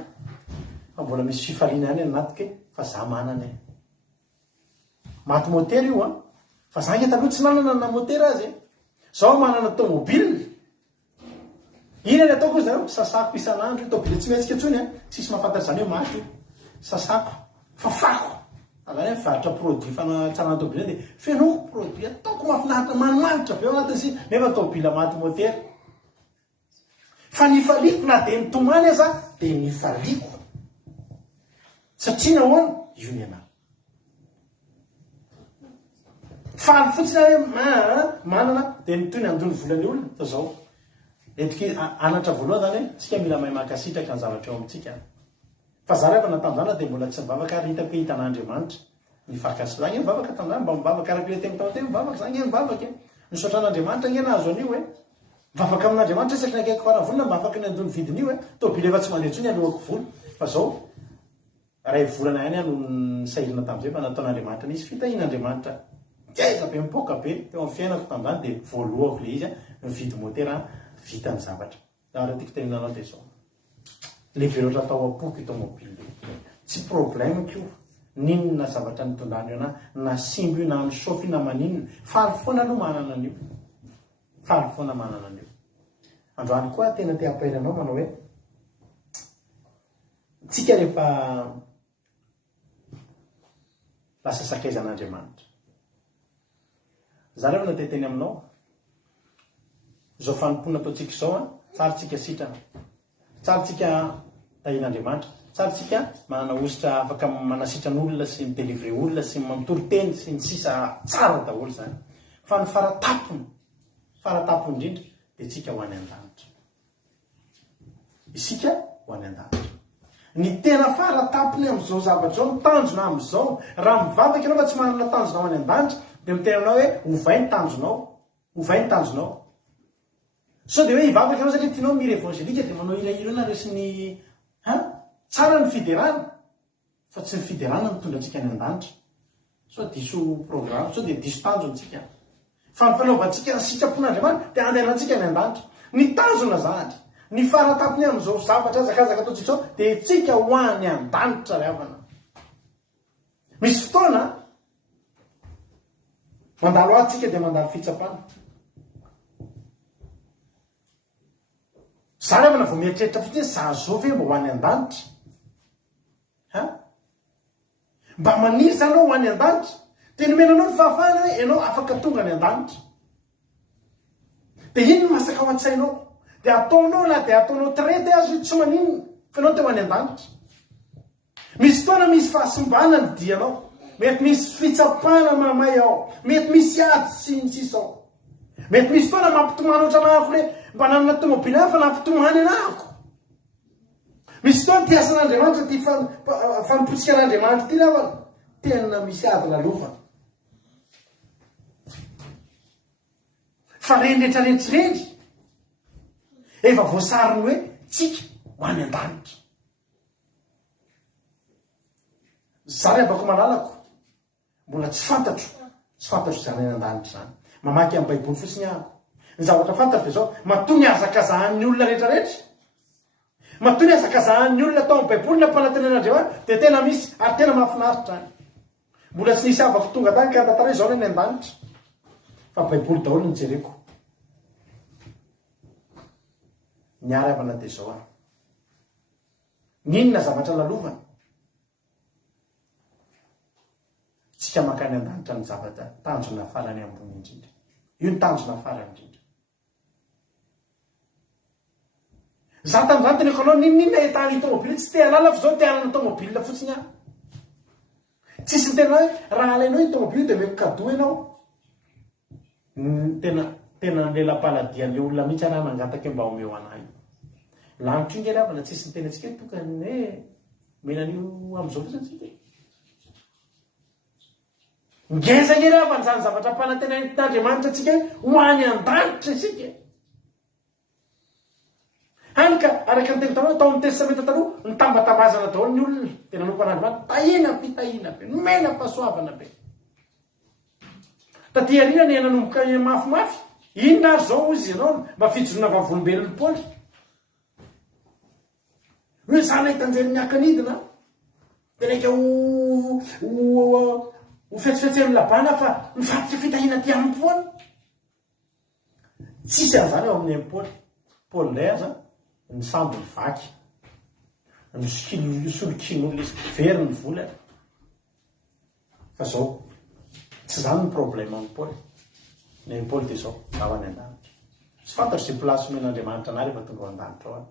fa mbola misy fifaliana any anatiko fa za manana e maty motera io a fa za nge taloha tsy nanana na motera azy zao manana tômôbily ina ny ataoko zareo sasako isan'andro tômôbily tsy mihetsika ntsony a tsisy mahafantatra zany hoe maty io sasako fafako azany mivarotra produit fanatsanana tômôbily dia fenoko produit ataoko mahafinaritra manimanitra be ao anatiny nefa tômôbila maty motera fa nifaliko na dia nitomany aza dia nifaliko satria nahoana io ny anahy faly fotsiny hoe manana dia nitoy ny andony volany olona ta zao etiky anatra voaloha zany hoe tsika mila mahay makasitraka ny zavatra eo amintsika fa za rehefa natamizana dia mbola tsy mivavaka ary hitako hoe hitan'Andriamanitra mifakasy zany e mivavaka tamizany mba mivavaka araka le teny tao teny mivavaka zany e mivavaka nisotran'Andriamanitra nge nahazo an'io hoe mivavaka amin'Andriamanitra isaky ny akaiky fara volona mivavaka ny andony vidin'io e tômôbily efa tsy mandeha ntsony alohako vola fa zao ray volana ihany no nisahirana tamin'izay fa nataon'Andriamanitra nisy fitahin'Andriamanitra keza be mipoka be teo amin'ny fiainako tamin'izany dia voalohako le izy a mividy motera vitany zavatra raha tiako teninanao dia zao lehibe loatra atao apoky tômôbily tsy problème ko ninona zavatra nitondrany io na simbo io na amin'ny sofy na maninona faly foana aloha manana an'io faly foana manana an'io androany koa tena te ampairanao manao hoe tsika rehefa lasa sakaizan'Andriamanitra za rehefa nateteny aminao zao fanompona ataotsika zao a tsara tsika sitrana tsara tsika tahin'Andriamanitra tsara tsika manana ositra afaka manasitran'olona sy midelivre olona sy mamitory-teny sy ny sisa tsara daholo zany fa ny faratapony indrindra dia tsika ho any an-danitra isika ho any an-danitra ny tena faratapony amin'izao zavatra zao mitanjona amin'izao raha mivavaka ianao fa tsy manana tanjonao any an-danitra dia mitenanao hoe ovay ny tanjonao so dia hoe hivavaka ianao satria tianao mira evangelika dia manao hirahirana resy ny tsara ny fiderana fa tsy ny fiderana mitondra antsika any an-danitra so diso programme so dia diso tanjontsika fa ny fanaovantsika ny sitrapon'Andriamanitra dia andehanantsika any an-danitra ny tanjona zany ny faratapony amin'izao zavatra zakazaka ataotsika zao dia tsika ho any an-danitra ry havana misy fotoana mandalo atsika dia mandalo fitsapana za rehefa vao mieritreritra fotsiny za zao ve mba ho any an-danitra mba maniry zanao ho any an-danitra dia nomenanao ny fahafahana hoe ianao afaka tonga any an-danitra dia ino no masaka ao an-tsainao dia ataonao na dia ataonao traity azy tsy maninona fa ianao teo any an-danitra misy fotoana misy fahasimbana ny dianao mety misy fitsapana mamay ao mety misy ady sy ny sisa ao mety misy fotoana mampitomany ohatranahako le mba nanana tômôbily fa nampitomany anahako misy fotoana ty asan'Andriamanitra ty fampotsika an'Andriamanitra ty ravana tena misy ady lalovana fa rendretraretrirendry efa voasariny hoe tsika ho any an-danitra za rehabako malalako mbola tsy fantatro zany any an-danitra zany mamaky amin'ny baiboly fotsiny ahako ny zavatra fantatro dia zao matoa ny azakazahan'ny olona rehetrarehetra matoa ny azakazahan'ny olona atao amin'ny baiboly na mpanantenan'Andriamanitra dia tena misy ary tena mahafinaritra any mbola tsy nisy avako tonga tany ka tantara hoe zao ny any an-danitra fa baiboly daholo ny jereko ny ary avana dia zao aho ninona zavatra lalovana tsika makany an-danitra ny zavatra tanjona farany ambony indrindra io ny tanjona farany indrindra za tamin'izany teneko anao ninona etany tômôbily tsy te halala fa zao te hanana tômôbily fotsiny aho tsisy ny tena hoe raha alainao iny tômôbily dia meko kado ianao tena lela-paladian'le olona mihitsy anah nangataka mba omeo anahy lanitro io nge ravana tsisy ny tena atsika tokany hoe menan'io amin'izao fotsiny tsika ngeza nge ravana zany zavatra mpanantenan'Andriamanitra atsika ho any an-danitra isika hany ka araka ny teny taloha atao amin'ny testamenta taloha ny tambatabazana daholo ny olona tena nompan'Andriamanitra tahina fitahina be nomena fahasoavana be taty arina ny nanomboka mafimafy inona ary zao izy ianao mba fijorona vavolombelon'ny Paoly hoe zana hitanjely miakanidina de raika ho fetsifetsy labana fa mifatitra fitahina ty aminy foana tsisy an'izany eo amin'ny Paoly ndray aza ny sambo ny vaky ny solokin'olona izy very ny vola fa zao tsy zany ny problème amin'ny Paoly ny Paoly de zao zao any an-danitra sy fantatro zay plasy omen'Andriamanitra anary efa tonga ao an-danitra ao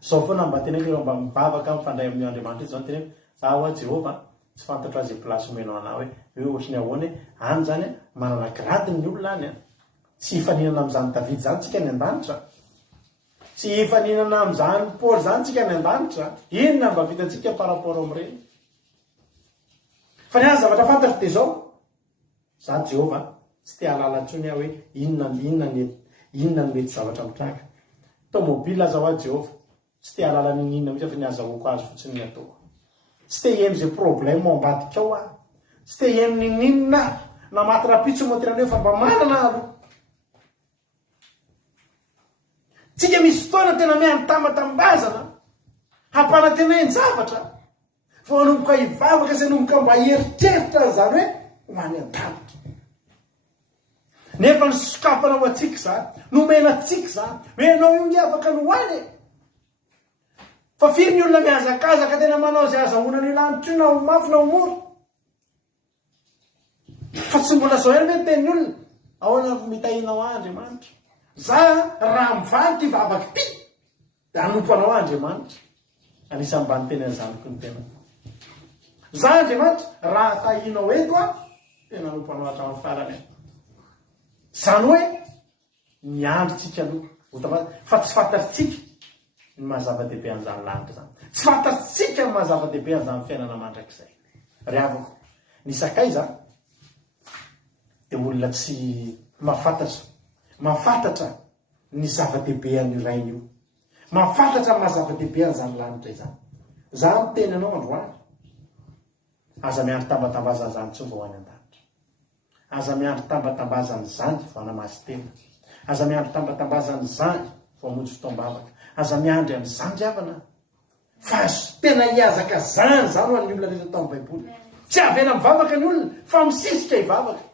zao foana mba tena hoe mba mivavaka mifandray amin'ny Andriamanitra ity zany tena hoe zaho Jehova tsy fantatro azy plasy omenao anao hoe ohatriny ahoany any zany manana gradiny ny olona any tsy hifaninana amin'izany David zany tsika ny an-danitra tsy hifaninana amin'izany Paoly zany tsika ny an-danitra inona mba vitantsika par rapport amin'ireny fa ny any zavatra fantatro de zao za Jehova tsy te halala ntsony aho hoe inona ny mety zavatra mitraka tomobile aza ho Jehova tsy te halala ninina mihitsy fa ny azahoako azy fotsiny ny ataoko tsy te hihemy zay problème ao ambadika ao aho tsy te hihemy ninina na maty rapitso moaterany hoe fa mba manana aloha tsika misy fotoana tena miantambatambazana hampana tena en-javatra fa manomboka hivavaka sy nomboka mba hieritreritra zany hoe hoany an-danitra nefa ny sokafana ho atsika zany nomena atsika zany hoe anao io ny afaka no hoany fa firy ny olona mihazakazaka tena manao zay azahoana ny lanitra io na ho mafy na ho mora fa tsy mbola zao ihany hoe teny olona ahoana mitahinao Andriamanitra za raha mivaly ty vavaka ty de anompanao Andriamanitra anisan'ny mba ny teny an'izanoko ny tena za Andriamanitra raha tahinao eto a tena anompanao hatramin'ny farany zany hoe miandrotsika aloha fa tsy fantatritsika ny mahazava-dehibe an'izany lanitra zany tsy fantatritsika ny mahazava-dehibe an'izany fiainana mandrakizay ry havako ny sakaiza de olona tsy mafantatra ny zava-dehibe an'io rainy io mafantatra ny mahazava-dehibe an'izany lanitra izany za miteny anao androany aza miandro tambatambazana zany tsy vao any an-danitra aza miandro tambatambazana zany vao anamasy tena aza miandro tambatambazana zany vao monjy fotoam-bavaka aza miandry am'izany riavana fa tena hiazaka zany ho an'ny olona rehetra tamin'ny baiboly tsy avena mivavaka ny olona fa misisika hivavaka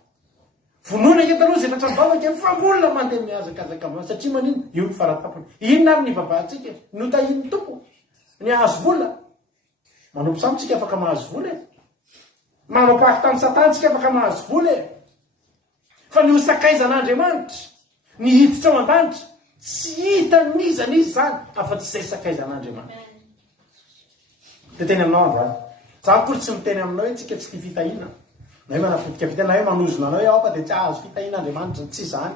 vonoina ketaloha zay fatra mivavaka fa olona mandeha miazakazaka am'zany satria manino io ny faratapony inona ary ny vavahantsika no tahin'ny tompo ny ahazo vola manompo samy tsika afaka mahazo vola manao paky tamin'ny Satana tsika afaka mahazo vola fa ny hosakaizan'Andriamanitra ny hiditra ao an-danitra tsy hita nizany izy zany afa-tsy izay sakaizan'Andriamanitra de teny aminao androany za kory tsy miteny aminao hoe tsika tsy tia fitahina na hoe manafitika fitahina na hoe manozona anao hoe ao fa de tsy ahazo fitahin'Andriamanitra tsy zany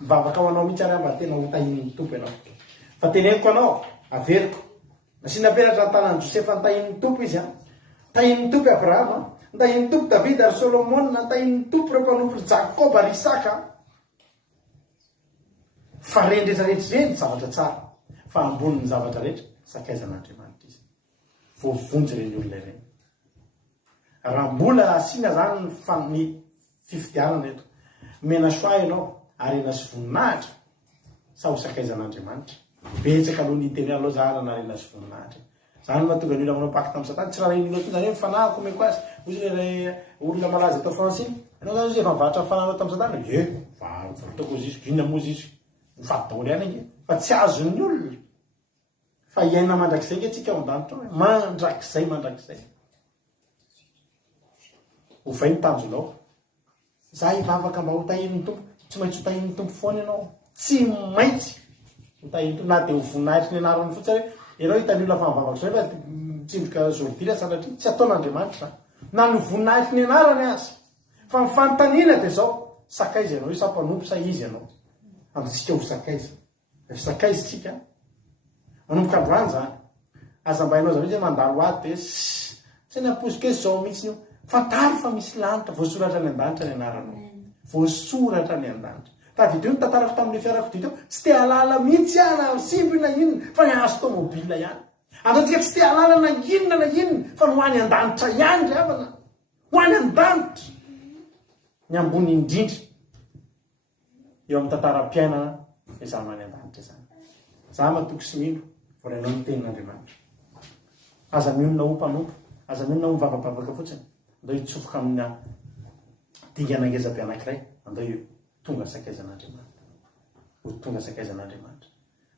mivavaka ao anao mihitsy ary mba tena ho tahin'ny tompo ianao fa teneniko anao averiko nasina peratra tanan'i Josefa ny tahin'ny tompo izy tahin'ny tompo Abrahama tahin'ny tompo David ary Solomona tahin'ny tompo reo mpanompo Jakoba ary Isaka fa rendretrarehetra reny zavatra tsara fa ambonin'ny zavatra rehetra sakaizan'Andriamanitra izy voavonjy reny olona ireny raha mbola asiana zany ny fifidianana eto mena soa ianao ary ena sy voninahitra sa ho sakaizan'Andriamanitra betsaka aloha niteny aloha zany anarena sy voninahitra zany mahatonga ny olona manao paky tamin'ny Satana tsy raha ren'olona tonga zany mifanahako meko azy ozy olona malaza atao Francine anao zany izy efa mivatra mifanahana tamin'ny Satana ataoko izy izy inona moa izy mifatoly ihany ange fa tsy azon'ny olona fa iaina mandrakizay nge tsika ao an-danitra mandrakizay ovay ny tanjonao za hivavaka mba ho tahin'ny tompo tsy maintsy ho tahin'ny tompo foana ianao tsy maintsy ho tahin'ny tompo na de ho voninahitry ny anarany fotsiny hoe ianao hitany olona fa mivavaka zao fa mitsindroka zordira sanatria tsy ataon'Andriamanitra na ny voninahitry ny anarany azy fa mifanontaniana de zao sakaiza ianao io sa mpanompo sa izy ianao amintsika ho sakaiza refa sakaiza tsika manomboka androany zany aza mba hainao zany hoe mandalo aty de tsy naposika hoe zao mihitsy io fantary fa misy lanitra voasoratra ny an-danitra ny anaranao voasoratra ny an-danitra tavideo ny tantarako tamin'ny fiarakody teo tsy te halala mihitsy ana simby na inona fa ny azo tomobile ihany andatsika tsy te halala na inona fa no hoany an-danitra ihany ry havana ho any an-danitra ny ambony indrindra eo amin'ny tantaram-piainana izaho many an-danitra zany. Zaho matoky sy mino vorenao ny tenin'Andriamanitra. Aza mionona ho mpanompo, aza mionona ho mivavabavaka fotsiny, andao hitsofoka amin'ny dingana ngezabe anankiray, andao io tonga sakaizan'Andriamanitra. Ho tonga sakaizan'Andriamanitra.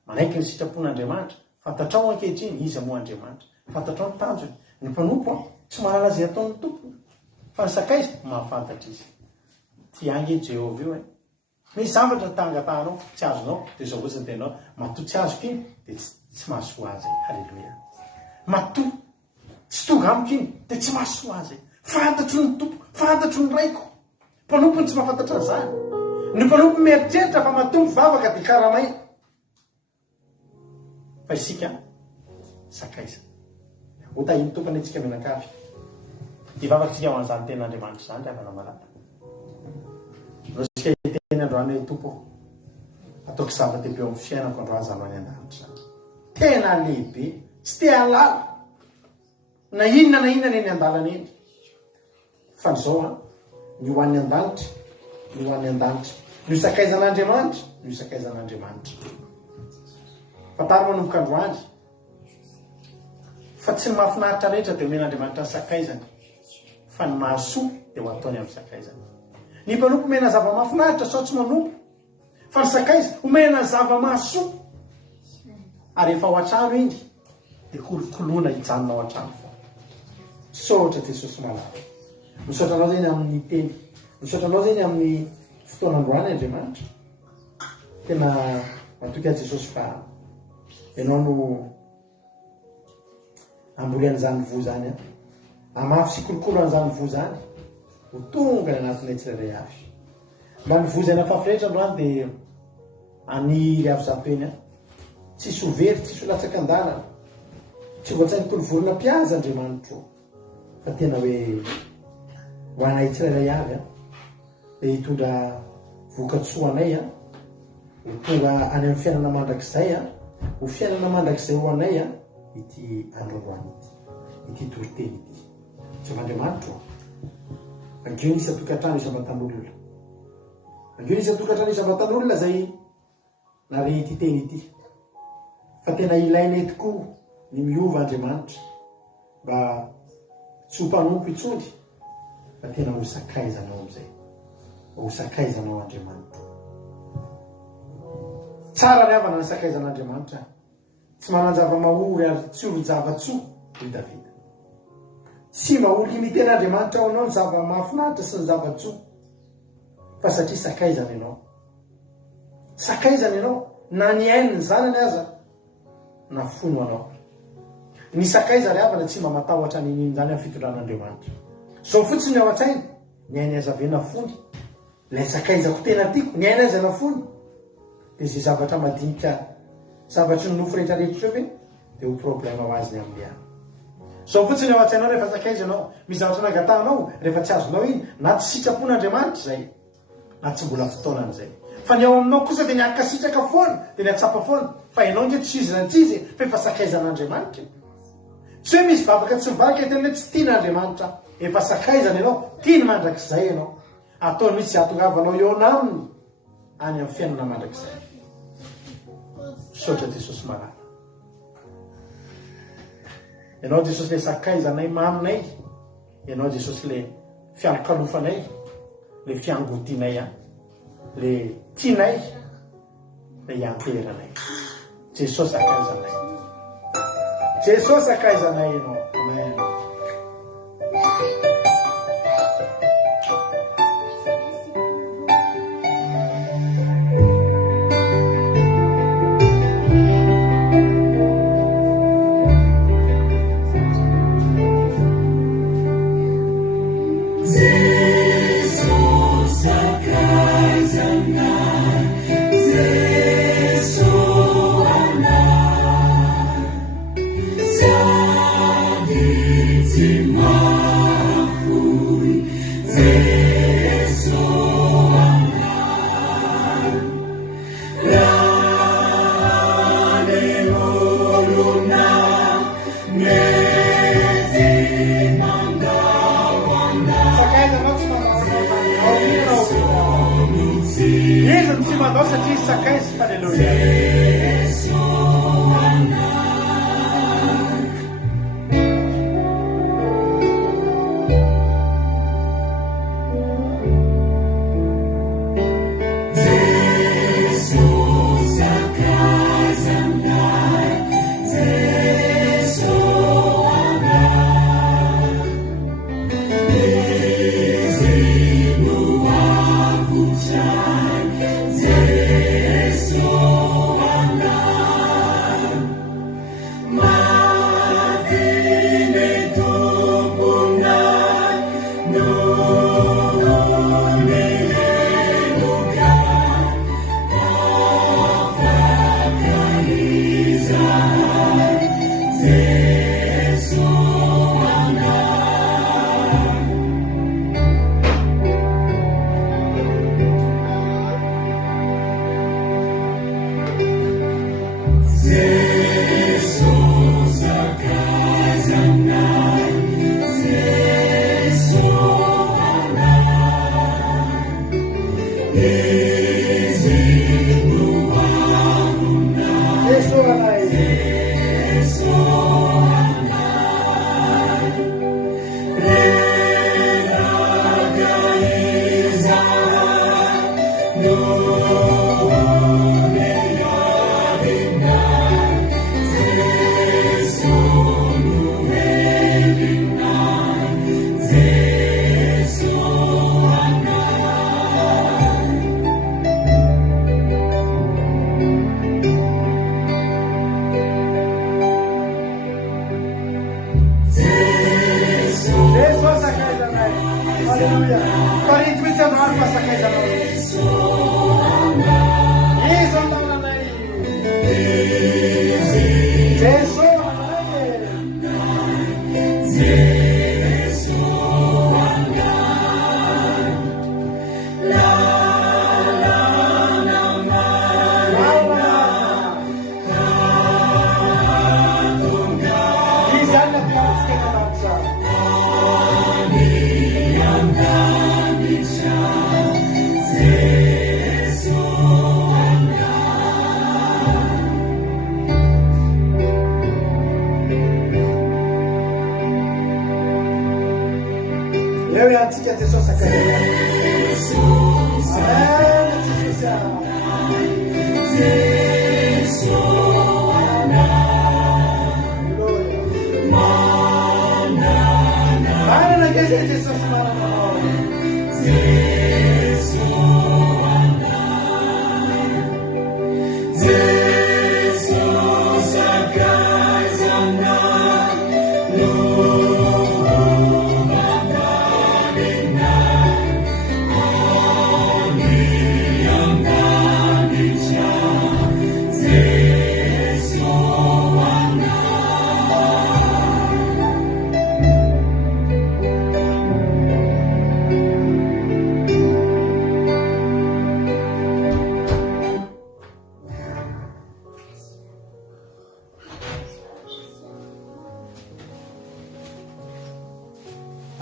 Manaiky ny sitrapon'Andriamanitra, fantatrao ankehitriny izy moa Andriamanitra. Fantatrao ny tanjony. Ny mpanompo tsy mahalala izay ataon'ny tompony. Fa ny sakaiza mahafantatra izy. Ty angy Jehovah io misy zavatra tangatanao, tsy azonao, dia izao fotsiny tenao, matoa tsy azoko iny, dia tsy mahasoa azy. Halleluia. Matoa tsy tonga amiko iny, dia tsy mahasoa azy. Fantatro ny tompo, fantatro ny raiko. Mpanompony tsy mahafantatra an'izany. Ny mpanompo mieritreritra fa matoa mivavaka dia karamay. Fa isika sakaiza. Hotahiny tokony antsika mianakavy. Hivavakantsika ho an'izany ten'Andriamanitra izany ry havana malata. Nosika hiteny androany hoe tompo, ataoko zava-dehibe eo amin'ny fiainako androany zaho many an-danitra zany. Tena lehibe, tsy te halala. Na inona eny an-dalana eny. Fa n'izao ny ho an'ny an-danitra, ny ho an'ny an-danitra. Ny sakaizan'Andriamanitra, ny sakaizan'Andriamanitra. Fataro manomboka androany. Fa tsy ny mahafinaritra rehetra dia omen'Andriamanitra ny sakaizany. Fa ny mahasoa dia ho ataony amin'ny sakaizany. Ny mpanompo omena zava-mahafinaritra sao tsy manompo. Fa ny sakaiza omena zava-mahasoa. Ary rehefa ao an-trano iny dia kolokoloana hijanona ao an-trano foana. Misaotra Jesosy malala. Misaotra anao zany amin'ny teny. Misaotra anao zany amin'ny fotoan'androany Andriamanitra. Tena matoky azy Jesosy fa ianao no amboly an'izany vo zany. Amafy sy kolokolo an'izany vo zany. Ho tonga ny anatinay tsirairay avy. Mba nivozana fafirehetra androany dia aniry avy zato eny. Tsisy ho very, tsisy ho latsaka an-dalana. Tsy voatsainy tolovorona mpiaza Andriamanitra io. Fa tena hoe ho anay tsirairay avy dia hitondra vokatsoa anay ho tonga any amin'ny fiainana mandrakizay ho fiainana mandrakizay ho anay ity androandroany ity toriteny ity. Tsy Andriamanitra angio nisy atokantrano isam-batan'olona. Angio nisy atokantrano isam-batan'olona zay nare ity teny ity. Fa tena ilainay tokoa ny miova Andriamanitra mba tsy ho mpanompo itsony fa tena ho sakaizanao amizay. Ho sakaizanao Andriamanitra. Tsara ny havana ny sakaizan'Andriamanitra. Tsy mananjava mahory ary tsy olo java-tsoa i Davida. Tsy mahory imiten'Andriamanitra ao anao ny zava-mahafinaritra sy ny zava-tsoa. Fa satria sakaizana ianao. Sakaizana ianao. Na ny ainy ny zanany aza na fono anao. Ny sakaiza ry havana tsy mba matahotra ny ininy zany amin'ny fitondran'Andriamanitra. Zao fotsiny ao an-tsainy, ny ainy aza ve na fony. Ilay sakaizako tena tiako, ny ainy aza na fony. Dia izay zavatra madinika, zavatra nofo rehetrarehetra ve dia ho problema ho azy ny amin'ny any. Zao fotsiny ao an-tsainao rehefa sakaiza ianao, misy zavatra nagatanao rehefa tsy azonao iny, na tsy sitrapon'Andriamanitra zay, na tsy mbola fotoanan'izay. Fa ny ao aminao kosa dia niaraka sitraka foana, dia niatsapa foana. Fa ianao nge tsy izy nantsizy, fa efa sakaizan'Andriamanitra. Tsy hoe misy vavaka tsy mivavaka tena hoe tsy tian'Andriamanitra. Efa sakaizana ianao, tiany mandrakizay ianao. Ataony misy atongavanao eo aminy any amin'ny fiainana mandrakizay. Misaotra Jesosy malala. Ianao Jesosy le sakaizanay maminay. Ianao Jesosy le fialokalofanay, le fiangotinay, le tianay, le ianteranay. Jesosy sakaizanay. Jesosy sakaizanay ianao. Amen. Tima satria sakaizy. Halleluja.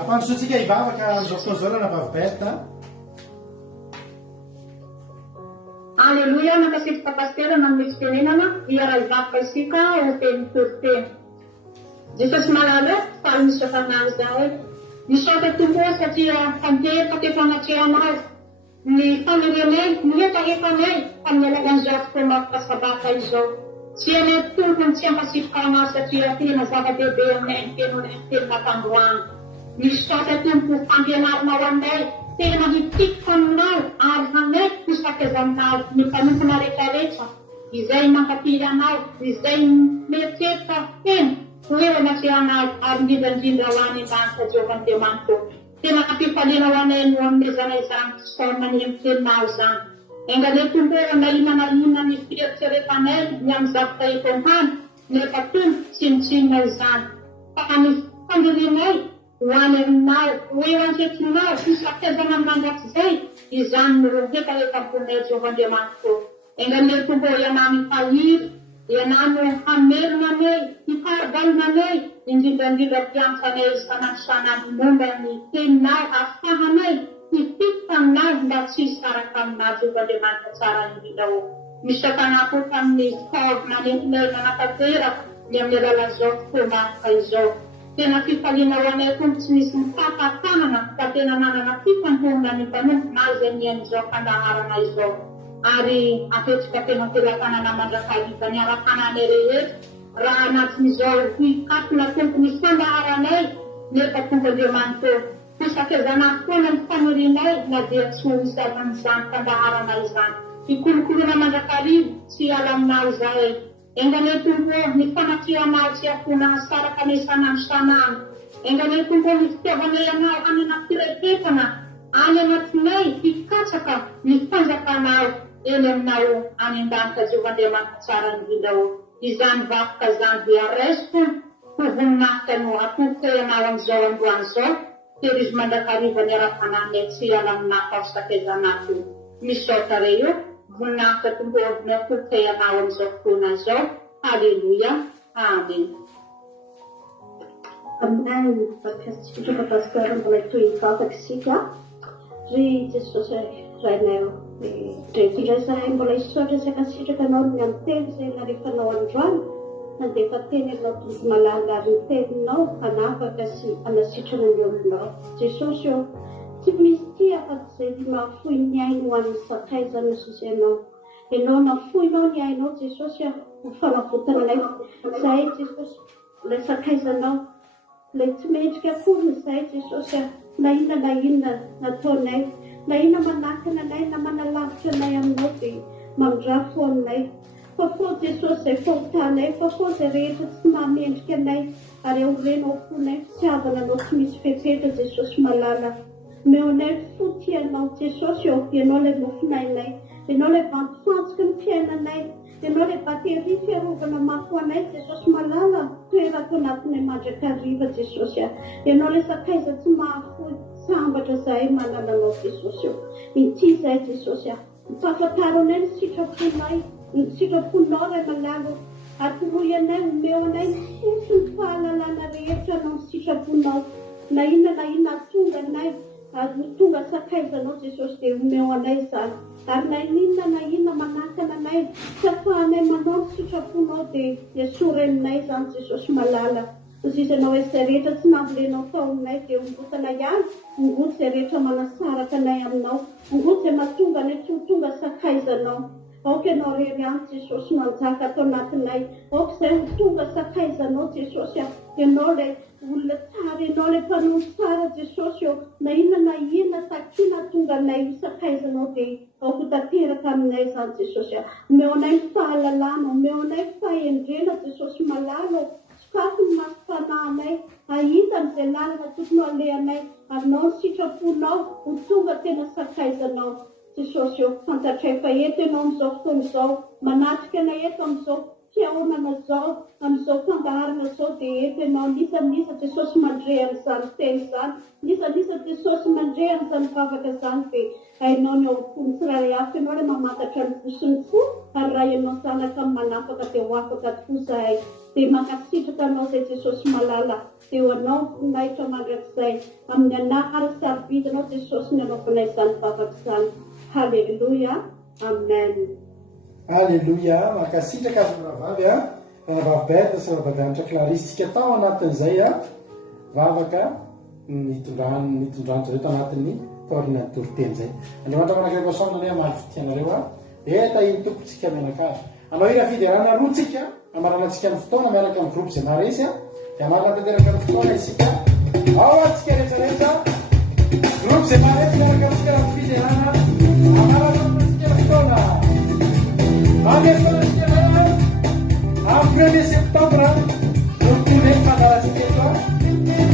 Ampandrosoantsika ivavaka amin'izao fotoana izao navavibeta. Alleluia, nakasitraka pastera manome fitenenana iara ivavaka isika eo teny toriteny. Jesosy malala fa misy afanany izao hoe misaotra tomboa satria fanteraka te fanatrehana azy. Ny fanerenay, ny etarefanay amin'ny alalan'izao fotoana mafakasabaka izao. Tsy anay tompony tsy ampasitraka azy satria tena zava-dehibe aminay ny teny natandroany. Misaotra tompo fampianarana ho anay, tena hitiko aminao ary hanay fisakazanao ny mpanompona rehetrarehetra izay mankapily anao, izay mieritseritra tena hoe anatrehana ary indrindrandrindra ho any an-danitra Jehovan-Diamanitra. Tena hampifaliana ho anay no amezana izany saorina ny teninao izany. Enganay tompo manahina ny fieritseretanay ny amin'ny zavatra eto an-tany nefa tompo tsy mitsinona izany. Fa ny fandirianay ho any aminao, hoe ankekinao fisakazana mandrakizay izany no hetaretam-ponay Jehovan-Diamanitra. Enganay tompo ianany pahiry, ianany hamerina anay, hikarabalina anay, indrindrandrindra mpianatranay sanatry sanany momba ny teninao ahafahanay Ipito aminazy mba tsy hisy saraka aminazy io Andriamanitra tsara indrindra eo. Misy atanako tamin'ny Jaob nanentinay nanakateraka ny amin'ny alala zao fotoanaka izao. Tena fifaliana ho anay koa tsy misy mifampatanana fa tena nanana fifantonana ny mpanompo na izay nian'izao fandaharana izao. Ary apetraka tena telatanana mandrakariva ny arakananay rehetra raha anatin'izao hoikatona tompony fandaharanay nefa tonga Andriamanitra fisakazana foana ny fanorinay na dia tsy ho hisy amin'izany fandaharana izany. Ikolokolona mandrakariva tsy ala aminao izahay. Enganay tompo ny fanafianao tsy afona saraka ny sanany sanany. Enganay tompo ny fitiavanay anao any anaty firehetana any anatinay hikatsaka ny fanjakanao eny aminao any an-danitra Jehovan-Diamanitra tsara indrindra eo. Izany vakoka zany dia raisiko ho voninahitra no atokyanao amin'izao androany izao. Terizy mandrakariva ny ara-pananay tsy ala aminao sakazanato. Misaotra reo voninahitra tompo ny atokyanao amin'izao fotoana izao. Halleluja. Amen. Amen. Sitraka pastor mbola toy vatakisika ry Jesosy rainay rehefa indraizahay mbola hisaotra saka sitrakanao ny amin'ny teny izay narefanao androany nandefa teny anao tompo malala ary ny teninao hanafaka sy hanasitrana ny olonao. Jesosy eo tsy misy ty afa-tsy izay mahafoy ny ainy ho an'ny sakaizana Jesosy ianao. Ianao nafoinao ny ainao Jesosy ho fanavotana anay. Zahay Jesosy ilay sakaizanao ilay tsy mendrika akory izay Jesosy na inona nataonay na inona manakana anay na manalavitra anay aminao dia mandrafo aminay. Fa fô Jesosy izay fahotanay fa fô izay rehetra tsy mahamendrika anay ary aorenao fonay fitiavana anao tsy misy fepetra Jesosy malala. Meo anay fotianao Jesosy eo ianao ilay mofinainay. Ianao ilay vantofantsika ny fiainanay. Ianao ilay batery fiarovana mafy ho anay Jesosy malala toerako anatinay mandrakariva Jesosy. Ianao ilay sakaiza tsy mahafoy sambatra izahay malala anao Jesosy eo. Ity izahay Jesosy mpafantaro anay ny sitraponay ny sitraponao ray malala atoroy anay omeo anay sosy ny fahalalana rehetra anao ny sitraponao na inona tonga anay tonga sakaizanao Jesosy dia omeo anay izany. Ary na inona manakana anay tsy afahanay manao ny sitraponao dia esorenay izany Jesosy malala. Zizanao izay rehetra tsy nambolenao tao aminay dia ongotana ihany ongoty izay rehetra manasaraka anay aminao ongoty izay mahatonga anay tsy ho tonga sakaizanao. Aoka ianao rery ihany Jesosy manjaka atao anatinay. Aoka izay ho tonga sakaizanao Jesosy. Ianao ilay olona tsara, ianao ilay mpanohy tsara Jesosy eo. Na inona takina tonga anay ho sakaizanao dia aoka tanteraka aminay izany Jesosy. Omeo anay ny fahalalana, omeo anay ny fahendrena Jesosy malala. Sakafo ny masom-panahinay ahita n'izay lalana tokony alehanay aminao ny sitraponao ho tonga tena sakaizanao Jesosy eo. Fantatray fa eto ianao amin'izao fotoana izao manatrika anay eto amin'izao fiahonana izao amin'izao fandaharana izao dia eto ianao nisanisa Jesosy mandre an'izany teny izany nisanisa Jesosy mandre an'izany vavaka izany dia hainao ny ao fony tsiraray hafa ianao ilay mamantatra ny fosiny fo ary raha ianao zanaka amin'ny manapaka dia ho afaka tokoa izahay. Dia mankasitraka anao izay Jesosy malala dia ho anao nahitra mandrakizay amin'ny anahara sarobidinao Jesosy ny anaovanay izany vavaka izany. Halleluja. Amen. Halleluja. Mankasitraka azy vavavavy vavabeta sy vavaganitra Clarisika tao anatin'izay vavaka mitondranitra reto anatin'ny taorinan'ny toriteny izay. Andriamanitra manakaiva saonanay amaly fitianareo eta iny tompontsika mianakavy. Anao ira fiderana rotsika amaranantsika ny fotoana miaraka amin'ny groupe izay maresy dia amarana tanteraka ny fotoana isika ao atsika rehetrarehetra groupe izay maresy miaraka amintsika ny fiderana amarana tantsika ny fotoana mamefanantsika amin'ny 1er septembre notone fandaratsika eto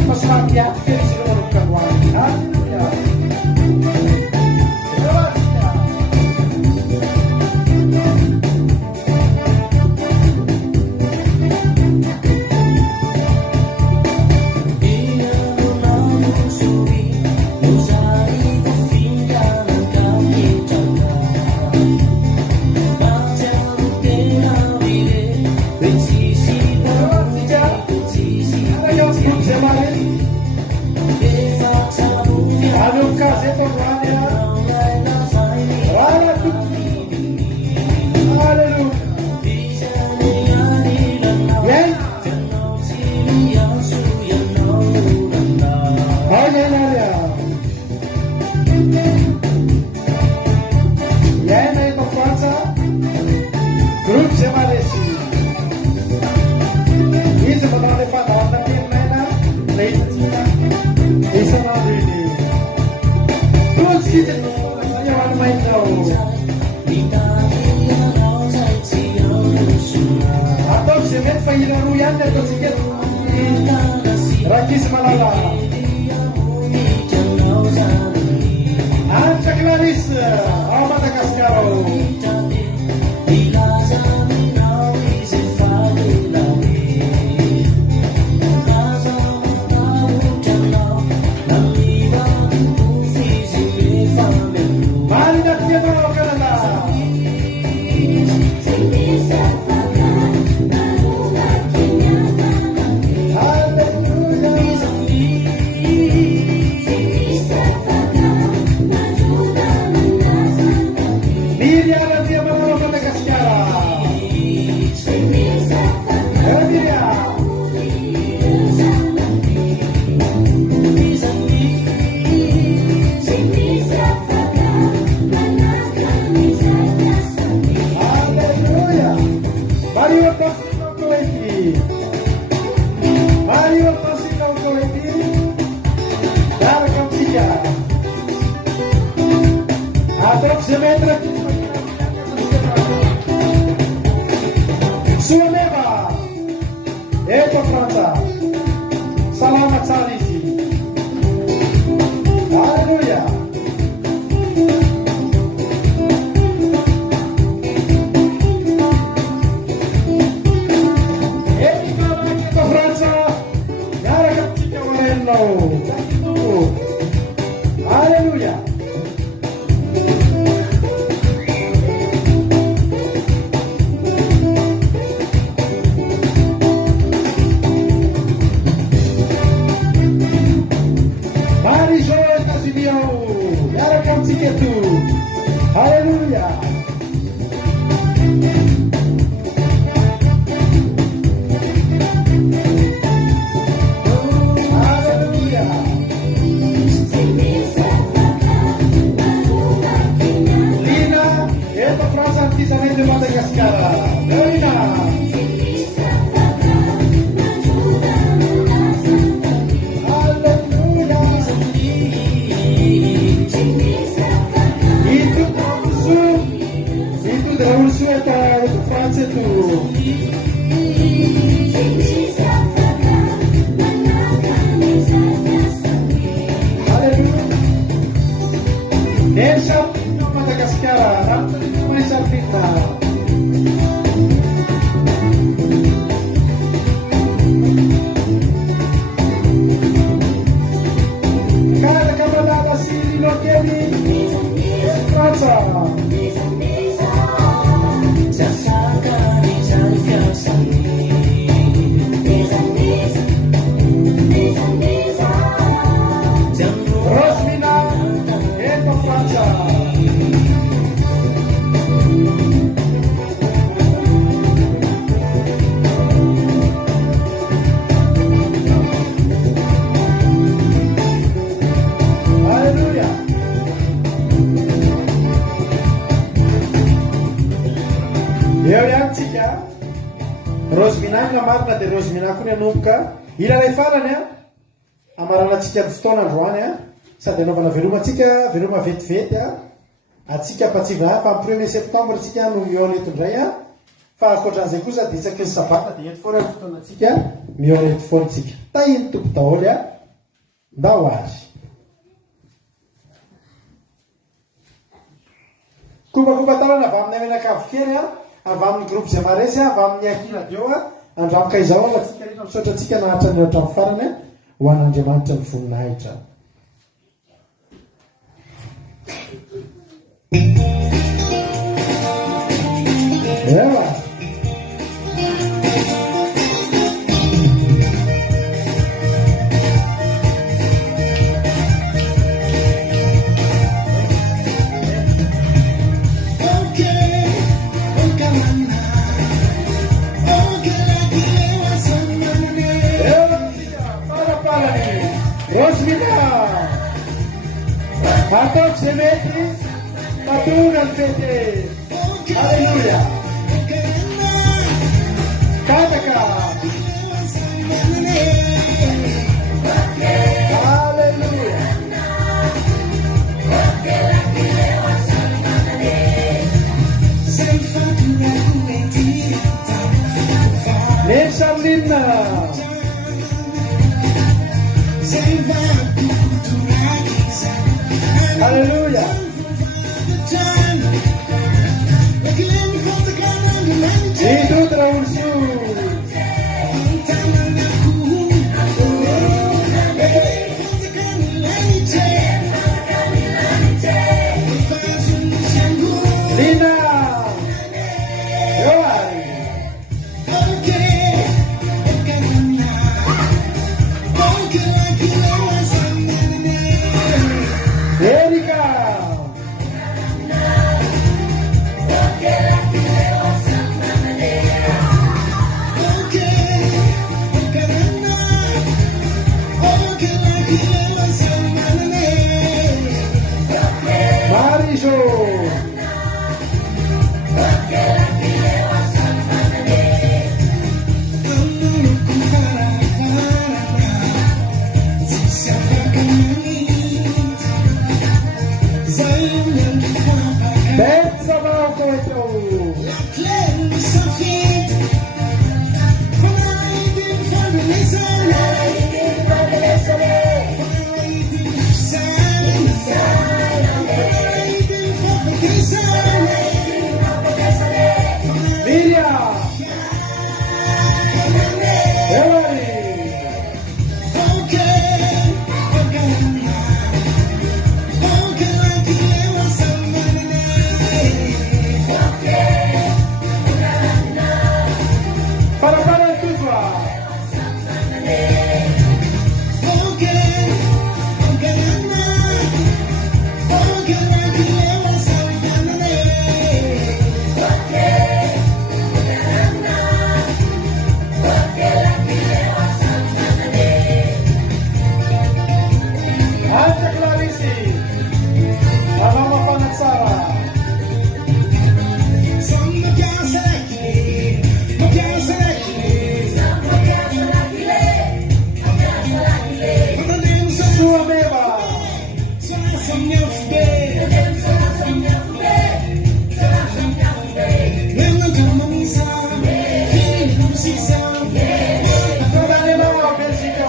fa sy mampiatika isika manomboka androany. Halleluja. Allez, au cas, c'est pour moi. Zemalesi. Izy manao le fandaharana teninayna la hitatsika isan'andro iny. Totsy eo any mainao. Ataoko zay mety fa ina roa ihany ataotsika eto. Rakizy malala. Anitra Clarisse ao Madagasikara. Marina Piedra ao Canadá. Suoneva eto Franța. Salama tsara izy. Alleluia. Eto Franța. Miaraka amitsika orenao. Alleluia. Alleluia. Alleluia. Lina, eto Franța artisanale de Madagascar. Lina. Franța tu. Alleluia. Deixa Madagascar, não mais apita. Cara camarada Siri Lokeli. Franța. Rosmina, eto Franța. Alleluia. Eo ihany tsika Rosmina na marina dia Rosmina koa ny anomboka ilalay farany amaranantsika ny fotoana androany sady anaovana velomantsika veloma vetivety atsika ampatsivana fa amin'ny 1er septembre tsika no miaola eto indray fa ankoatran'izay kosa dia isaky ny sabata dia eto foana ny fotoanantsika miaola eto foana tsika tahiny tompo daholo mba ho azy kobakobatalana avy amin'ny menakavy kely avy amin'ny groupe zay maresy avy amin'ny akiradio andramoka izao atsika rena misaotra atsika nahatra ny hatramin'ny farany ho an'Andriamanitra ny voninahitra. Ewa. Rosmina, atok semeti, patungan fete, Alleluia. Charlene. Hallelujah. Itu terus. Lina. Erika. Marijo. Benza Valcoito. Miriam. Elari. Para tutua. Ante Clarisi. Mama Panatsara. Sua Beba. Toda de novo, Benzica.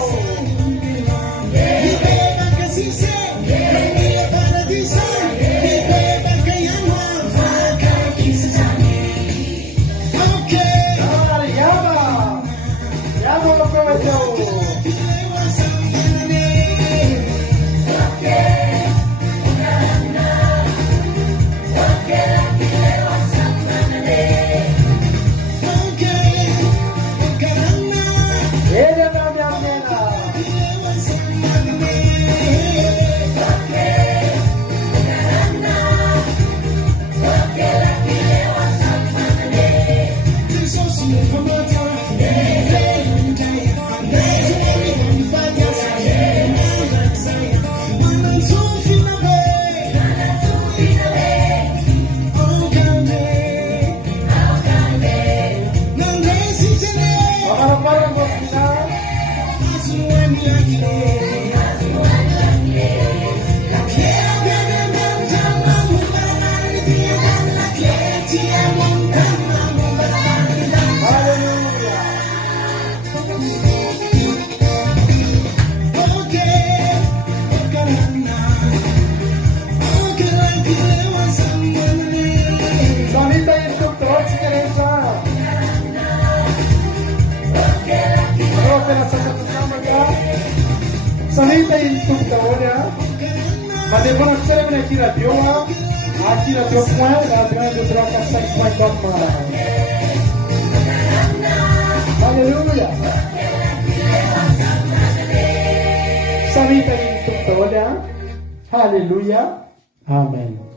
Yama lo prometeu. Ele é pra minha menina. Para mostrar. Sonita instructor, si querés Sonita instructor, ma devono essere una tirazione, a tirazione qua, la grande droga 6.4. Alleluia. Sonita instructor, alleluia, amen.